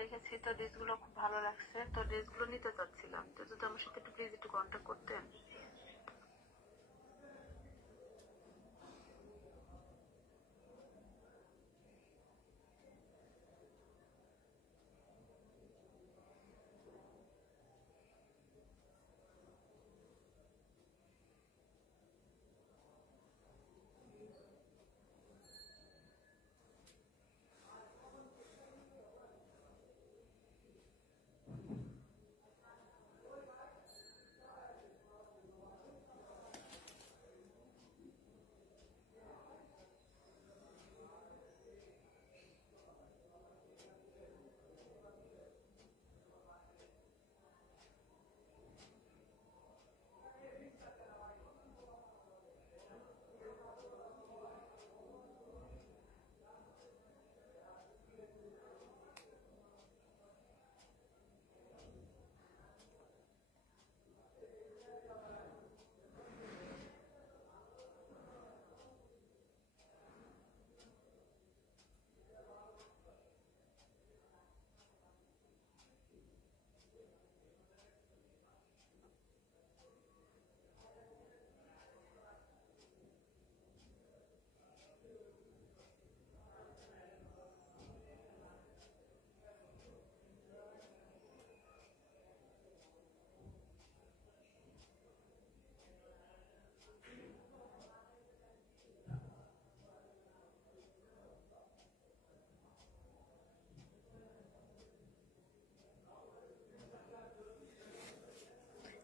দেখেছি, তো ড্রেসগুলো খুব ভালো লাগছে, তো ড্রেসগুলো নিতে চাচ্ছিলাম। তো যদি আমার সাথে একটু প্লিজ একটু কন্ট্যাক্ট করতেন।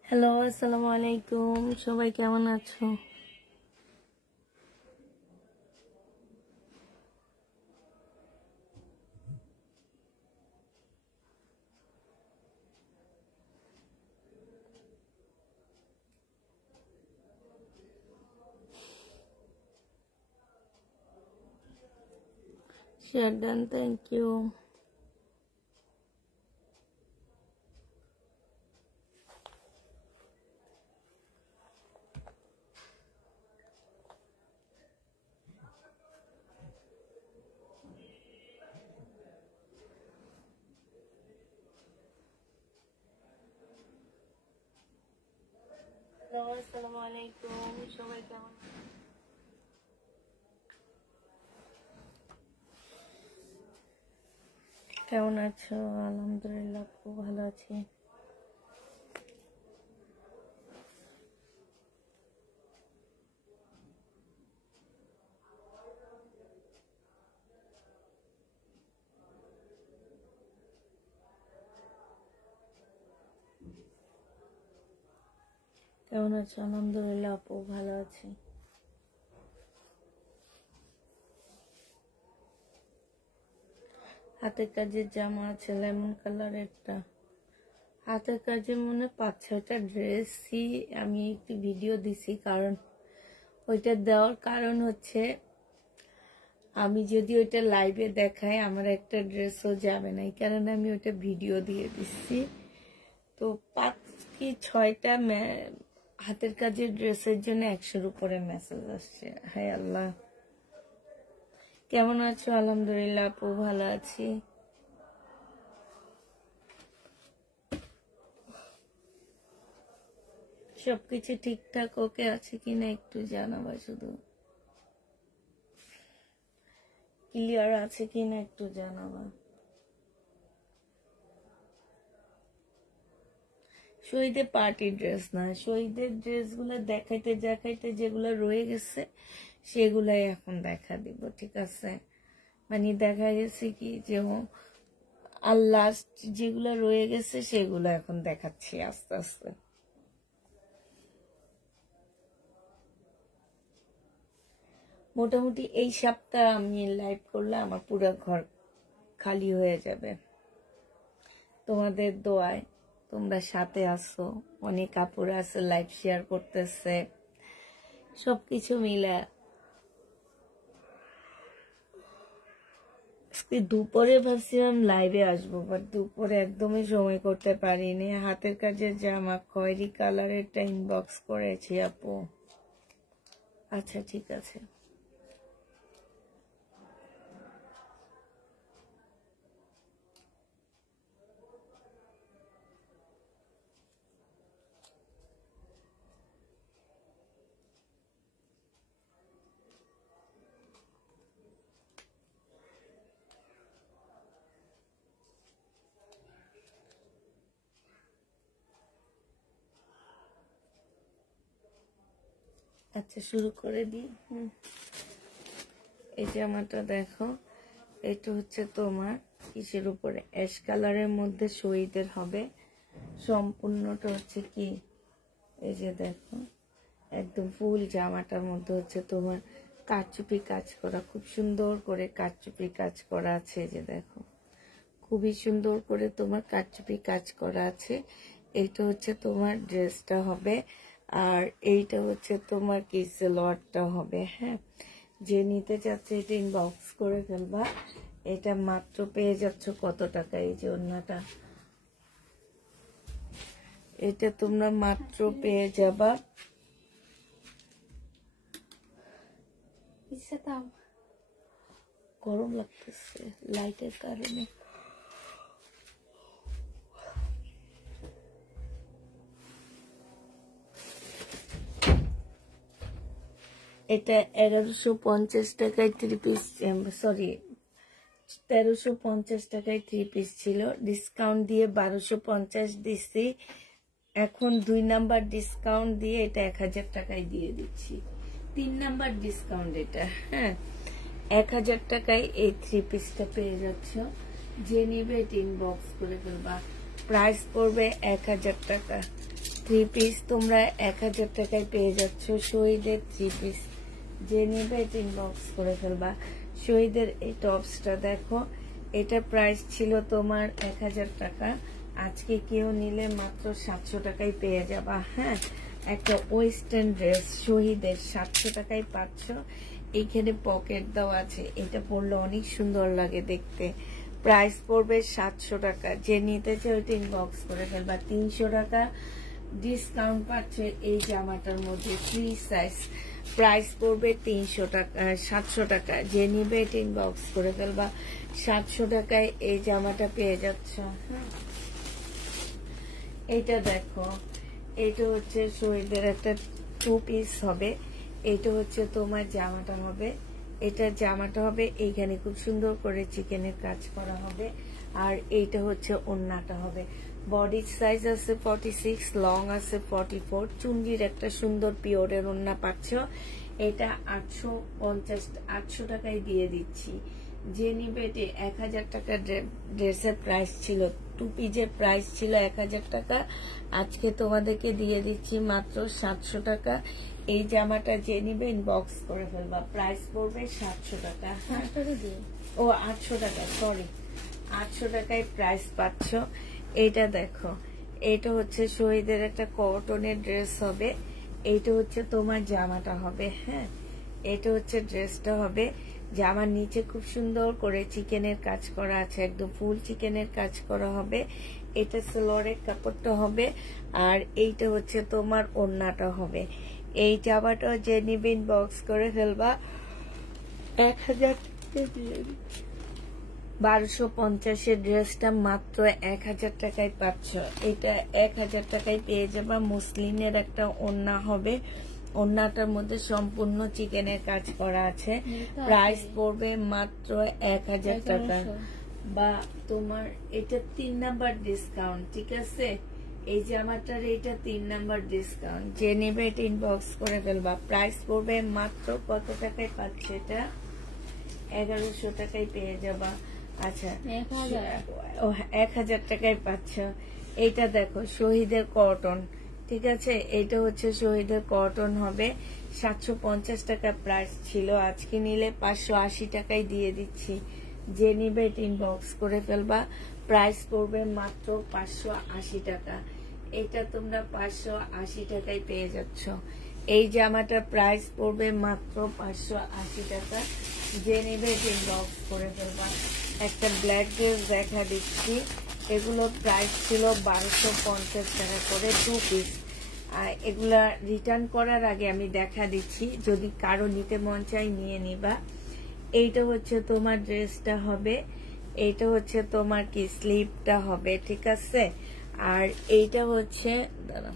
হ্যালো, আসসালামু আলাইকুম। সবাই কেমন আছো? Share done, thank you. Hello, আসসালামু আলাইকুম। সবাই কেমন কেমন আছো? আলহামদুলিল্লাহ, খুব ভালো আছি। কেমন আছো? আলহামদুলিল্লাহ আপু, ভালো আছি। হাতের কাজের জামা আছে লেমন কালারেরটা। হাতের কাজে মনে 5-6টা ড্রেসই আমি একটি ভিডিও দিছি, কারণ ওইটা দেওয়ার কারণ হচ্ছে আমি যদি ওইটা লাইভে দেখাই আমার একটা ড্রেসও যাবে না, এই কারণে আমি ওইটা ভিডিও দিয়ে দিচ্ছি। তো 5 কি 6টা হাতের কাজের ড্রেসের জন্য 100-র উপরে মেসেজ আসছে। হায় আল্লাহ, কেমন আছো? আলহামদুলিল্লাহ আপু, ভালো আছি। সবকিছু ঠিকঠাক ওকে আছে কিনা একটু জানাবা, শুধু ক্লিয়ার আছে কিনা একটু জানাবা। শহীদের পার্টি ড্রেস না, শহীদের ড্রেসগুলো দেখাইতে দেখাইতে যেগুলো রয়ে গেছে সেগুলাই এখন দেখা দিব, ঠিক আছে? মানে দেখা গেছে কি যে আর লাস্ট যেগুলো রয়ে গেছে সেগুলো এখন দেখাচ্ছি আস্তে আস্তে। মোটামুটি এই সপ্তাহ আমি লাইভ করলে আমার পুরো ঘর খালি হয়ে যাবে তোমাদের দোয়ায়। তোমরা সাথে আসো, অনেক কাপড় আছে লাইভ শেয়ার করতেছে, সবকিছু মিলে। আজকে দুপুরে ভাবছিলাম লাইভে আসবো, বাট দুপুরে একদমই সময় করতে পারিনি। হাতের কাজের জামা খয়েরি কালারেরটা ইনবক্স করেছি আপু। আচ্ছা ঠিক আছে। আচ্ছা শুরু করে দিই। এই জামাটা দেখো, এটা হচ্ছে তোমার কিসের উপরে, অ্যাশ কালারের মধ্যে শহীদের হবে। সম্পূর্ণটা হচ্ছে কি, এই যে দেখো একদম ফুল জামাটার মধ্যে হচ্ছে তোমার কারচুপি কাজ করা, খুব সুন্দর করে কারচুপি কাজ করা আছে। এই যে দেখো খুবই সুন্দর করে তোমার কারচুপি কাজ করা আছে। এইটা হচ্ছে তোমার ড্রেসটা হবে, আর এইটা হচ্ছে তোমার কি সালোয়ারটা হবে। হ্যাঁ, যে নিতে চাচ্ছে এটা ইনবক্স করে ফেলবা। এটা মাত্র পেয়ে যাচ্ছ কত টাকা, এই যে ওড়নাটা, এটা তোমরা মাত্র পেয়ে যাবা গরম লাগতেছে লাইটের কারণে। এটা 1150 টাকায় 3 পিস, সরি 1350 টাকায় 3 পিস ছিল, ডিসকাউন্ট দিয়ে 1250 দিচ্ছি। এখন 2 নাম্বার ডিসকাউন্ট দিয়ে এটা 1000 টাকায় দিয়ে দিচ্ছি। 3 নাম্বার ডিসকাউন্ট এটা। হ্যাঁ, 1000 টাকায় এই 3 পিসটা পেয়ে যাচ্ছ। যে নিবে এটা ইনবক্স করে ফেলবা। প্রাইস পড়বে 1000 টাকা। 3 পিস তোমরা 1000 টাকায় পেয়ে যাচ্ছ, শহীদের 3 পিস। যে নিবে এটা ইনবক্স করে ফেলবা। শহীদের এই টপসটা দেখো, এটা প্রাইস ছিল তোমার 1000 টাকা, আজকে কেউ নিলে মাত্র 700 টাকায় পেয়ে যাবা। হ্যাঁ, একটা ওয়েস্টার্ন ড্রেস শহীদের 700 টাকায় পাচ্ছ। এইখানে পকেট দেওয়া আছে, এটা পরলে অনেক সুন্দর লাগে দেখতে। প্রাইস পড়বে 700 টাকা। যে নিতে চাও ওইটা ইনবক্স করে ফেলবা। 300 টাকা ডিসকাউন্ট পাচ্ছে এই জামাটার মধ্যে, ফ্রি সাইজ। প্রাইস পড়বে 300 টাকা, 700 টাকা। যে নিবে এটা ইনবক্স করে ফেলবা। 700 টাকায় এই জামাটা পেয়ে যাচ্ছ। এইটা দেখো, এইটা হচ্ছে শহীদের একটা 2 পিস হবে। এইটা হচ্ছে তোমার জামাটা হবে, এটা জামাটা হবে, এইখানে খুব সুন্দর করে চিকেনের কাজ করা হবে। আর এইটা হচ্ছে ওড়নাটা হবে। বডির সাইজ আছে 46, লং আছে 44। চুন্ডির একটা সুন্দর পিওরের ওড়না পাচ্ছ। এটা 850 টাকায় দিয়ে দিচ্ছি। যে নিবে এটি 1000 টাকা। ড্রেসের প্রাইস ছিল, 2 পিসের প্রাইস ছিল 1000 টাকা, আজকে তোমাদেরকে দিয়ে দিচ্ছি মাত্র 700 টাকা। এই জামাটা যে নিবে ইনবক্স করে ফেলবা। প্রাইস পড়বে 700 টাকা। ও 800 টাকা, সরি 800 টাকায় প্রাইস পাচ্ছ। এইটা দেখো, এইটা হচ্ছে শহীদের একটা কটনের ড্রেস হবে। এইটা হচ্ছে তোমার জামাটা হবে। হ্যাঁ, এটা হচ্ছে ড্রেসটা হবে। জামার নিচে খুব সুন্দর করে চিকেনের কাজ করা আছে, একদম ফুল চিকেনের কাজ করা হবে। এটা সালোয়ারের কাপড়টা হবে, আর এইটা হচ্ছে তোমার ওড়নাটা হবে। এই জামাটা যে নিবে ইনবক্স করে ফেলবা। 1000 টাকা দিয়ে 1250 ড্রেসটা মাত্র 1000 টাকায় পাচ্ছ। এটা 1000 টাকায় পেয়ে যাবা। মুসলিনের একটা ওড়না হবে, ওড়নাটার মধ্যে সম্পূর্ণ চিকেনের কাজ করা আছে। প্রাইস পড়বে মাত্র 1000 টাকা। বা তোমার এটা 3 নাম্বার ডিসকাউন্ট, ঠিক আছে? এই জামাটার এটা 3 নাম্বার ডিসকাউন্ট। যে নেবে এটা ইনবক্স করে ফেলবা। প্রাইস পড়বে মাত্র কত টাকায় পাচ্ছে? এটা 1100 টাকায় পেয়ে যাবা। আচ্ছা, 1000 টাকায় পাচ্ছ। এইটা দেখো শহীদের কটন, ঠিক আছে? এইটা হচ্ছে শহীদের কটন হবে। 750 টাকা প্রাইস ছিল, আজকে নিলে 580 টাকায় দিয়ে দিচ্ছি। যে নিবে এটা ইনবক্স করে ফেলবা। প্রাইস পড়বে মাত্র 580 টাকা। এটা তোমরা 580 টাকায় পেয়ে যাচ্ছ। এই জামাটা প্রাইস পড়বে মাত্র 580 টাকা। যে নিবে এটা ইনবক্স করে ফেলবা। একটা ব্ল্যাক ড্রেস দেখা দিচ্ছি, এগুলো প্রাইস ছিল 1250 টাকা করে 2 পিস। এগুলা রিটার্ন করার আগে আমি দেখা দিচ্ছি, যদি কারো নিতে মন চাই নিয়ে নিবা। এইটা হচ্ছে তোমার ড্রেসটা হবে, এইটা হচ্ছে তোমার কি স্লিভটা হবে, ঠিক আছে? আর এইটা হচ্ছে দাঁড়া,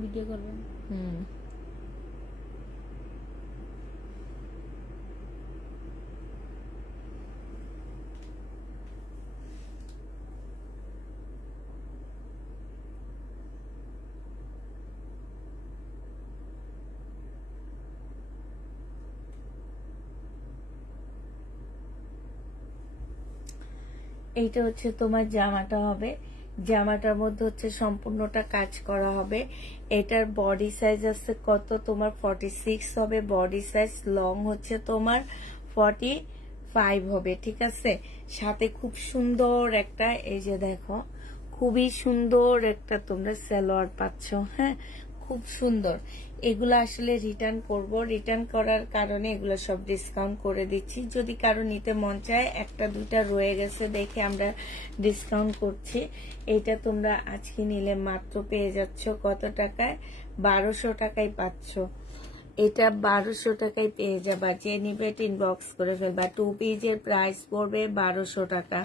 ভিডিও করবেন। এইটা হচ্ছে তোমার জামাটা হবে, জামাটার মধ্যে হচ্ছে সম্পূর্ণটা কাজ করা হবে। এটার বডি সাইজ আছে কত তোমার 46 হবে বডি সাইজ, লং হচ্ছে তোমার 45 হবে, ঠিক আছে। সাথে খুব সুন্দর একটা, এই যে দেখো খুবই সুন্দর একটা তোমরা সালোয়ার পাচ্ছ, হ্যাঁ খুব সুন্দর। এগুলো আসলে রিটার্ন করব, রিটার্ন করার কারণে এগুলো সব ডিসকাউন্ট করে দিচ্ছি। যদি কারো নিতে মন চায়, একটা দুইটা রয়ে গেছে দেখে আমরা ডিসকাউন্ট করছি। এটা তোমরা আজকে নিলে মাত্র পেয়ে যাচ্ছ কত টাকায়, 1200 টাকায় পাচ্ছ। এটা 1200 টাকায় পেয়ে যাবা, যে নিবে ইনবক্স করে ফেলবা। 2 পিসের প্রাইস পড়বে 1200 টাকা।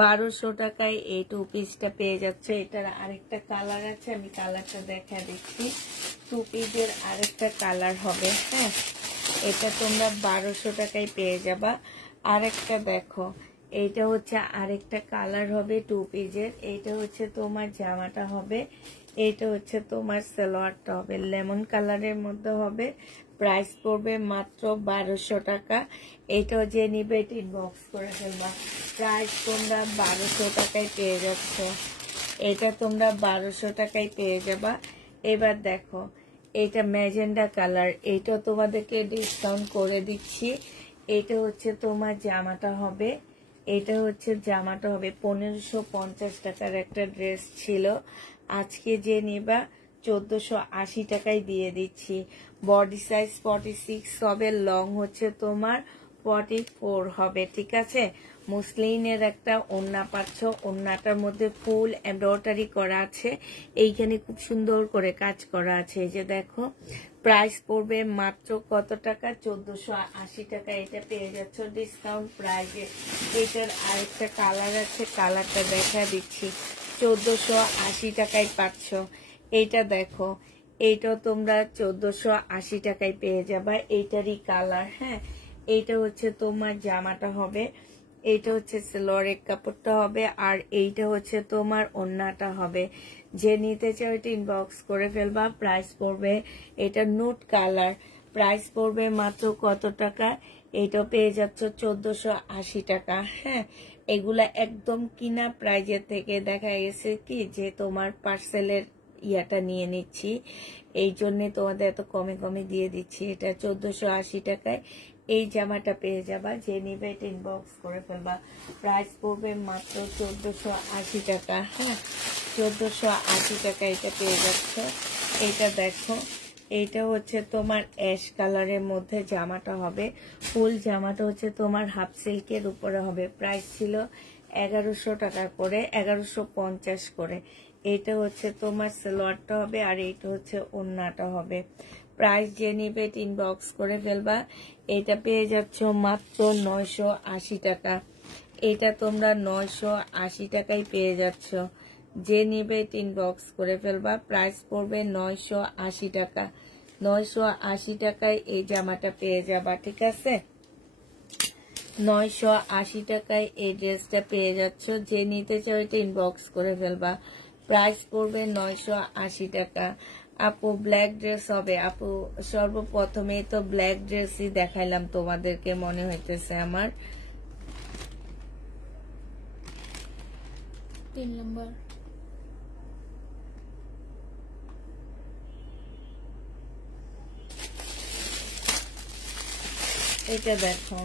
1200 টাকায় এই 2 পিসটা পেয়ে যাচ্ছে। এটার আরেকটা কালার আছে, আমি কালারটা দেখা দিচ্ছি। 2 পিসের আরেকটা কালার হবে, হ্যাঁ এটা তোমরা 1200 টাকায় পেয়ে যাবা। আরেকটা দেখো, এইটা হচ্ছে আরেকটা কালার হবে 2 পিসের। এইটা হচ্ছে তোমার জামাটা হবে, এইটা হচ্ছে তোমার সালোয়ারটা হবে, লেমন কালারের মধ্যে হবে। প্রাইস পড়বে মাত্র 1200 টাকা। এটাও যে নিবে এটা ইনবক্স করে ফেলবা। প্রাইস তোমরা 1200 টাকায় পেয়ে যাচ্ছ। এটা তোমরা 1200 টাকায় পেয়ে যাবা। এবার দেখো এটা ম্যাজেন্ডা কালার, এইটা তোমাদেরকে ডিসকাউন্ট করে দিচ্ছি। এটা হচ্ছে তোমার জামাটা হবে, এটা হচ্ছে জামাটা হবে 1550 টাকার একটা ড্রেস ছিল, আজকে যে নিবা 1480 টাকায় দিয়ে দিচ্ছি। বডি সাইজ 46 হবে, লং হচ্ছে তোমার 44 হবে, ঠিক আছে। মুসলিনের একটা ওড়না পাচ্ছ, ওড়নাটার মধ্যে ফুল এমব্রয়ডারি করা আছে, এইখানে খুব সুন্দর করে কাজ করা আছে, এই যে দেখো। প্রাইস পড়বে মাত্র কত টাকা, 1480 টাকা। এটা পেয়ে যাচ্ছ ডিসকাউন্ট প্রাইসে। এটার আরেকটা কালার আছে, কালারটা দেখা দিচ্ছি, 1480 টাকায় পাচ্ছ। এইটা দেখো, এইটাও তোমরা 1480 টাকায় পেয়ে যাবা। এইটারই কালার, হ্যাঁ এইটা হচ্ছে তোমার জামাটা হবে, এইটা হচ্ছে সালোয়ারের কাপড়টা হবে, আর এইটা হচ্ছে তোমার ওড়নাটা হবে। যে নিতে চাও এটা ইনবক্স করে ফেলবা। প্রাইস পড়বে, এটা নুট কালার, প্রাইস পড়বে মাত্র কত টাকা, এইটা পেয়ে যাচ্ছ 1480 টাকা, হ্যাঁ। এগুলা একদম কিনা প্রাইজের থেকে দেখা গেছে কি যে তোমার পার্সেলের ইয়াটা নিয়ে নিচ্ছি, এই জন্য তোমাদের এত কমে কমে দিয়ে দিচ্ছি। এটা 1480 টাকায় এই জামাটা পেয়ে যাবা। যে নিবে এটা ইনবক্স করে ফেলবা। প্রাইস পড়বে মাত্র 1480 টাকা, হ্যাঁ 1480 টাকা এটা পেয়ে যাচ্ছ। এটা দেখো, এইটা হচ্ছে তোমার অ্যাশ কালারের মধ্যে জামাটা হবে, ফুল জামাটা হচ্ছে তোমার হাফ সিল্কের উপরে হবে। প্রাইস ছিল 1100 টাকা করে, 1150 করে। এটা হচ্ছে তোমার সালোয়ারটা হবে, আর এইটা হচ্ছে ওড়নাটা হবে। প্রাইস যে নিবে ইনবক্স করে ফেলবা। এটা পেয়ে যাচ্ছ মাত্র 980 টাকা। এটা তোমরা 980 টাকায় পেয়ে যাচ্ছ। যে নিবে ইনবক্স করে ফেলবা। প্রাইস পড়বে 980 টাকা। 980 টাকায় এই জামাটা পেয়ে যাবা, ঠিক আছে। 980 টাকায় এই ড্রেসটা পেয়ে যাচ্ছ। যে নিতে চাও এটা ইনবক্স করে ফেলবা। প্রাইস পড়বে 980 টাকা। আপু ব্ল্যাক ড্রেস হবে, আপু সর্বপ্রথমে তো ব্ল্যাক ড্রেসই দেখাইলাম তোমাদেরকে মনে হইতেছে আমার। 3 নম্বর। এটা দেখো,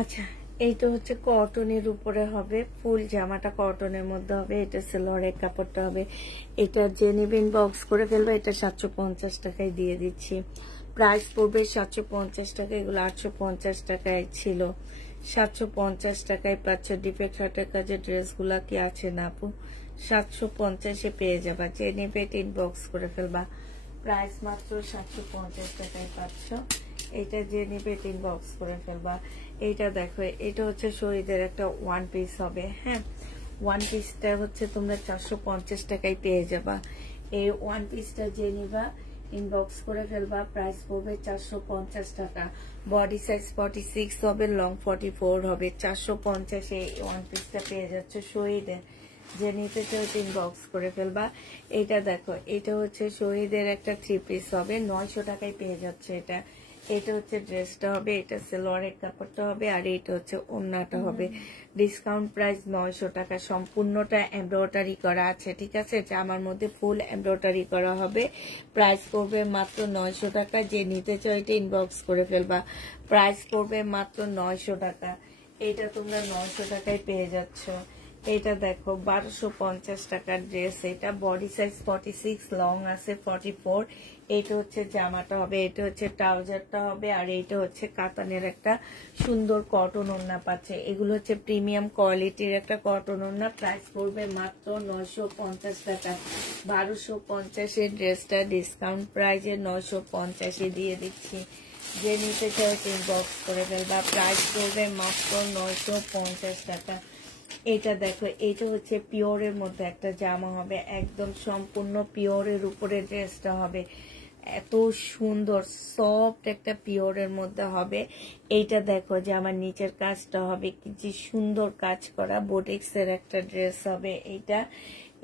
আচ্ছা, এইটা হচ্ছে কটনের উপরে হবে, ফুল জামাটা কটনের মধ্যে হবে, এটা সেলোয়ারের কাপড়টা হবে। এটা যে নেবেন বক্স করে ফেলবে, এটা 750 টাকায় দিয়ে দিচ্ছি। প্রাইস পড়বে 750 টাকা, এগুলো 850 টাকায় ছিল, 750 টাকায় পাচ্ছ। ডিফেক্ট হার্টের কাজের ড্রেসগুলা কি আছে না আপু? 750-এ পেয়ে যাবা, যে নেবে ইনবক্স করে ফেলবা। প্রাইস মাত্র 750 টাকায় পাচ্ছ। এটা যে নেবে ইনবক্স করে ফেলবা। এইটা দেখো, এটা হচ্ছে শহীদের একটা ওয়ান পিস হবে, হ্যাঁ। ওয়ান পিসটা হচ্ছে তোমরা 450 টাকায় পেয়ে যাবা। এই ওয়ান পিসটা যে নিবা ইনবক্স করে ফেলবা। প্রাইস পড়বে 450 টাকা। বডি সাইজ 46 হবে, লং 44 হবে। 450-এ এই ওয়ান পিসটা পেয়ে যাচ্ছ শহীদের। যে নিতে চাও ইনবক্স করে ফেলবা। এটা দেখো, এটা হচ্ছে শহীদের একটা 3 পিস হবে, 900 টাকায় পেয়ে যাচ্ছে এটা। এটা হচ্ছে ড্রেসটা হবে, এটা সেলোয়ারের কাপড়টা হবে, আর এটা হচ্ছে ওড়নাটা হবে। ডিসকাউন্ট প্রাইস 900 টাকা, সম্পূর্ণটা এমব্রয়ডারি করা আছে, ঠিক আছে। জামার মধ্যে ফুল এমব্রয়ডারি করা হবে। প্রাইস পড়বে মাত্র 900 টাকা। যে নিতে চাও এটা ইনবক্স করে ফেলবা। প্রাইস পড়বে মাত্র 900 টাকা। এটা তোমরা 900 টাকায় পেয়ে যাচ্ছ। এটা দেখো 1250 টাকার ড্রেস, এটা বডি সাইজ 46, লং আছে 44। এটা হচ্ছে জামাটা হবে, এটা হচ্ছে ট্রাউজারটা হবে, আর এটা হচ্ছে কাতানের একটা সুন্দর কটন ওড়না পাচ্ছে। এগুলো হচ্ছে প্রিমিয়াম কোয়ালিটির একটা কটন ওড়না। প্রাইস পড়বে মাত্র 950 টাকা। 1250-এর ড্রেসটা ডিসকাউন্ট প্রাইজে 950-এ দিয়ে দিচ্ছি। যে নিতে চাও ইনবক্স করে ফেলবা। প্রাইস পড়বে মাত্র 950 টাকা। এটা দেখো, এটা হচ্ছে পিওরের মধ্যে একটা জামা হবে, একদম সম্পূর্ণ পিওরের উপরে ড্রেসটা হবে। এত সুন্দর সফট একটা পিওরের মধ্যে হবে। এইটা দেখো যে আমার নিচের কাজটা হবে কি যে সুন্দর কাজ করা, বোটিক্সের একটা ড্রেস হবে এইটা।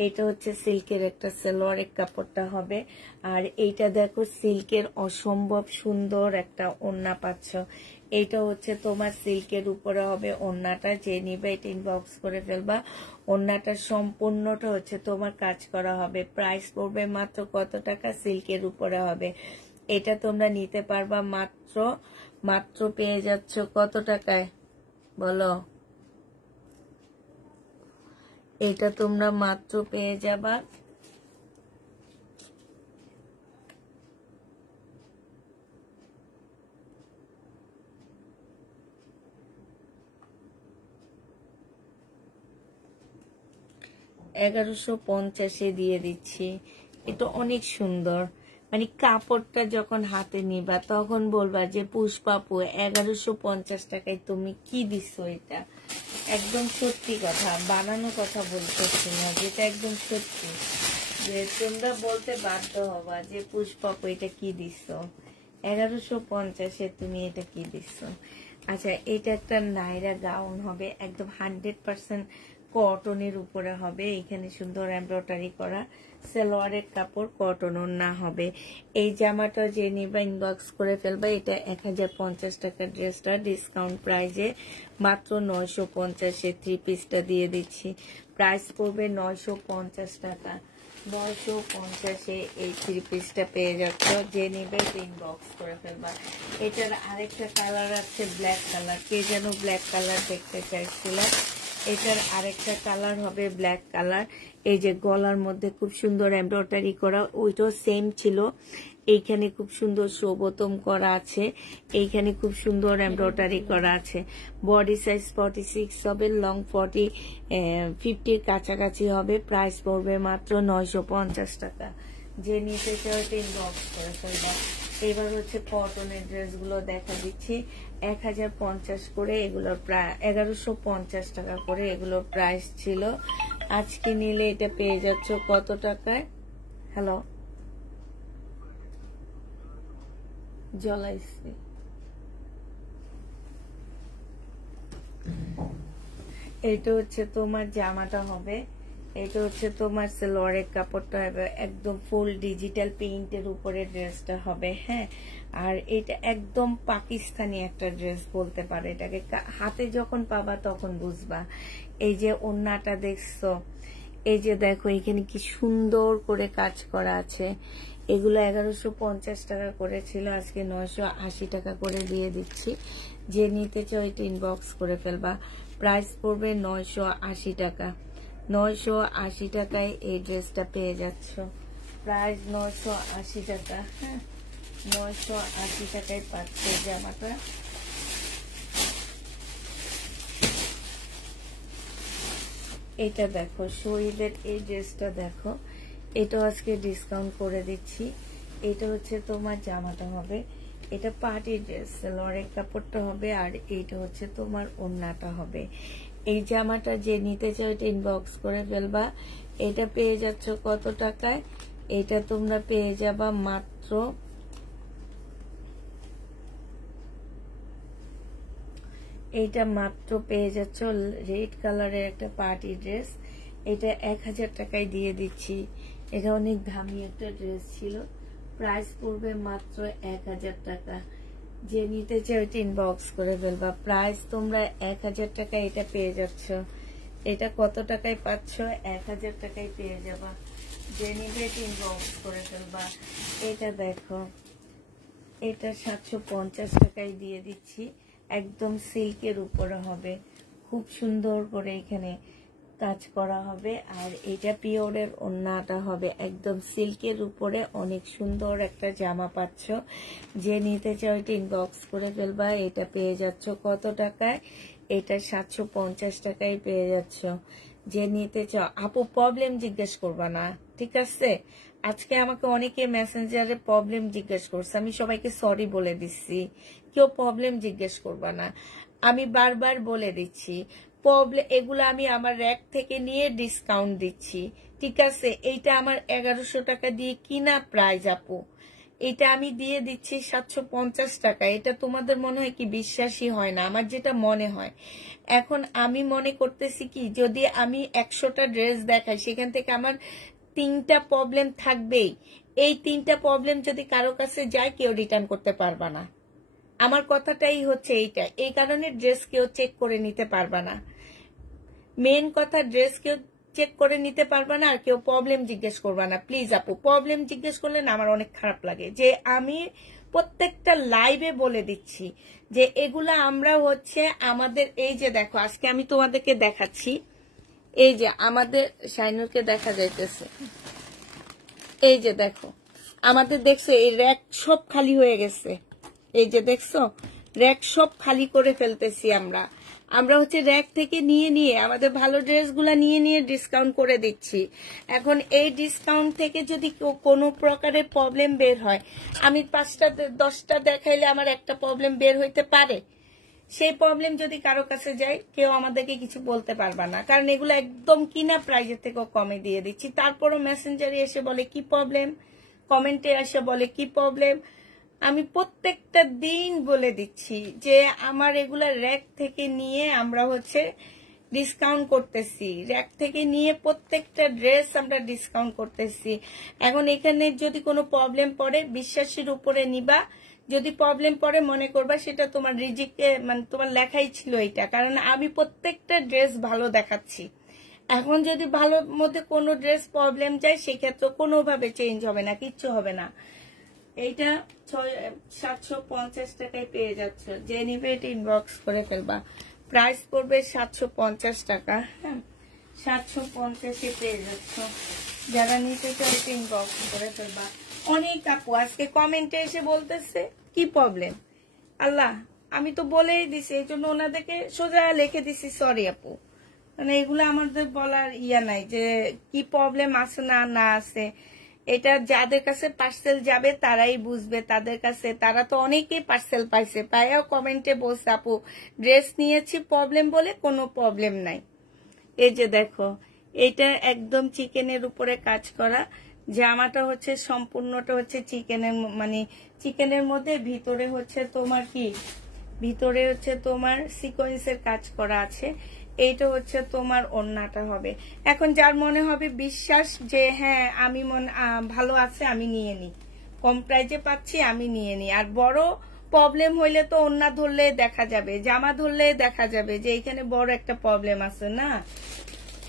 এটা হচ্ছে সিল্কের একটা সালোয়ারের কাপড়টা হবে। আর এইটা দেখো সিল্কের অসম্ভব সুন্দর একটা ওড়না পাচ্ছ। এইটা হচ্ছে তোমার সিল্কের উপরে হবে ওড়নাটা। যে নিবে এটা ইনবক্স করে ফেলবা। ওড়নাটা সম্পূর্ণটা হচ্ছে তোমার কাজ করা হবে। প্রাইস পড়বে মাত্র কত টাকা? সিল্কের উপরে হবে। এটা তোমরা নিতে পারবা মাত্র পেয়ে যাচ্ছ কত টাকায় বলো? এটা তোমরা মাত্র পেয়ে যাবা 1150-এ দিয়ে দিচ্ছি। এটা অনেক সুন্দর, মানে কাপড়টা যখন হাতে নিবা তখন বলবা যে পুষ্পাপু 1150 টাকায় তুমি কি দিছো। এটা একদম সত্যি কথা, বানানো কথা বলতেছি না, যেটা একদম সত্যি, যে তোমরা বলতে বাধ্য হবা যে পুষ্পাপু এটা কি দিছো, 1150-এ তুমি এটা কি দিছো। আচ্ছা, এটা একটা নাইরা গাউন হবে, একদম 100% কটনের উপরে হবে। এখানে সুন্দর এমব্রয়ডারি করা, সালোয়ারের কাপড়, কটন ওড়না হবে। এই জামাটা যে নিবা ইনবক্স করে ফেলবা। এটা 1050 টাকার ড্রেসটা ডিসকাউন্ট প্রাইজে মাত্র 950-এ 3 পিসটা দিয়ে দিচ্ছি। প্রাইস পড়বে 950 টাকা। 950-এ এই 3 পিসটা পেয়ে যাচ্ছ। যে নিবে ইনবক্স করে ফেলবা। এটার আরেকটা কালার আছে ব্ল্যাক কালার, কে যেন ব্ল্যাক কালার দেখতে চাইছিল। এটার আরেকটা কালার হবে ব্ল্যাক কালার। এই যে গলার মধ্যে খুব সুন্দর এমব্রয়ডারি করা, ওইটাও সেম ছিল। এইখানে খুব সুন্দর শোভতম করা আছে, এইখানে খুব সুন্দর এমব্রয়ডারি করা আছে। বডি সাইজ 46 হবে, লং 50-র কাছাকাছি হবে। প্রাইস পড়বে মাত্র 950 টাকা। যে নিতে চাও ইনবক্স করে ফেলবা। এবার হচ্ছে কটনের ড্রেসগুলো দেখা দিচ্ছি। 1050 করে, এগুলোর প্রায় 1150 টাকা করে এগুলোর প্রাইস ছিল। আজকে নিলে এটা পেয়ে যাচ্ছ কত টাকায়? হ্যালো, জ্বলাইছি। এটা হচ্ছে তোমার জামাটা হবে, এটা হচ্ছে তোমার সালোয়ারের কাপড়টা হবে, একদম ফুল ডিজিটাল পেইন্টের উপরে ড্রেসটা হবে, হ্যাঁ। আর এটা একদম পাকিস্তানি একটা ড্রেস বলতে পারো এটাকে, হাতে যখন পাবা তখন বুঝবা। এই যে ওড়নাটা দেখছো, এই যে দেখো এখানে কি সুন্দর করে কাজ করা আছে। এগুলো 1150 টাকা করে ছিল, আজকে 980 টাকা করে দিয়ে দিচ্ছি। যে নিতে চাও এটা ইনবক্স করে ফেলবা। প্রাইস পড়বে 980 টাকা। 980 টাকায় এই ড্রেসটা পেয়ে যাচ্ছ। প্রাইস 980 টাকা। হ্যাঁ, 980 টাকায় পাচ্ছে জামাটা। এটা দেখো, শহীদের এই ড্রেসটা দেখো, এটা আজকে ডিসকাউন্ট করে দিচ্ছি। এটা হচ্ছে তোমার জামাটা হবে, এটা পার্টি ড্রেস, লরের কাপড়টা হবে, আর এইটা হচ্ছে তোমার ওড়নাটা হবে। এই জামাটা যে নিতে চাও এটা ইনবক্স করে ফেলবা। এটা পেয়ে যাচ্ছ কত টাকায়? এটা তোমরা পেয়ে যাবা মাত্র, এইটা মাত্র পেয়ে যাচ্ছ রেড কালারের একটা পার্টি ড্রেস। এটা 1000 টাকায় দিয়ে দিচ্ছি। এটা অনেক দামি একটা ড্রেস ছিল। প্রাইস পড়বে মাত্র 1000 টাকা। যে নিতে চাও এটা ইনবক্স করে ফেলবা। প্রাইস তোমরা 1000 টাকায় এটা পেয়ে যাচ্ছ। এটা কত টাকায় পাচ্ছ? 1000 টাকায় পেয়ে যাবা। যে নিতে এটা ইনবক্স করে ফেলবা। এটা দেখো, এটা 750 টাকায় দিয়ে দিচ্ছি। একদম সিল্কের উপরে হবে, খুব সুন্দর করে এখানে কাজ করা হবে। আর এটা পিওরের ওড়নাটা হবে, একদম সিল্কের উপরে অনেক সুন্দর একটা জামা পাচ্ছ। যে নিতে চাও এটা ইনবক্স করে ফেলবা। এটা পেয়ে যাচ্ছ কত টাকায়? এটা 750 টাকায় পেয়ে যাচ্ছ। যে নিতে চাও, আপু প্রবলেম জিজ্ঞেস করবা না, ঠিক আছে? আজকে আমাকে অনেকে মেসেঞ্জারে প্রবলেম জিজ্ঞেস করছে, আমি সবাইকে সরি বলে দিচ্ছি। কেউ প্রবলেম জিজ্ঞেস করবা না, আমি বারবার বলে দিচ্ছি। প্রবলেম এগুলো আমি আমার র্যাক থেকে নিয়ে ডিসকাউন্ট দিচ্ছি, ঠিক আছে? এইটা আমার 1100 টাকা দিয়ে কিনা প্রাইস আপু, এটা আমি দিয়ে দিচ্ছি 750 টাকা। এটা তোমাদের মনে হয় কি বিশ্বাসই হয় না, আমার যেটা মনে হয়। এখন আমি মনে করতেছি কি, যদি আমি 100টা ড্রেস দেখাই সেখান থেকে আমার 3টা প্রবলেম থাকবেই। এই 3টা প্রবলেম যদি কারো কাছে যায় কেউ রিটার্ন করতে পারবা না। আমার কথাটাই হচ্ছে এইটা, এই কারণে ড্রেস কেউ চেক করে নিতে পারবা না। মেন কথা, ড্রেস কেউ চেক করে নিতে পারবা না, আর কেউ প্রবলেম জিজ্ঞেস করবা না। প্লিজ আপু, প্রবলেম জিজ্ঞেস করলে না আমার অনেক খারাপ লাগে। যে আমি প্রত্যেকটা লাইভে বলে দিচ্ছি যে এগুলা আমরা হচ্ছে আমাদের, এই যে দেখো আজকে আমি তোমাদেরকে দেখাচ্ছি, এই যে আমাদের শাইনুরকে দেখা যাইতেছে, এই যে দেখো আমাদের, দেখছো এই র্যাক সব খালি হয়ে গেছে। এই যে দেখছো র্যাক সব খালি করে ফেলতেছি আমরা। আমরা হচ্ছে র্যাক থেকে নিয়ে নিয়ে আমাদের ভালো ড্রেসগুলা নিয়ে নিয়ে ডিসকাউন্ট করে দিচ্ছি। এখন এই ডিসকাউন্ট থেকে যদি কোনো প্রকারের প্রবলেম বের হয়, আমি 5টা 10টা দেখাইলে আমার একটা প্রবলেম বের হইতে পারে। সেই প্রবলেম যদি কারো কাছে যায় কেউ আমাদেরকে কিছু বলতে পারবা না, কারণ এগুলো একদম কিনা প্রাইজের থেকেও কমে দিয়ে দিচ্ছি। তারপরও মেসেঞ্জারে এসে বলে কি প্রবলেম, কমেন্টে এসে বলে কি প্রবলেম। আমি প্রত্যেকটা দিন বলে দিচ্ছি যে আমার এগুলা র্যাক থেকে নিয়ে আমরা হচ্ছে ডিসকাউন্ট করতেছি, র্যাক থেকে নিয়ে প্রত্যেকটা ড্রেস আমরা ডিসকাউন্ট করতেছি। এখন এখানে যদি কোনো প্রবলেম পড়ে বিশ্বাসের উপরে নিবা, যদি প্রবলেম পড়ে মনে করবা সেটা তোমার রিজিকে, মানে তোমার লেখাই ছিল এটা, কারণ আমি প্রত্যেকটা ড্রেস ভালো দেখাচ্ছি। এখন যদি ভালোর মধ্যে কোনো ড্রেস প্রবলেম যায় সেক্ষেত্রে কোনোভাবে চেঞ্জ হবে না, কিচ্ছু হবে না। এইটা 750 টাকায় পেয়ে যাচ্ছ। যে নিবে এটা ইনবক্স করে ফেলবা। প্রাইস পড়বে 750 টাকা। হ্যাঁ, 750-এ পেয়ে যাচ্ছ। যারা নিতে চাও এটা ইনবক্স করে ফেলবা। অনেক আপু আজকে কমেন্টে এসে বলতেছে কি প্রবলেম, আল্লাহ আমি তো বলেই দিছি, এই জন্য ওনাদেরকে সোজা লিখে দিছি সরি আপু। মানে এগুলো আমাদের বলার ইয়া নাই যে কি প্রবলেম আছে না না আছে। এটা যাদের কাছে পার্সেল যাবে তারাই বুঝবে, তাদের কাছে, তারা তো অনেকেই পার্সেল পাইছে, পাইয়াও কমেন্টে বলছে আপু ড্রেস নিয়েছি প্রবলেম বলে, কোনো প্রবলেম নাই। এই যে দেখো এটা একদম চিকেনের উপরে কাজ করা জামাটা, হচ্ছে সম্পূর্ণটা হচ্ছে চিকেনের, মানে চিকেনের মধ্যে ভিতরে হচ্ছে তোমার কি, ভিতরে হচ্ছে তোমার সিকোয়েন্সের কাজ করা আছে। এইটা হচ্ছে তোমার ওড়নাটা হবে। এখন যার মনে হবে বিশ্বাস যে হ্যাঁ আমি ভালো আছে আমি নিয়ে নিই, কম প্রাইজে পাচ্ছি আমি নিয়ে নিই। আর বড় প্রবলেম হইলে তো ওড়না ধরলে দেখা যাবে, জামা ধরলে দেখা যাবে যে এখানে বড় একটা প্রবলেম আছে না,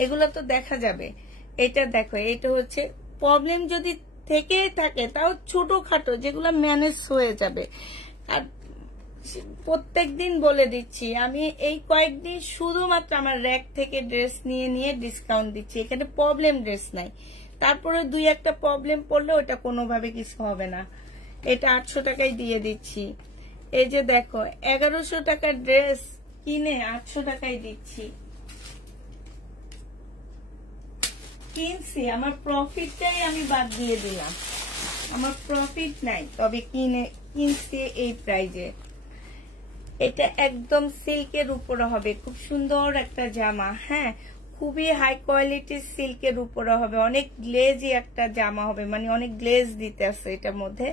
এগুলো তো দেখা যাবে। এটা দেখো এটা হচ্ছে প্রবলেম যদি থেকেই থাকে, তাও ছোটখাটো যেগুলো ম্যানেজ হয়ে যাবে। আর প্রত্যেক দিন বলে দিচ্ছি, আমি এই কয়েকদিন শুধুমাত্র আমার র্যাক থেকে ড্রেস নিয়ে নিয়ে ডিসকাউন্ট দিচ্ছি। এখানে প্রবলেম ড্রেস নাই, তারপরে দুই একটা প্রবলেম পড়লে ওটা কোনোভাবে কিছু হবে না। এটা 800 টাকায় দিয়ে দিচ্ছি। এই যে দেখো 1100 টাকার ড্রেস কিনে 800 টাকায় দিচ্ছি। কিনছি, আমার প্রফিটটাই আমি বাদ দিয়ে দিলাম, আমার প্রফিট নাই, তবে কিনছি এই প্রাইজে। এটা একদম সিল্কের উপরে হবে, খুব সুন্দর একটা জামা। হ্যাঁ, খুবই হাই কোয়ালিটির সিল্কের উপরে হবে, অনেক গ্লেজি একটা জামা হবে, মানে অনেক গ্লেজ দিতে আছে এটার মধ্যে।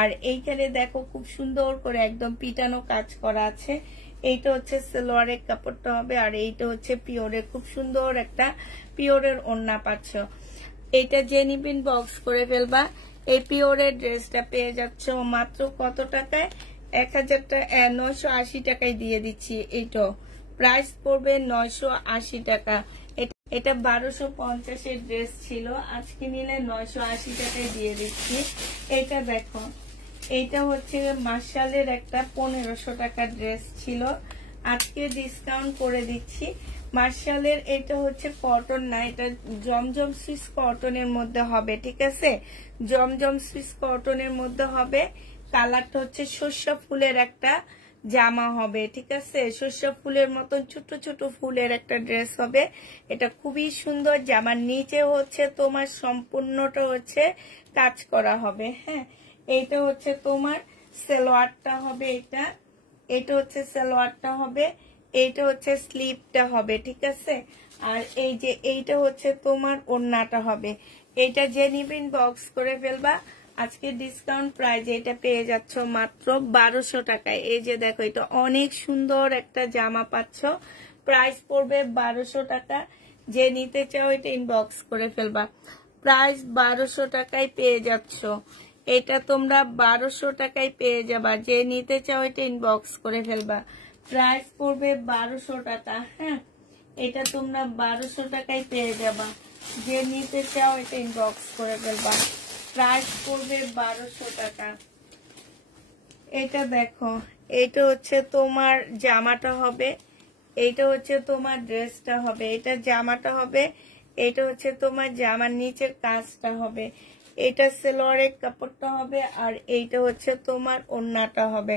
আর এইখানে দেখো খুব সুন্দর করে একদম পিটানো কাজ করা আছে। এইটা হচ্ছে সালোয়ারের কাপড়টা হবে, আর এইটা হচ্ছে পিওরের, খুব সুন্দর একটা পিওরের ওড়না পাচ্ছ। এইটা যে নিবেন বক্স করে ফেলবা। এই পিওরের ড্রেসটা পেয়ে যাচ্ছ মাত্র কত টাকায়? 980 টাকায় দিয়ে দিচ্ছি। এইটা প্রাইস পড়বে 980 টাকা। এটা 1250 এর ড্রেস ছিল, আজকে নিলে 980 টাকায় দিয়ে দিচ্ছি। এটা দেখো, এইটা হচ্ছে মার্শালের একটা 1500 টাকার ড্রেস ছিল, আজকে ডিসকাউন্ট করে দিচ্ছি। মার্শালের এটা হচ্ছে কটন না, এটা জমজম সুইস কটনের মধ্যে হবে, ঠিক আছে? জমজম সুইস কটনের মধ্যে হবে। কালারটা হচ্ছে সর্ষা ফুলের একটা জামা হবে, ঠিক আছে? সর্ষা ফুলের মতন ছোট ছোট ফুলের একটা ড্রেস হবে। এটা খুবই সুন্দর। জামার নিচে হচ্ছে তোমার সম্পূর্ণটা হচ্ছে কাজ করা হবে। হ্যাঁ, এইটা হচ্ছে তোমার সালোয়ারটা হবে, এটা হচ্ছে সালোয়ারটা হবে, এইটা হচ্ছে স্লিভটা হবে, ঠিক আছে? আর এই যে এইটা হচ্ছে তোমার ওড়নাটা হবে। এইটা যে নিবেন বক্স করে ফেলবা। আজকে ডিসকাউন্ট প্রাইজে এটা পেয়ে যাচ্ছ মাত্র 1200 টাকায়। এই যে দেখো, এটা অনেক সুন্দর একটা জামা পাচ্ছ, প্রাইস পড়বে 1200 টাকা। যে নিতে চাও এটা ইনবক্স করে ফেলবা। প্রাইস 1200 টাকায় পেয়ে যাচ্ছ, এটা তোমরা 1200 টাকায় পেয়ে যাবা। যে নিতে চাও এটা ইনবক্স করে ফেলবা। প্রাইস পড়বে 1200 টাকা। হ্যাঁ, এটা তোমরা 1200 টাকায় পেয়ে যাবা। যে নিতে চাও এটা ইনবক্স করে ফেলবা। প্রাইস পড়বে 1200 টাকা। এটা দেখো, এটা হচ্ছে তোমার জামাটা হবে, এইটা হচ্ছে তোমার ড্রেসটা হবে। এটা জামাটা হবে, এটা হচ্ছে তোমার জামার নিচের কাজটা হবে, এটা সালোয়ারের কাপড়টা হবে, আর এইটা হচ্ছে তোমার ওড়নাটা হবে।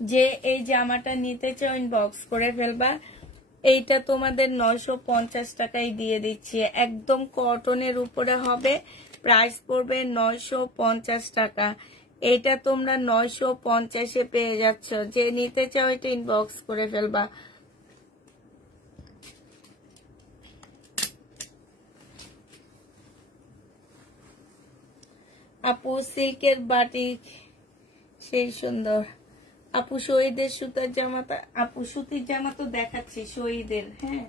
যে এই জামাটা নিতে চাও ইনবক্স করে ফেলবা। এইটা তোমাদের 950 টাকায় দিয়ে দিচ্ছি, একদম কটনের উপরে হবে। প্রাইস পড়বে 950 টাকা। এটা তোমরা 950-এ পেয়ে যাচ্ছ। যে নিতে চাও এটা ইনবক্স করে ফেলবা। আপু সিল্কের বাটিক সেই সুন্দর। আপু শহীদের সুতার জামাটা, আপু সুতির জামা তো দেখাচ্ছি শহীদের। হ্যাঁ,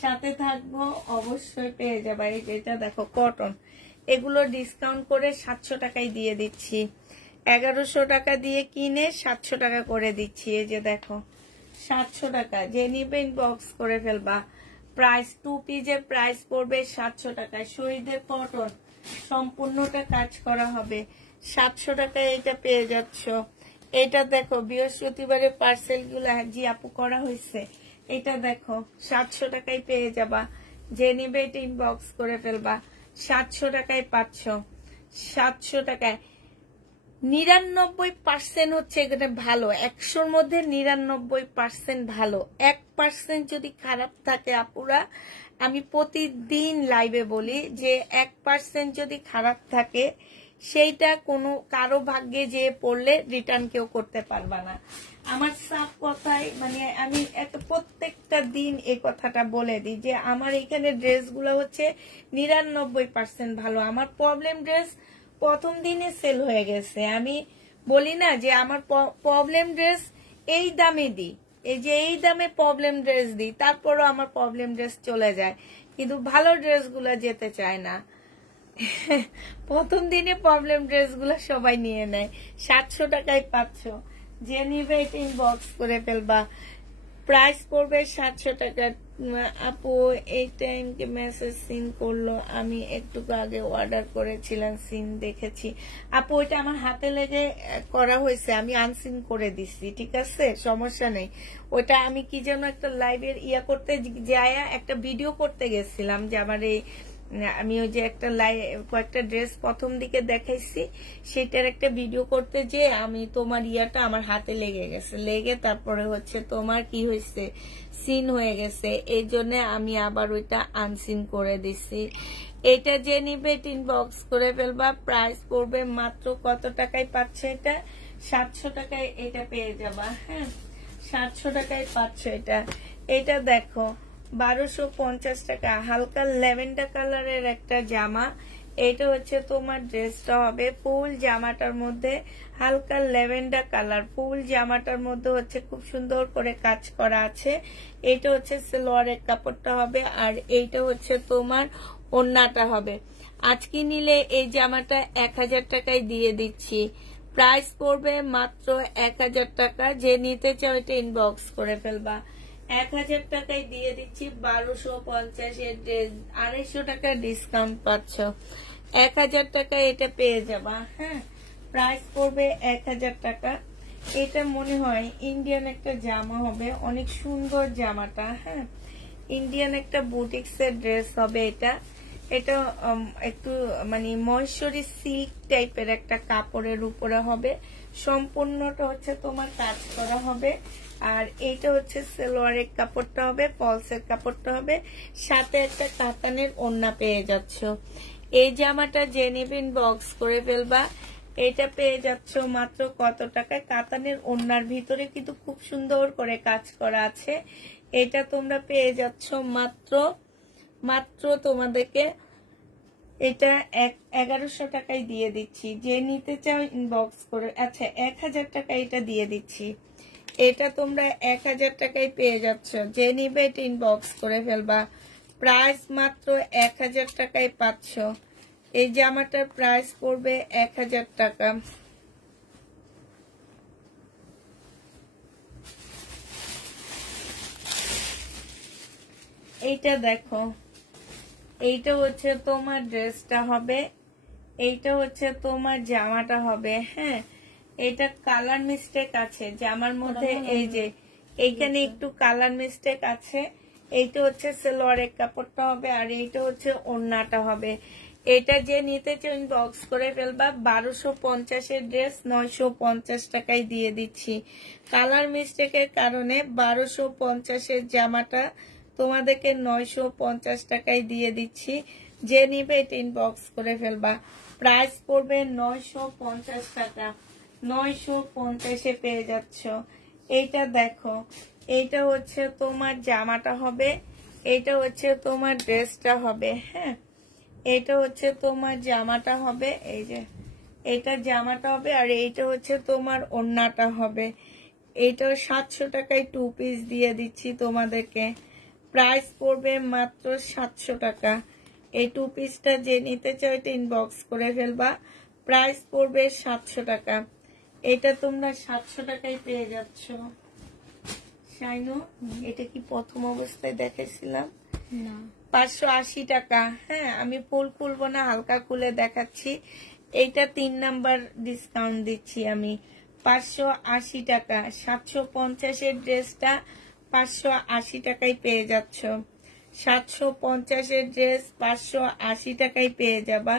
সাথে থাকবো, অবশ্যই পেয়ে যাবা। এই যেটা দেখো কটন, এগুলো ডিসকাউন্ট করে 700 টাকায় দিয়ে দিচ্ছি। 1100 টাকা দিয়ে কিনে 700 টাকা করে দিচ্ছি। এই যে দেখো 700 টাকা। যে নিবে ইনবক্স করে ফেলবা। প্রাইস 2 পিসের প্রাইস পড়বে 700 টাকায়। শহীদের কটন, সম্পূর্ণটা কাজ করা হবে। 700 টাকায় এটা পেয়ে যাচ্ছ। এটা দেখো বৃহস্পতিবারে পার্সেল গুলো জি আপু করা হয়েছে। এটা দেখো 700 টাকায় পেয়ে যাবা। যে নিবে এটা ইনবক্স করে ফেলবা। 700 টাকায় পাচ্ছ। 700 টাকায় 99% হচ্ছে এখানে ভালো। 100-র মধ্যে 99% ভালো। 1% যদি খারাপ থাকে আপুরা, আমি প্রতিদিন লাইভে বলি যে 1% যদি খারাপ থাকে সেইটা কোনো কারো ভাগ্যে যে পড়লে রিটার্ন কেউ করতে পারবা না। আমার সাফ কথাই, মানে আমি প্রত্যেকটা দিন এই কথাটা বলে দিই যে আমার এখানে ড্রেসগুলো হচ্ছে 99% ভালো। আমার প্রবলেম ড্রেস প্রথম দিনে সেল হয়ে গেছে। আমি বলি না যে আমার প্রবলেম ড্রেস এই দামে দিই, এই যে এই দামে প্রবলেম ড্রেস দিই, তারপরও আমার প্রবলেম ড্রেস চলে যায়, কিন্তু ভালো ড্রেসগুলো যেতে চায় না। প্রথম দিনে প্রবলেম ড্রেসগুলো সবাই নিয়ে নেয়। 700 টাকায় পাচ্ছ। যে নিবে এটা ইনবক্স করে ফেলবা। প্রাইস পড়বে 700 টাকা। আপু এই টাইমকে মেসেজ সিন করলো, আমি একটু আগে অর্ডার করেছিলাম, সিন দেখেছি। আপু ওইটা আমার হাতে লেগে করা হয়েছে, আমি আনসিন করে দিচ্ছি, ঠিক আছে, সমস্যা নেই। ওইটা আমি কি যেন একটা লাইভের করতে যায় একটা ভিডিও করতে গেছিলাম, যে আমার এই আমি ওই যে একটা কয়েকটা ড্রেস প্রথম দিকে দেখাইছি, সেটার একটা ভিডিও করতে যে আমি তোমার আমার হাতে লেগে গেছে, লেগে তারপরে হচ্ছে তোমার কি হয়েছে, সিন হয়ে গেছে, এই জন্য আমি আবার ওইটা আনসিন করে দিছি। এটা যে নিবে ইনবক্স করে ফেলবা। প্রাইস পড়বে মাত্র কত টাকায় পাচ্ছ এটা? 700 টাকায় এটা পেয়ে যাবা। হ্যাঁ, 700 টাকায় পাচ্ছ এটা। এটা দেখো 1250 টাকা, হালকা ল্যাভেন্ডার কালারের একটা জামা। এটা হচ্ছে তোমার ড্রেসটা হবে, ফুল জামাটার মধ্যে হালকা ল্যাভেন্ডার কালার, ফুল জামাটার মধ্যে হচ্ছে খুব সুন্দর করে কাজ করা আছে। এটা হচ্ছে সালোয়ারের কাপড়টা হবে, আর এইটা হচ্ছে তোমার ওড়নাটা হবে। আজকে নিলে এই জামাটা 1000 টাকায় দিয়ে দিচ্ছি। প্রাইস পড়বে মাত্র 1000 টাকা। যে নিতে চাও এটা ইনবক্স করে ফেলবা। 1000 টাকায় দিয়ে দিচ্ছি। 1250 এর ড্রেস, 250 টাকা ডিসকাউন্ট পাচ্ছ, 1000 টাকায় এটা পেয়ে যাবা। হ্যাঁ, প্রাইস পড়বে 1000 টাকা। এটা মনে হয় ইন্ডিয়ান একটা জামা হবে, অনেক সুন্দর জামাটা। হ্যাঁ, ইন্ডিয়ান একটা বুটিক্স এর ড্রেস হবে এটা। এটা একটু মানে মহেশ্বরী সিল্ক টাইপের একটা কাপড়ের উপরে হবে, সম্পূর্ণটা হচ্ছে তোমার কাজ করা হবে। আর এইটা হচ্ছে সালোয়ারের কাপড়টা হবে, ফলসের কাপড়টা হবে, সাথে একটা কাতানের ওড়না পেয়ে যাচ্ছ। এই জামাটা যে নেবেন বক্স করে ফেলবা। এটা পেয়ে যাচ্ছ মাত্র কত টাকায়? কাতানের ওড়নার ভিতরে কিন্তু খুব সুন্দর করে কাজ করা আছে। এটা তোমরা পেয়ে যাচ্ছ মাত্র তোমাদেরকে এটা 1100 টাকায় দিয়ে দিচ্ছি। যে নিতে চাও ইনবক্স করে, আচ্ছা 1000 টাকা এটা দিয়ে দিচ্ছি। এটা তোমরা 1000 টাকায় পেয়ে যাচ্ছ। যে নিবে এটা ইনবক্স করে ফেলবা। প্রাইস মাত্র 1000 টাকায় পাচ্ছ। এই জামাটার প্রাইস পড়বে 1000 টাকা। এইটা দেখো, এইটা হচ্ছে তোমার ড্রেসটা হবে, এইটা হচ্ছে তোমার জামাটা হবে। হ্যাঁ, এটা কালার মিস্টেক আছে জামার মধ্যে, এই যে এইখানে একটু কালার মিস্টেক আছে। এইটা হচ্ছে সালোয়ারের কাপড়টা হবে, আর এইটা হচ্ছে ওড়নাটা হবে। এটা যে নিতে চাও ইনবক্স করে ফেলবা। 1250 এর ড্রেস 950 টাকায় দিয়ে দিচ্ছি। কালার মিস্টেকের কারণে 1250 এর জামাটা তোমাদেরকে 950 টাকায় দিয়ে দিচ্ছি। যে নিবে এটা ইনবক্স করে ফেলবা। প্রাইস পড়বে 950 টাকা। 950 পেয়ে যাচ্ছ। এইটা দেখো, এইটা হচ্ছে তোমার জামাটা হবে, এইটা হচ্ছে তোমার ড্রেসটা হবে। হ্যাঁ, এটা হচ্ছে তোমার জামাটা হবে, এই যে এটা জামাটা হবে, আর এইটা হচ্ছে তোমার ওড়নাটা হবে। এইটা 700 টাকায় 2 পিস দিয়ে দিচ্ছি তোমাদেরকে। প্রাইস পড়বে মাত্র 700 টাকা। এই 2 পিসটা যে নিতে চাও এটা ইনবক্স করে ফেলবা। প্রাইস পড়বে 700 টাকা। এটা তোমরা 700 টাকায় পেয়ে যাচ্ছ। শাইনু, এটা কি প্রথম অবস্থায় দেখেছিলাম? না, 580 টাকা। হ্যাঁ, আমি ফুল খুলবো না, হালকা খুলে দেখাচ্ছি। এইটা 3 নাম্বার ডিসকাউন্ট দিচ্ছি আমি। 580 টাকা। 750 এর ড্রেসটা 580 টাকায় পেয়ে যাচ্ছ। 750 এর ড্রেস 580 টাকায় পেয়ে যাবা।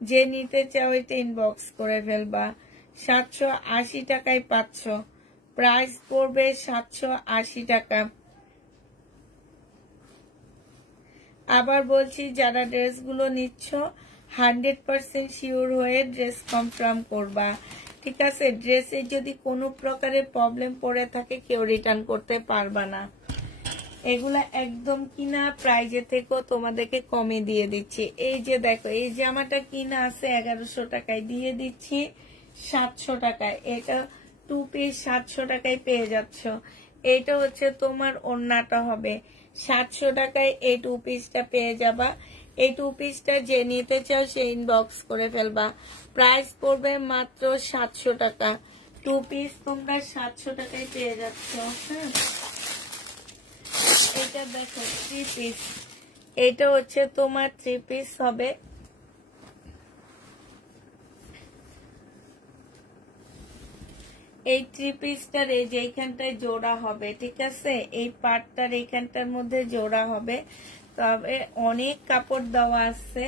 যে নিতে চাও এটা ইনবক্স করে ফেলবা। 780 টাকায় পাচ্ছ। প্রাইস পড়বে 780 টাকা। আবার বলছি, যারা ড্রেসগুলো নিচ্ছ 100% শিওর হয়ে ড্রেস কনফার্ম করবা, ঠিক আছে? ড্রেসে যদি কোনো প্রকারের প্রবলেম পড়ে থাকে কেউ রিটার্ন করতে পারবা না। এগুলা একদম কিনা প্রাইজে থেকেও তোমাদেরকে কমে দিয়ে দিচ্ছি। এই যে দেখো, এই জামাটা কিনা আছে 1100 টাকায়, দিয়ে দিচ্ছি 700 টাকায়। এটা 2 পিস 700 টাকায় পেয়ে যাচ্ছ। এটা হচ্ছে তোমার ওড়নাটা হবে। 700 টাকায় এই 2 পিসটা পেয়ে যাবা। এই 2 পিসটা যে নিতে চাও সে ইনবক্স করে ফেলবা। প্রাইস পড়বে মাত্র 700 টাকা। 2 পিস তোমরা 700 টাকায় পেয়ে যাচ্ছ। হ্যাঁ, এটা দেখো 3 পিস, এটা হচ্ছে তোমার 3 পিস হবে। এই 3 পিসটার এই যে এইখানটায় জোড়া হবে, ঠিক আছে, এই পার্টটার এইখানটার মধ্যে জোড়া হবে। তবে অনেক কাপড় দেওয়া আছে,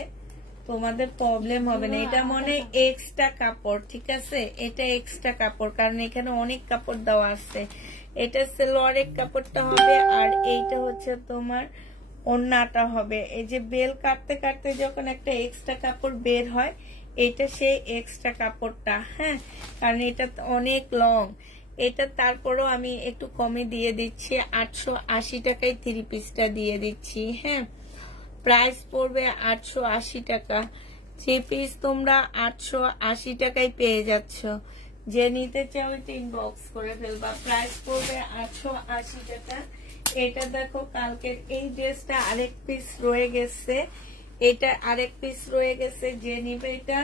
তোমাদের প্রবলেম হবে না। এটা মনে এক্সট্রা কাপড়, ঠিক আছে, এটা এক্সট্রা কাপড়, কারণ এখানে অনেক কাপড় দেওয়া আছে। এটা সালোয়ারের কাপড়টা হবে, আর এইটা হচ্ছে তোমার ওড়নাটা হবে। এই যে বেল কাটতে কাটতে যখন একটা এক্সট্রা কাপড় বের হয়, এটা সেই এক্সট্রা কাপড়টা, হ্যাঁ, কারণ এটা অনেক লং। এটা তারপরেও আমি একটু কমে দিয়ে দিচ্ছি, 880 টাকায় 3 পিসটা দিয়ে দিচ্ছি, হ্যাঁ। প্রাইস পড়বে 880 টাকা। 3 পিস তোমরা 880 টাকায় পেয়ে যাচ্ছ। যে নিতে চাও ইনবক্স করে ফেলবা। প্রাইস পড়বে 880 টাকা। এটা দেখো কালকের এই ড্রেসটা আরেক পিস রয়ে গেছে, এটা আরেক পিস রয়ে গেছে। যে নিবে এটা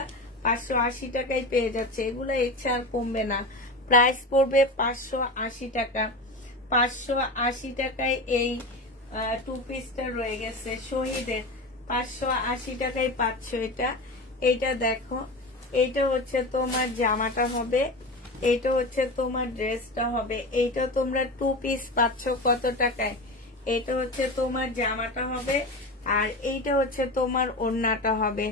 580 টাকায় পেয়ে যাচ্ছে। এগুলো ইচ্ছা আর কমবে না। প্রাইস পড়বে 580 টাকা। 580 টাকায় এই 2 পিসটা রয়ে গেছে শহীদের। 580 টাকায় পাচ্ছ এটা। এটা দেখো, এইটা হচ্ছে তোমার জামাটা হবে, এইটা হচ্ছে তোমার ড্রেসটা হবে। এইটা তোমরা 2 পিস পাচ্ছ কত টাকায়? এটা হচ্ছে তোমার জামাটা হবে, আর এইটা হচ্ছে তোমার ওড়নাটা হবে।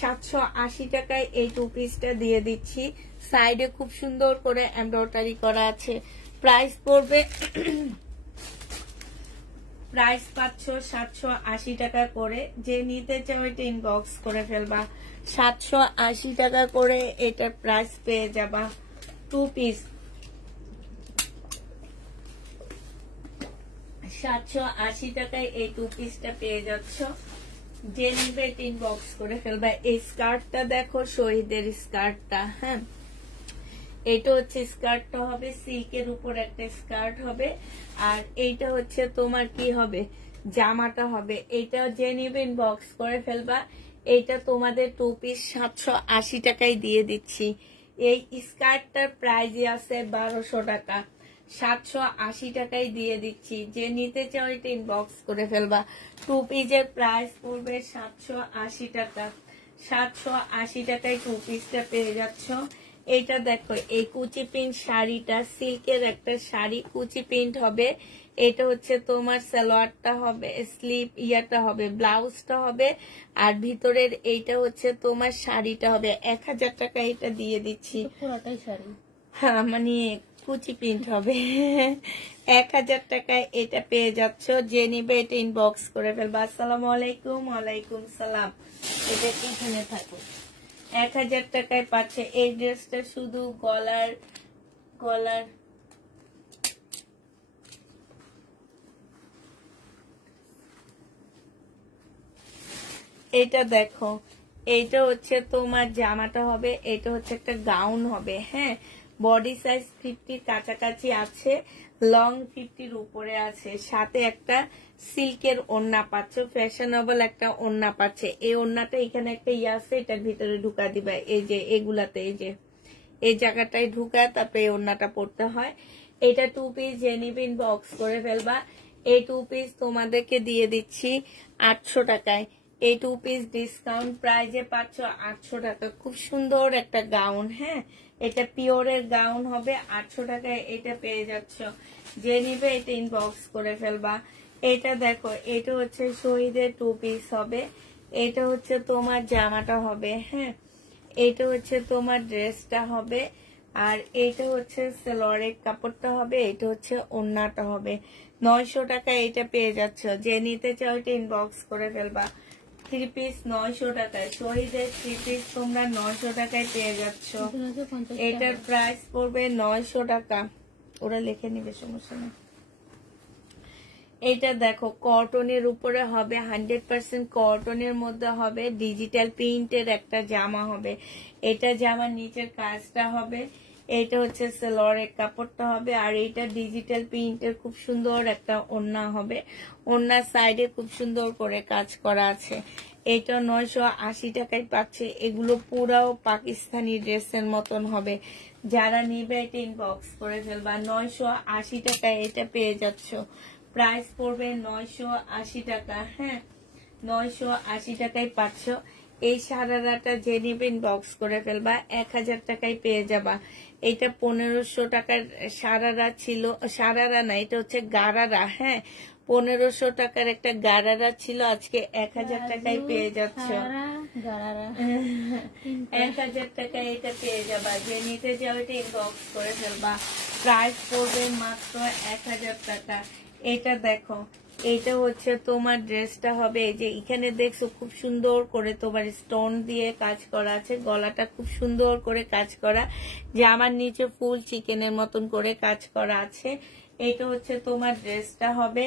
780 টাকায় এই 2 পিসটা দিয়ে দিচ্ছি। সাইডে খুব সুন্দর করে এমব্রয়ডারি করা আছে। প্রাইস পড়বে প্রাইস পাচ্ছ 780 টাকা করে। যে নিতে চাও এটা ইনবক্স করে ফেলবা। 780 টাকা করে এটার প্রাইস পেয়ে যাবা। 2 পিস 780 টাকায় এই 2 পিসটা পেয়ে যাচ্ছ। যে নিবে এটা ইনবক্স করে ফেলবা। এই স্কার্টটা দেখো, শহীদের স্কার্টটা, হ্যাঁ, এটা হচ্ছে স্কার্টটা হবে, সিল্কের উপর একটা স্কার্ট হবে। আর এইটা হচ্ছে তোমার কি হবে, জামাটা হবে। এইটা যে নিবে ইনবক্স করে ফেলবা। এইটা তোমাদের 2 পিস 780 টাকায় দিয়ে দিচ্ছি। এই স্কার্টটার প্রাইস আছে 1200 টাকা। 780 টাকায় দিয়ে দিচ্ছি। যে নিতে চাও এটা ইনবক্স করে ফেলবা। 2 পিসের প্রাইস পড়বে 780 টাকা। 780 টাকায় 2 পিসটা পেয়ে যাচ্ছ। এটা দেখো, এই কুচি প্রিন্ট শাড়িটা, সিল্কের একটা শাড়ি, কুচি প্রিন্ট হবে। এটা হচ্ছে তোমার সালোয়ারটা হবে, স্লিপ ইয়াটা হবে, ব্লাউজটা হবে, আর ভিতরের এইটা হচ্ছে তোমার শাড়িটা হবে। 1000 টাকা এটা দিয়ে দিচ্ছি। পুরোটাই শাড়ি, হ্যাঁ, মানে কুচি প্রিন্ট হবে। 1000 টাকায় এটা পেয়ে যাচ্ছ। যে নিবে এটা ইনবক্স করে ফেলবা। আসসালামু আলাইকুম। ওয়ালাইকুম সালাম। এটা এখানে থাকো। 1000 টাকায় পাচ্ছে এই ড্রেসটা। শুধু গলার এটা দেখো, এইটা হচ্ছে তোমার জামাটা হবে, এটা হচ্ছে একটা গাউন হবে, হ্যাঁ। বডি সাইজ 50 কাছাকাছি আছে, লং 50-র উপরে আছে। সাথে একটা সিল্কের ওড়না পাচ্ছ, ফ্যাশনেবল একটা ওড়না পাচ্ছে। এই ওড়নাটা এখানে একটা আছে, এটার ভিতরে ঢুকা দিবা। এই যে এগুলাতে, এই যে এই জায়গাটায় ঢুকা, তারপরে এই ওড়নাটা পড়তে হয়। এটা 2 পিস যে নিবে ইনবক্স করে ফেলবা। এই 2 পিস তোমাদেরকে দিয়ে দিচ্ছি 800 টাকায়। এই 2 পিস ডিসকাউন্ট প্রাইজে পাচ্ছ 800 টাকা। খুব সুন্দর একটা গাউন, হ্যাঁ, এটা পিওরের গাউন হবে। 800 টাকায় এটা পেয়ে যাচ্ছ। যে নিবে এটা ইনবক্স করে ফেলবা। এটা দেখো, এটা হচ্ছে শহীদের 2 পিস হবে। এটা হচ্ছে তোমার জামাটা হবে, হ্যাঁ, এটা হচ্ছে তোমার ড্রেসটা হবে, আর এটা হচ্ছে সালোয়ারের কাপড়টা হবে, এটা হচ্ছে ওড়নাটা হবে। 900 টাকা এটা পেয়ে যাচ্ছ। যে নিতে চাও এটা ইনবক্স করে ফেলবা। 3 পিস 900 টাকায়। শহীদের 3 পিস তোমরা 900 টাকায় পেয়ে যাচ্ছ। এটার প্রাইস পড়বে 900 টাকা। ওরা লিখে নিবে, সমস্যা নেই। এটা দেখো, কটনের উপরে হবে, 100% কটনের মধ্যে হবে, ডিজিটাল প্রিন্টের একটা জামা হবে। এটা জামার নিচের কাজটা হবে, এটা হচ্ছে সালোয়ারের কাপড়টা হবে, আর এটা ডিজিটাল প্রিন্টের খুব সুন্দর একটা ওড়না হবে। ওড়নার সাইডে খুব সুন্দর করে কাজ করা আছে। এটা 980 টাকায় পাচ্ছে। এগুলো পুরাও পাকিস্তানি ড্রেসের মতন হবে। যারা নিবে এটা ইনবক্স করে ফেলবা। 980 টাকায় এটা পেয়ে যাচ্ছ। প্রাইস পড়বে 980 টাকা। হ্যাঁ, 980 টাকায় পাচ্ছ। এই সারারাটা যে নেবেন বক্স করে ফেলবা, 1000 টাকায় পেয়ে যাবা। এটা 1500 টাকার সারারা ছিল, সারারা না, এটা হচ্ছে গারারা। হ্যাঁ, 1500 টাকার একটা গারারা ছিল, আজকে 1000 টাকায় পেয়ে যাচ্ছ। 1000 টাকায় এটা পেয়ে যাবা। যে নিতে যাও এটা ইনবক্স করে ফেলবা। প্রাইস পড়বে মাত্র 1000 টাকা। এটা দেখো, এটা হচ্ছে তোমার ড্রেসটা হবে, এই যে এখানে দেখছো খুব সুন্দর করে তোমার স্টোন দিয়ে কাজ করা আছে, গলাটা খুব সুন্দর করে কাজ করা, যে আমার নিচে ফুল চিকেনের মতন করে কাজ করা আছে। এটা হচ্ছে তোমার ড্রেসটা হবে,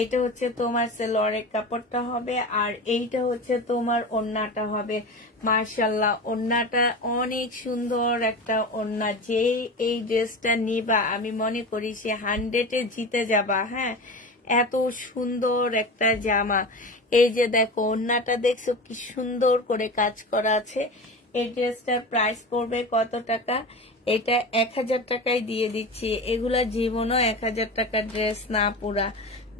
এটা হচ্ছে তোমার সেলোয়ারের কাপড়টা হবে, আর এইটা হচ্ছে তোমার ওড়নাটা হবে। মাশাআল্লাহ, ওড়নাটা অনেক সুন্দর একটা ওড়না। যে এই ড্রেসটা নিবা আমি মনে করি সে 100-এ জিতে যাবা। হ্যাঁ, এত সুন্দর একটা জামা। এই যে দেখো ওড়নাটা দেখছো কি সুন্দর করে কাজ করা আছে। এই ড্রেসটার প্রাইস পড়বে কত টাকা? এটা 1000 টাকায় দিয়ে দিচ্ছি। এগুলা জীবনও 1000 টাকার ড্রেস না, পুরা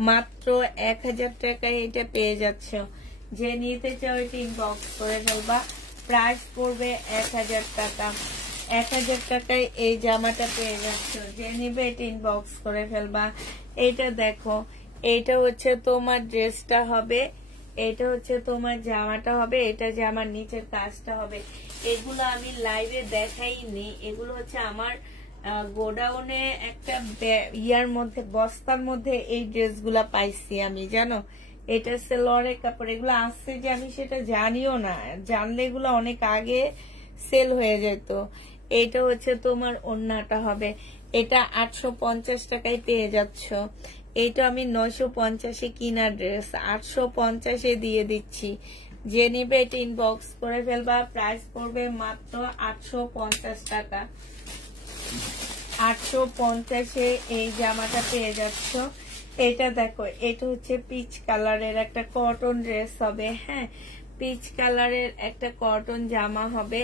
মাত্র 1000 টাকায় এটা পেয়ে যাচ্ছ। যে নিতে চাও এটা ইনবক্স করে ফেলবা। প্রাইস পড়বে 1000 টাকা। 1000 টাকায় এই জামাটা পেয়ে যাচ্ছ। যে নিবে এটা ইনবক্স করে ফেলবা। এটা দেখো, এটা হচ্ছে তোমার ড্রেসটা হবে, এটা হচ্ছে তোমার জামাটা হবে, এটা জামার নিচের কাজটা হবে। এগুলো আমি লাইভে দেখাইনি, এগুলো হচ্ছে আমার গোডাউনে একটা ইয়ার মধ্যে, বস্তার মধ্যে এই ড্রেসগুলা পাইছি আমি, জানো। এটা সেলোয়ারের কাপড়, এগুলো আসছে যে আমি সেটা জানিও না, জানলে এগুলো অনেক আগে সেল হয়ে যেত। এটা হচ্ছে তোমার ওড়নাটা হবে, এটা 850 টাকায় পেয়ে যাচ্ছ। এইটা আমি 950-এ কিনা ড্রেস 850-এ দিয়ে দিচ্ছি। যে নিবে এটা ইনবক্স করে ফেলবা। প্রাইস পড়বে মাত্র 850 টাকা। 850-এ এই জামাটা পেয়ে যাচ্ছ। এটা দেখো, এটা হচ্ছে পিচ কালারের একটা কটন ড্রেস হবে। হ্যাঁ, পিচ কালারের একটা কটন জামা হবে।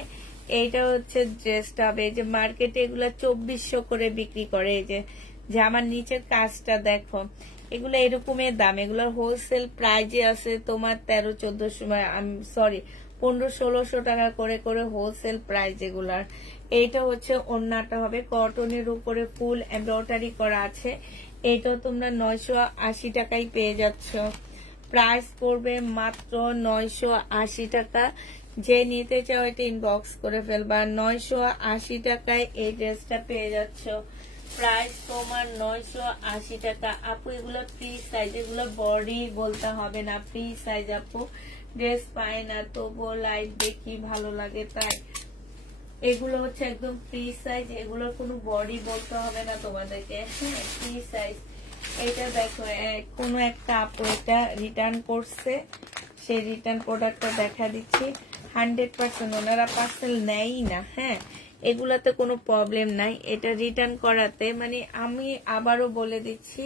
এইটা হচ্ছে ড্রেসটা হবে। এই যে মার্কেটে এগুলো 2400 করে বিক্রি করে। এই যে জামার নিচের কাজটা দেখো, এগুলো এরকমের দাম। এগুলোর হোলসেল প্রাইজে আছে তোমার 1500-1600 টাকা করে করে হোলসেল প্রাইস এগুলার। এইটা হচ্ছে ওড়নাটা হবে, কটনের উপরে ফুল এমব্রয়ডারি করা আছে। এইটাও তোমরা 980 টাকায় পেয়ে যাচ্ছ। প্রাইস পড়বে মাত্র 980 টাকা। যে নিতে চাও এটা ইনবক্স করে ফেলবা। 980 টাকায় এই ড্রেসটা পেয়ে যাচ্ছ। প্রাইস তোমার 980 টাকা। আপু এগুলো ফ্রি সাইজ, এগুলো বডি বলতে হবে না, ফ্রি সাইজ আপু। ড্রেস পায় না তবুও লাইভ দেখি ভালো লাগে তাই। এগুলো হচ্ছে একদম ফ্রি সাইজ, এগুলোর কোনো বডি বলতে হবে না তোমাদেরকে। হ্যাঁ, ফ্রি সাইজ। এটা দেখো, কোনো একটা আপু এটা রিটার্ন করছে, সেই রিটার্ন প্রোডাক্টটা দেখা দিচ্ছি। 100% ওনারা পার্সেল নেয়ই না। হ্যাঁ, এগুলাতে কোনো প্রবলেম নাই। এটা রিটার্ন করাতে, মানে আমি আবারও বলে দিচ্ছি,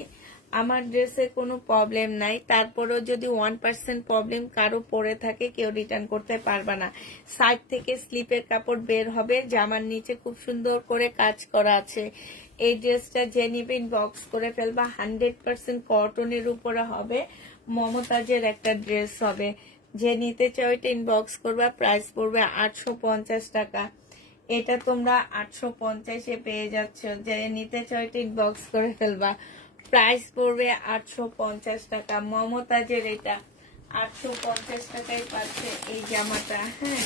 আমার ড্রেসে কোনো প্রবলেম নাই। তারপরেও যদি 1% প্রবলেম কারো পড়ে থাকে, কেউ রিটার্ন করতে পারবে না। সাইড থেকে স্লিপের কাপড় বের হবে, জামার নিচে খুব সুন্দর করে কাজ করা আছে। এই ড্রেসটা যে নিবে ইনবক্স করে ফেলবা। 100% কটনের উপরে হবে, মমতাজের একটা ড্রেস হবে। যে নিতে চাও এটা ইনবক্স করবা। প্রাইস পড়বে 850 টাকা। এটা তোমরা 850-এ পেয়ে যাচ্ছ। যে নিতে চাও এটা ইনবক্স করে ফেলবা। প্রাইস পড়বে 850 টাকা। মমতাজের এটা 850 টাকায় পাচ্ছে এই জামাটা। হ্যাঁ,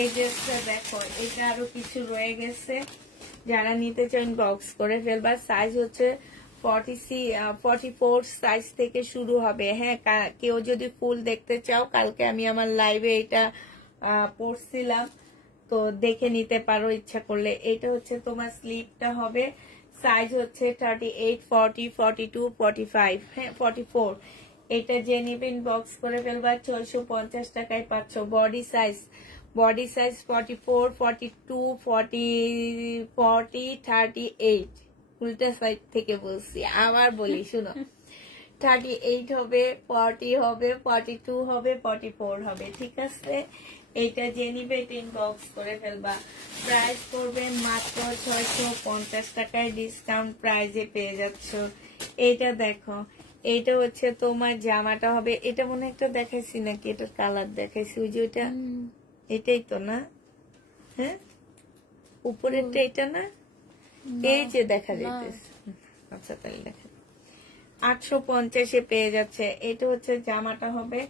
এই ড্রেসটা দেখো, এটা আরো কিছু রয়ে গেছে। যারা নিতে চান বক্স করে ফেলবা। সাইজ হচ্ছে 44 সাইজ থেকে শুরু হবে। হ্যাঁ, কেউ যদি ফুল দেখতে চাও, কালকে আমি আমার লাইভে এটা পড়ছিলাম, তো দেখে নিতে পারো ইচ্ছা করলে। এটা হচ্ছে তোমার স্লিপটা হবে। সাইজ হচ্ছে 38, 40, 42, 45, হ্যাঁ 44। এটা যে নিবেন বক্স করে ফেলবা। 450 টাকায় পাচ্ছ। Body size 44, 42, 40, 38। উল্টা সাইড থেকে বলছি, আবার বলি শুনো। 38 হবে, 40 হবে, 42 হবে, 44 হবে। ঠিক আছে, এটা যে নিবে এটা ইনবক্স করে ফেলবা। প্রাইস করবে মাত্র 650 টাকায়, ডিসকাউন্ট প্রাইজে পেয়ে যাচ্ছ। এটা দেখো, এইটা হচ্ছে তোমার জামাটা হবে, এটা মনে হয় একটা দেখাইছি নাকি, এটার কালার দেখাইছি, ওই যে ওইটা, এটাই তো না? হ্যাঁ, উপরেরটা এটা না? এই যে দেখা যাইতেছে। আচ্ছা তাহলে দেখা 850-এ পেয়ে যাচ্ছে। এটা হচ্ছে জামাটা হবে,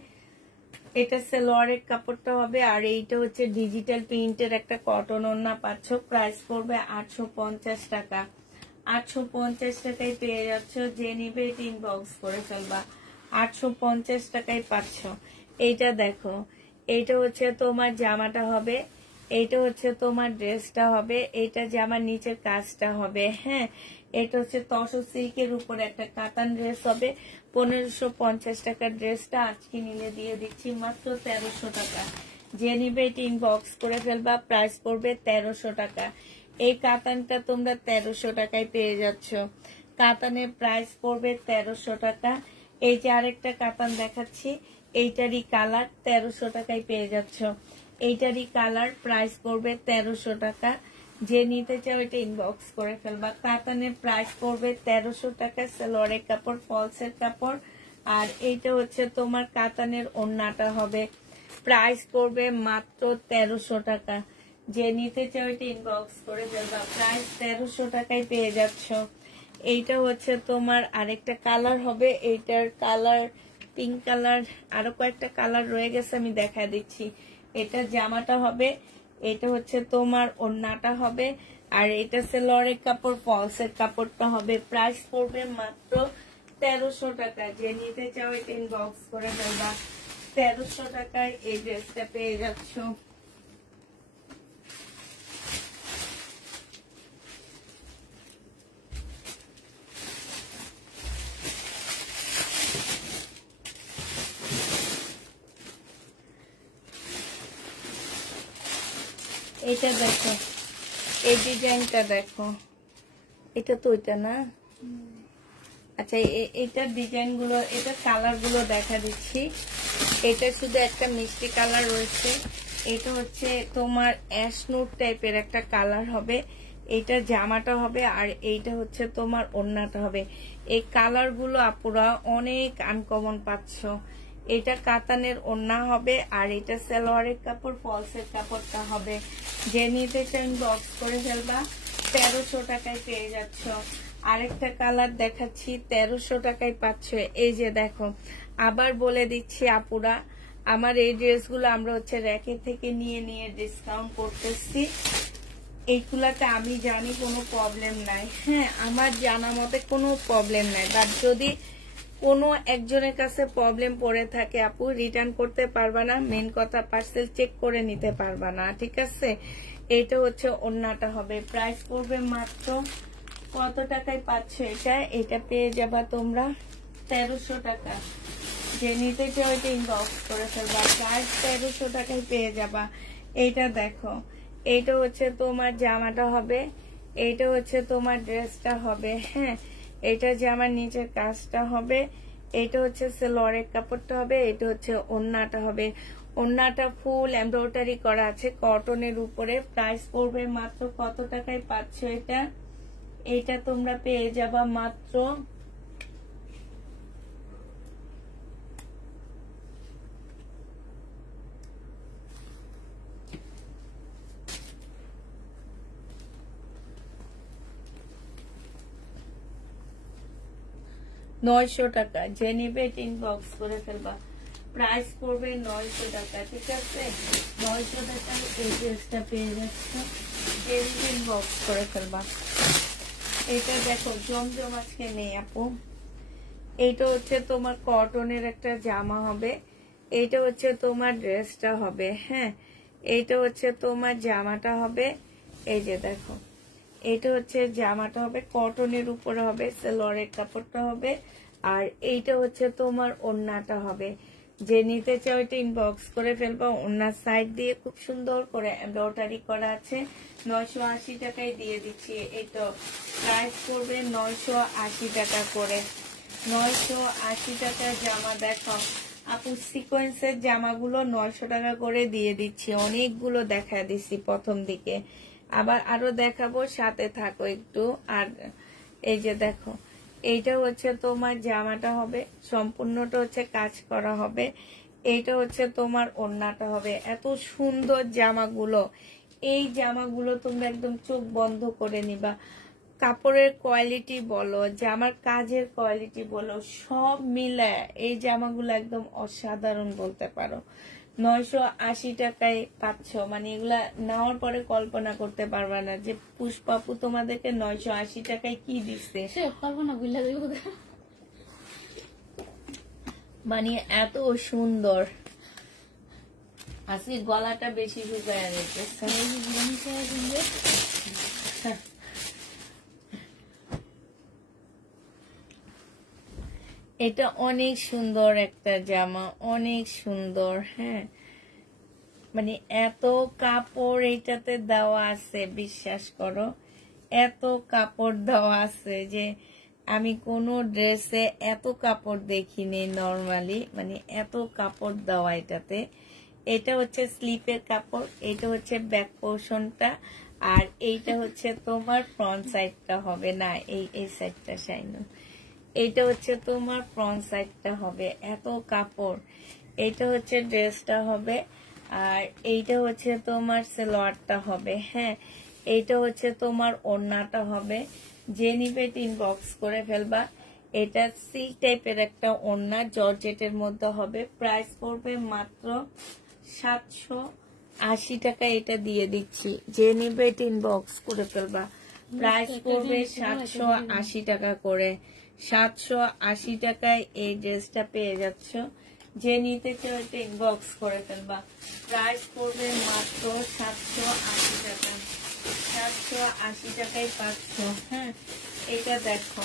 এটা সালোয়ারের কাপড়টা হবে, আর এইটা হচ্ছে ডিজিটাল প্রিন্টের একটা কটন ওড়না পাচ্ছ। প্রাইস পড়বে 850 টাকা। 850 টাকায় পেয়ে যাচ্ছ, যে নিবে এটা ইনবক্স করে ফেলবা। 850 টাকায় পাচ্ছ। এইটা দেখো, এইটা হচ্ছে তোমার জামাটা হবে, এইটা হচ্ছে তোমার ড্রেসটা হবে, এইটা জামার নিচের কাজটা হবে। হ্যাঁ, এটা হচ্ছে তসর সিল্কের উপরে একটা কাতান ড্রেস হবে। 1550 টাকার ড্রেসটা আজকে নিলে দিয়ে দিচ্ছি মাত্র 1300 টাকা। যে নিবে এটা ইনবক্স করে ফেলবা। প্রাইস পড়বে 1300 টাকা। এই কাতানটা তোমরা 1300 টাকায় পেয়ে যাচ্ছ। কাতানের প্রাইস পড়বে 1300 টাকা। এই যে আরেকটা কাতান দেখাচ্ছি, এইটারই কালার 1300 টাকায় পেয়ে যাচ্ছ। এইটারই কালার, প্রাইস পড়বে 1300 টাকা। যে নিতে চাও এটা ইনবক্স করে ফেলবা। কাতানের প্রাইস পড়বে 1300 টাকা। সালোয়ারের কাপড়, ফলসের কাপড়, আর এইটা হচ্ছে তোমার কাতানের ওড়নাটা হবে। প্রাইস পড়বে মাত্র 1300 টাকা। যে নিতে চাও এটা ইনবক্স করে ফেলবা। প্রাইস 1300 টাকায় পেয়ে যাচ্ছ। এইটা হচ্ছে তোমার আরেকটা কালার হবে, এইটার কালার পিঙ্ক কালার, আরো কয়েকটা কালার রয়ে গেছে, আমি দেখা দিচ্ছি। এটা জামাটা হবে, এটা হচ্ছে তোমার ওড়নাটা হবে, আর এটা সালোয়ারের কাপড়, ফলসের কাপড়টা হবে। প্রাইস পড়বে মাত্র 1300 টাকা। যে নিতে চাও এটা ইনবক্স করে ফেলবা। 1300 টাকায় এই ড্রেসটা পেয়ে যাচ্ছ। এটা দেখো, এই ডিজাইনটা দেখো, এটা তো ওইটা না? আচ্ছা, এটার ডিজাইন গুলো, এটার কালার গুলো দেখা দিচ্ছি। এটা শুধু একটা মিষ্টি কালার রয়েছে, এটা হচ্ছে তোমার অ্যাশ নুড টাইপের একটা কালার হবে। এটা জামাটা হবে, আর এইটা হচ্ছে তোমার ওড়নাটা হবে। এই কালার গুলো আপুরা অনেক আনকমন পাচ্ছ। এটা কাতানের ওড়না হবে, আর এটা সালোয়ারের কাপড়, ফলসের কাপড়টা হবে। যে নিতে চান বক্স করে ফেলবা। 1300 টাকায় পেয়ে যাচ্ছ। আরেকটা কালার দেখাচ্ছি, 1300 টাকায় পাচ্ছ। এই যে দেখো, আবার বলে দিচ্ছি আপুরা, আমার এই ড্রেসগুলো আমরা হচ্ছে র্যাকে থেকে নিয়ে নিয়ে ডিসকাউন্ট করতেছি। এইগুলাতে আমি জানি কোনো প্রবলেম নাই। হ্যাঁ, আমার জানা মতে কোনো প্রবলেম নাই, বাট যদি কোনো একজনের কাছে প্রবলেম পড়ে থাকে আপু, রিটার্ন করতে পারবা না। মেন কথা, পার্সেল চেক করে নিতে পারবা না, ঠিক আছে? এটা হচ্ছে ওড়নাটা হবে। প্রাইস পড়বে মাত্র কত টাকায় পাচ্ছ এটা? এটা পেয়ে যাবা তোমরা 1300 টাকা। যে নিতে চাও এটা ইনবক্স করে ফেলবা। প্রাইস 1300 টাকায় পেয়ে যাবা। এইটা দেখো, এইটা হচ্ছে তোমার জামাটা হবে, এইটা হচ্ছে তোমার ড্রেসটা হবে। হ্যাঁ, এটা জামার নিচের কাজটা হবে, এটা হচ্ছে সালোয়ারের কাপড়টা হবে, এটা হচ্ছে ওড়নাটা হবে। ওড়নাটা ফুল এমব্রয়ডারি করা আছে কটনের উপরে। প্রাইস পড়বে মাত্র কত টাকায় পাচ্ছ এটা? এটা তোমরা পেয়ে যাবা মাত্র 900 টাকা। যে নিবে ইনবক্স করে ফেলবা। প্রাইস পড়বে 900 টাকা, ঠিক আছে? 900 টাকায় এই ড্রেসটা পেয়ে যাচ্ছ। যে নিবে ইনবক্স করে ফেলবা। এটা দেখো, জমজম আজকে নেই আপু। এইটা হচ্ছে তোমার কটনের একটা জামা হবে, এইটা হচ্ছে তোমার ড্রেসটা হবে। হ্যাঁ, এইটা হচ্ছে তোমার জামাটা হবে। এই যে দেখো, এটা হচ্ছে জামাটা হবে, কটনের উপরে হবে, সালোয়ারের কাপড়টা হবে, আর এইটা হচ্ছে তোমার ওড়নাটা হবে। যে নিতে চাও এটা ইনবক্স করে ফেলবা। ওড়নার সাইড দিয়ে খুব সুন্দর করে এমব্রয়ডারি করা আছে। 980 টাকায় দিয়ে দিচ্ছি। এটা প্রাইস পড়বে 980 টাকা করে। 980 টাকার জামা দেখো আপু, সিকোয়েন্সের জামাগুলো 900 টাকা করে দিয়ে দিচ্ছি। অনেকগুলো দেখা দিচ্ছি প্রথম দিকে, আবার আরো দেখাবো, সাথে থাকো একটু। আর এই যে দেখো, এইটা হচ্ছে তোমার জামাটা হবে, সম্পূর্ণটা হচ্ছে কাজ করা হবে। এইটা হচ্ছে তোমার ওড়নাটা হবে। এত সুন্দর জামাগুলো, এই জামাগুলো তোমরা একদম চোখ বন্ধ করে নিবা। কাপড়ের কোয়ালিটি বলো, জামার কাজের কোয়ালিটি বলো, সব মিলে এই জামাগুলো একদম অসাধারণ বলতে পারো। 980 টাকায় পাচ্ছ, মানে এগুলা নেওয়ার পরে কল্পনা করতে পারবা না যে পুষ্পাপু তোমাদেরকে 980 টাকায় কি দিচ্ছে। মানে এত সুন্দর। আজকে গলাটা বেশি শুকায় গেছে। এটা অনেক সুন্দর একটা জামা, অনেক সুন্দর। হ্যাঁ, মানে এত কাপড় এইটাতে দেওয়া আছে, বিশ্বাস করো এত কাপড় দেওয়া আছে যে আমি কোনো ড্রেসে এত কাপড় দেখিনি নরমালি। মানে এত কাপড় দেওয়া এটাতে। এটা হচ্ছে স্লিপের কাপড়, এটা হচ্ছে ব্যাক পোর্শনটা, আর এইটা হচ্ছে তোমার ফ্রন্ট সাইডটা হবে। না, এই সাইডটা শাইনো, এইটা হচ্ছে তোমার ফ্রন্ট সাইডটা হবে। এত কাপড়। এইটা হচ্ছে ড্রেসটা হবে, আর এইটা হচ্ছে তোমার সালোয়ারটা হবে। হ্যাঁ, এইটা হচ্ছে তোমার ওড়নাটা হবে। যে নিবে ইনবক্স করে ফেলবা। এটা সিল্ক টাইপের একটা ওড়না, জর্জেটের মধ্যে হবে। প্রাইস পড়বে মাত্র 780 টাকা। এটা দিয়ে দিচ্ছি, যে নিবে ইনবক্স করে ফেলবা। প্রাইস পড়বে 780 টাকা করে। 780 টাকায় এই ড্রেসটা পেয়ে যাচ্ছ। যে নিতে চাও এটা ইনবক্স করে ফেলবা। প্রাইস পড়বে মাত্র 780 টাকা। 780 টাকায় পাচ্ছ। হ্যাঁ, এটা দেখো,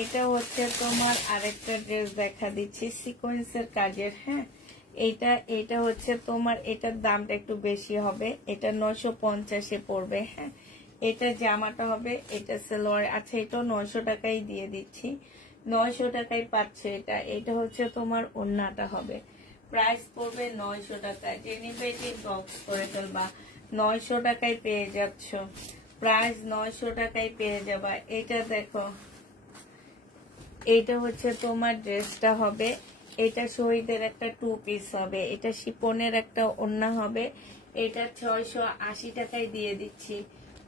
এটা হচ্ছে তোমার আরেকটা ড্রেস দেখা দিচ্ছি সিকোয়েন্সের কাজের। হ্যাঁ, এটা হচ্ছে তোমার, এটার দামটা একটু বেশি হবে। এটা 950-এ পড়বে। হ্যাঁ, এটা জামাটা হবে, এটা সালোয়ার। আচ্ছা, এটাও 900 টাকায় দিয়ে দিচ্ছি। 900 টাকায় পাচ্ছে এটা। এটা হচ্ছে তোমার ওড়নাটা হবে। প্রাইস পড়বে 900 টাকা। যে নিবে বক্স করে ফেলবা। 900 টাকায় পেয়ে যাচ্ছ। প্রাইস 900 টাকায় পেয়ে যাবা। এটা দেখো, এটা হচ্ছে তোমার ড্রেসটা হবে। এটা শহীদের একটা 2 পিস হবে। এটা শিপনের একটা ওড়না হবে। এটা 680 টাকায় দিয়ে দিচ্ছি।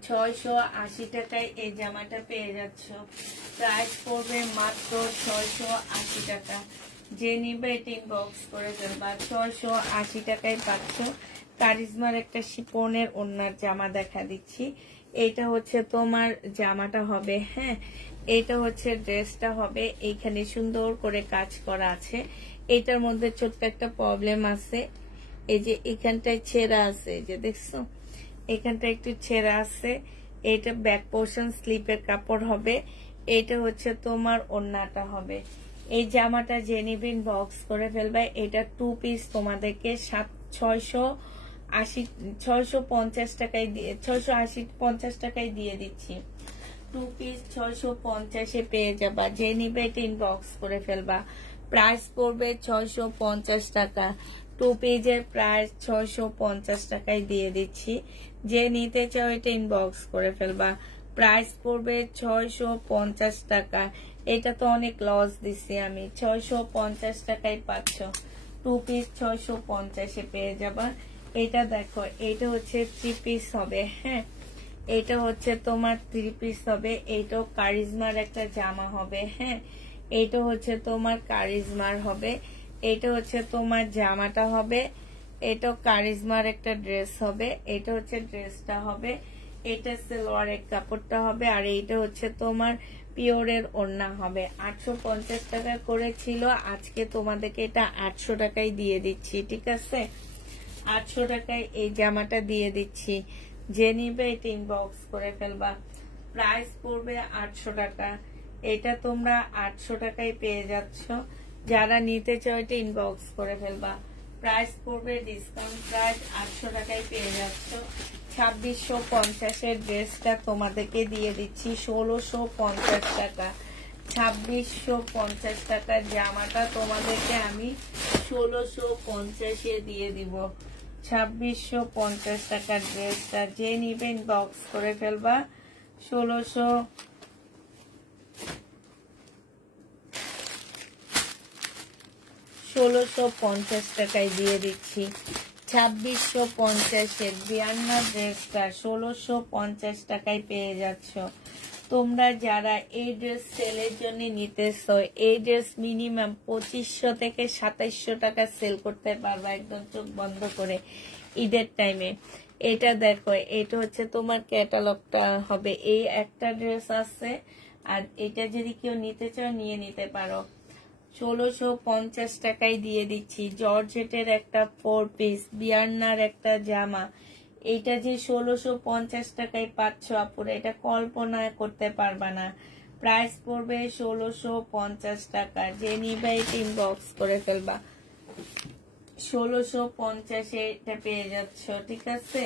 680 টাকায় এই জামাটা পেয়ে যাচ্ছ। প্রাইস পড়বে মাত্র 680 টাকা। যে নিবে এটা ইনবক্স করে ফেলবা। 680 টাকায় পাচ্ছ। কারিজমার একটা শিপনের ওড়নার জামা দেখা দিচ্ছি। এটা হচ্ছে তোমার জামাটা হবে। হ্যাঁ, এটা হচ্ছে ড্রেসটা হবে। এইখানে সুন্দর করে কাজ করা আছে। এটার মধ্যে ছোট্ট একটা প্রবলেম আছে, এই যে এখানটায় ছেঁড়া আছে, যে দেখছো এখানটা একটু ছেঁড়া আছে। এটা ব্যাক পোর্শন স্লিপের কাপড় হবে। এটা হচ্ছে তোমার ওড়নাটা হবে। এই জামাটা জেনিবিন বক্স করে ফেলবে। এটা 2 পিস তোমাদেরকে 650 টাকায় দিয়ে 650 টাকায় দিয়ে দিচ্ছি। 2 পিস 650-এ পেয়ে যাবা। যে নিবে এটা ইনবক্স করে ফেলবা। প্রাইস পড়বে 650 টাকা। 2 পেজের প্রাইস 650 টাকায় দিয়ে দিচ্ছি। যে নিতে চাও এটা ইনবক্স করে ফেলবা। প্রাইস পড়বে 650 টাকা। এটা তো অনেক লস দিছি আমি। 650 টাকায় পাচ্ছ। 2 পিস 650-এ পেয়ে যাবা। এটা দেখো, এটা হচ্ছে 3 পিস হবে। হ্যাঁ, এটা হচ্ছে তোমার 3 পিস হবে। এইটাও কারিজমার একটা জামা হবে। হ্যাঁ, এটা হচ্ছে তোমার কারিজমার হবে। এটা হচ্ছে তোমার জামাটা হবে। এটা কারিজমার একটা ড্রেস হবে। এটা হচ্ছে ড্রেসটা হবে। এটা সালোয়ারের কাপড়টা হবে। আর এইটা হচ্ছে তোমার পিওরের ওড়না হবে। 850 টাকা করে ছিল, আজকে তোমাদেরকে এটা 800 টাকায় দিয়ে দিচ্ছি। ঠিক আছে, 800 টাকায় এই জামাটা দিয়ে দিচ্ছি। যে নিবে এটা ইনবক্স করে ফেলবা। প্রাইস পড়বে 800 টাকা। এটা তোমরা 800 টাকায় পেয়ে যাচ্ছ। যারা নিতে চাও এটা ইনবক্স করে ফেলবা। প্রাইস পড়বে ডিসকাউন্ট প্রাইস 800 টাকায় পেয়ে যাচ্ছ। 2650-এর ড্রেসটা তোমাদেরকে দিয়ে দিচ্ছি 1650 টাকা। 2650 টাকার জামাটা তোমাদেরকে আমি 1650-এ দিয়ে দিব। 2650 টাকার ড্রেসটা যে নিবেন বক্স করে ফেলবা। 1650 টাকায় দিয়ে দিচ্ছি। 2650-এর বিয়ান্না ড্রেসটা 1650 টাকায় পেয়ে যাচ্ছ। তোমরা যারা এই ড্রেস সেলের জন্য নিতেছ, এই ড্রেস মিনিমাম 2500 থেকে 2700 টাকা সেল করতে পারবা একদম চোখ বন্ধ করে ঈদের টাইমে। এটা দেখো, এটা হচ্ছে তোমার ক্যাটালগটা হবে। এই একটা ড্রেস আছে, আর এটা যদি কেউ নিতে চাও নিয়ে নিতে পারো। 1650 টাকায় দিয়ে দিচ্ছি। জর্জেটের একটা 4 পিস বিয়ান্নার একটা জামা, এটা যে 1650 টাকায় পাচ্ছ আপুরা, এটা কল্পনা করতে পারবা না। প্রাইস পড়বে 1650 টাকা। যে নিবে এটা ইনবক্স করে ফেলবা। 1650-এ এটা পেয়ে যাচ্ছ, ঠিক আছে।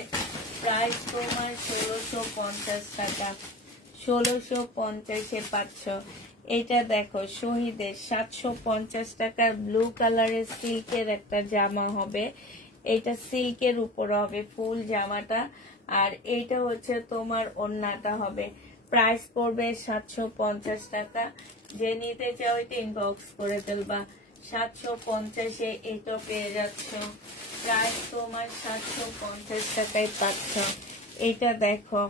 প্রাইস তোমার 1650 টাকা। 1650-এ পাচ্ছ। এটা দেখো, শহীদের 750 টাকার ব্লু কালারের সিল্কের একটা জামা হবে। এটা সিল্কের উপর হবে ফুল জামাটা, আর এইটা হচ্ছে তোমার ওড়নাটা হবে। প্রাইস পড়বে 750 টাকা। যে নিতে চাও এটা ইনবক্স করে ফেলবা। 750-এ এটা পেয়ে যাচ্ছ। প্রাইস তোমার 750 টাকায় পাচ্ছ। এটা দেখো,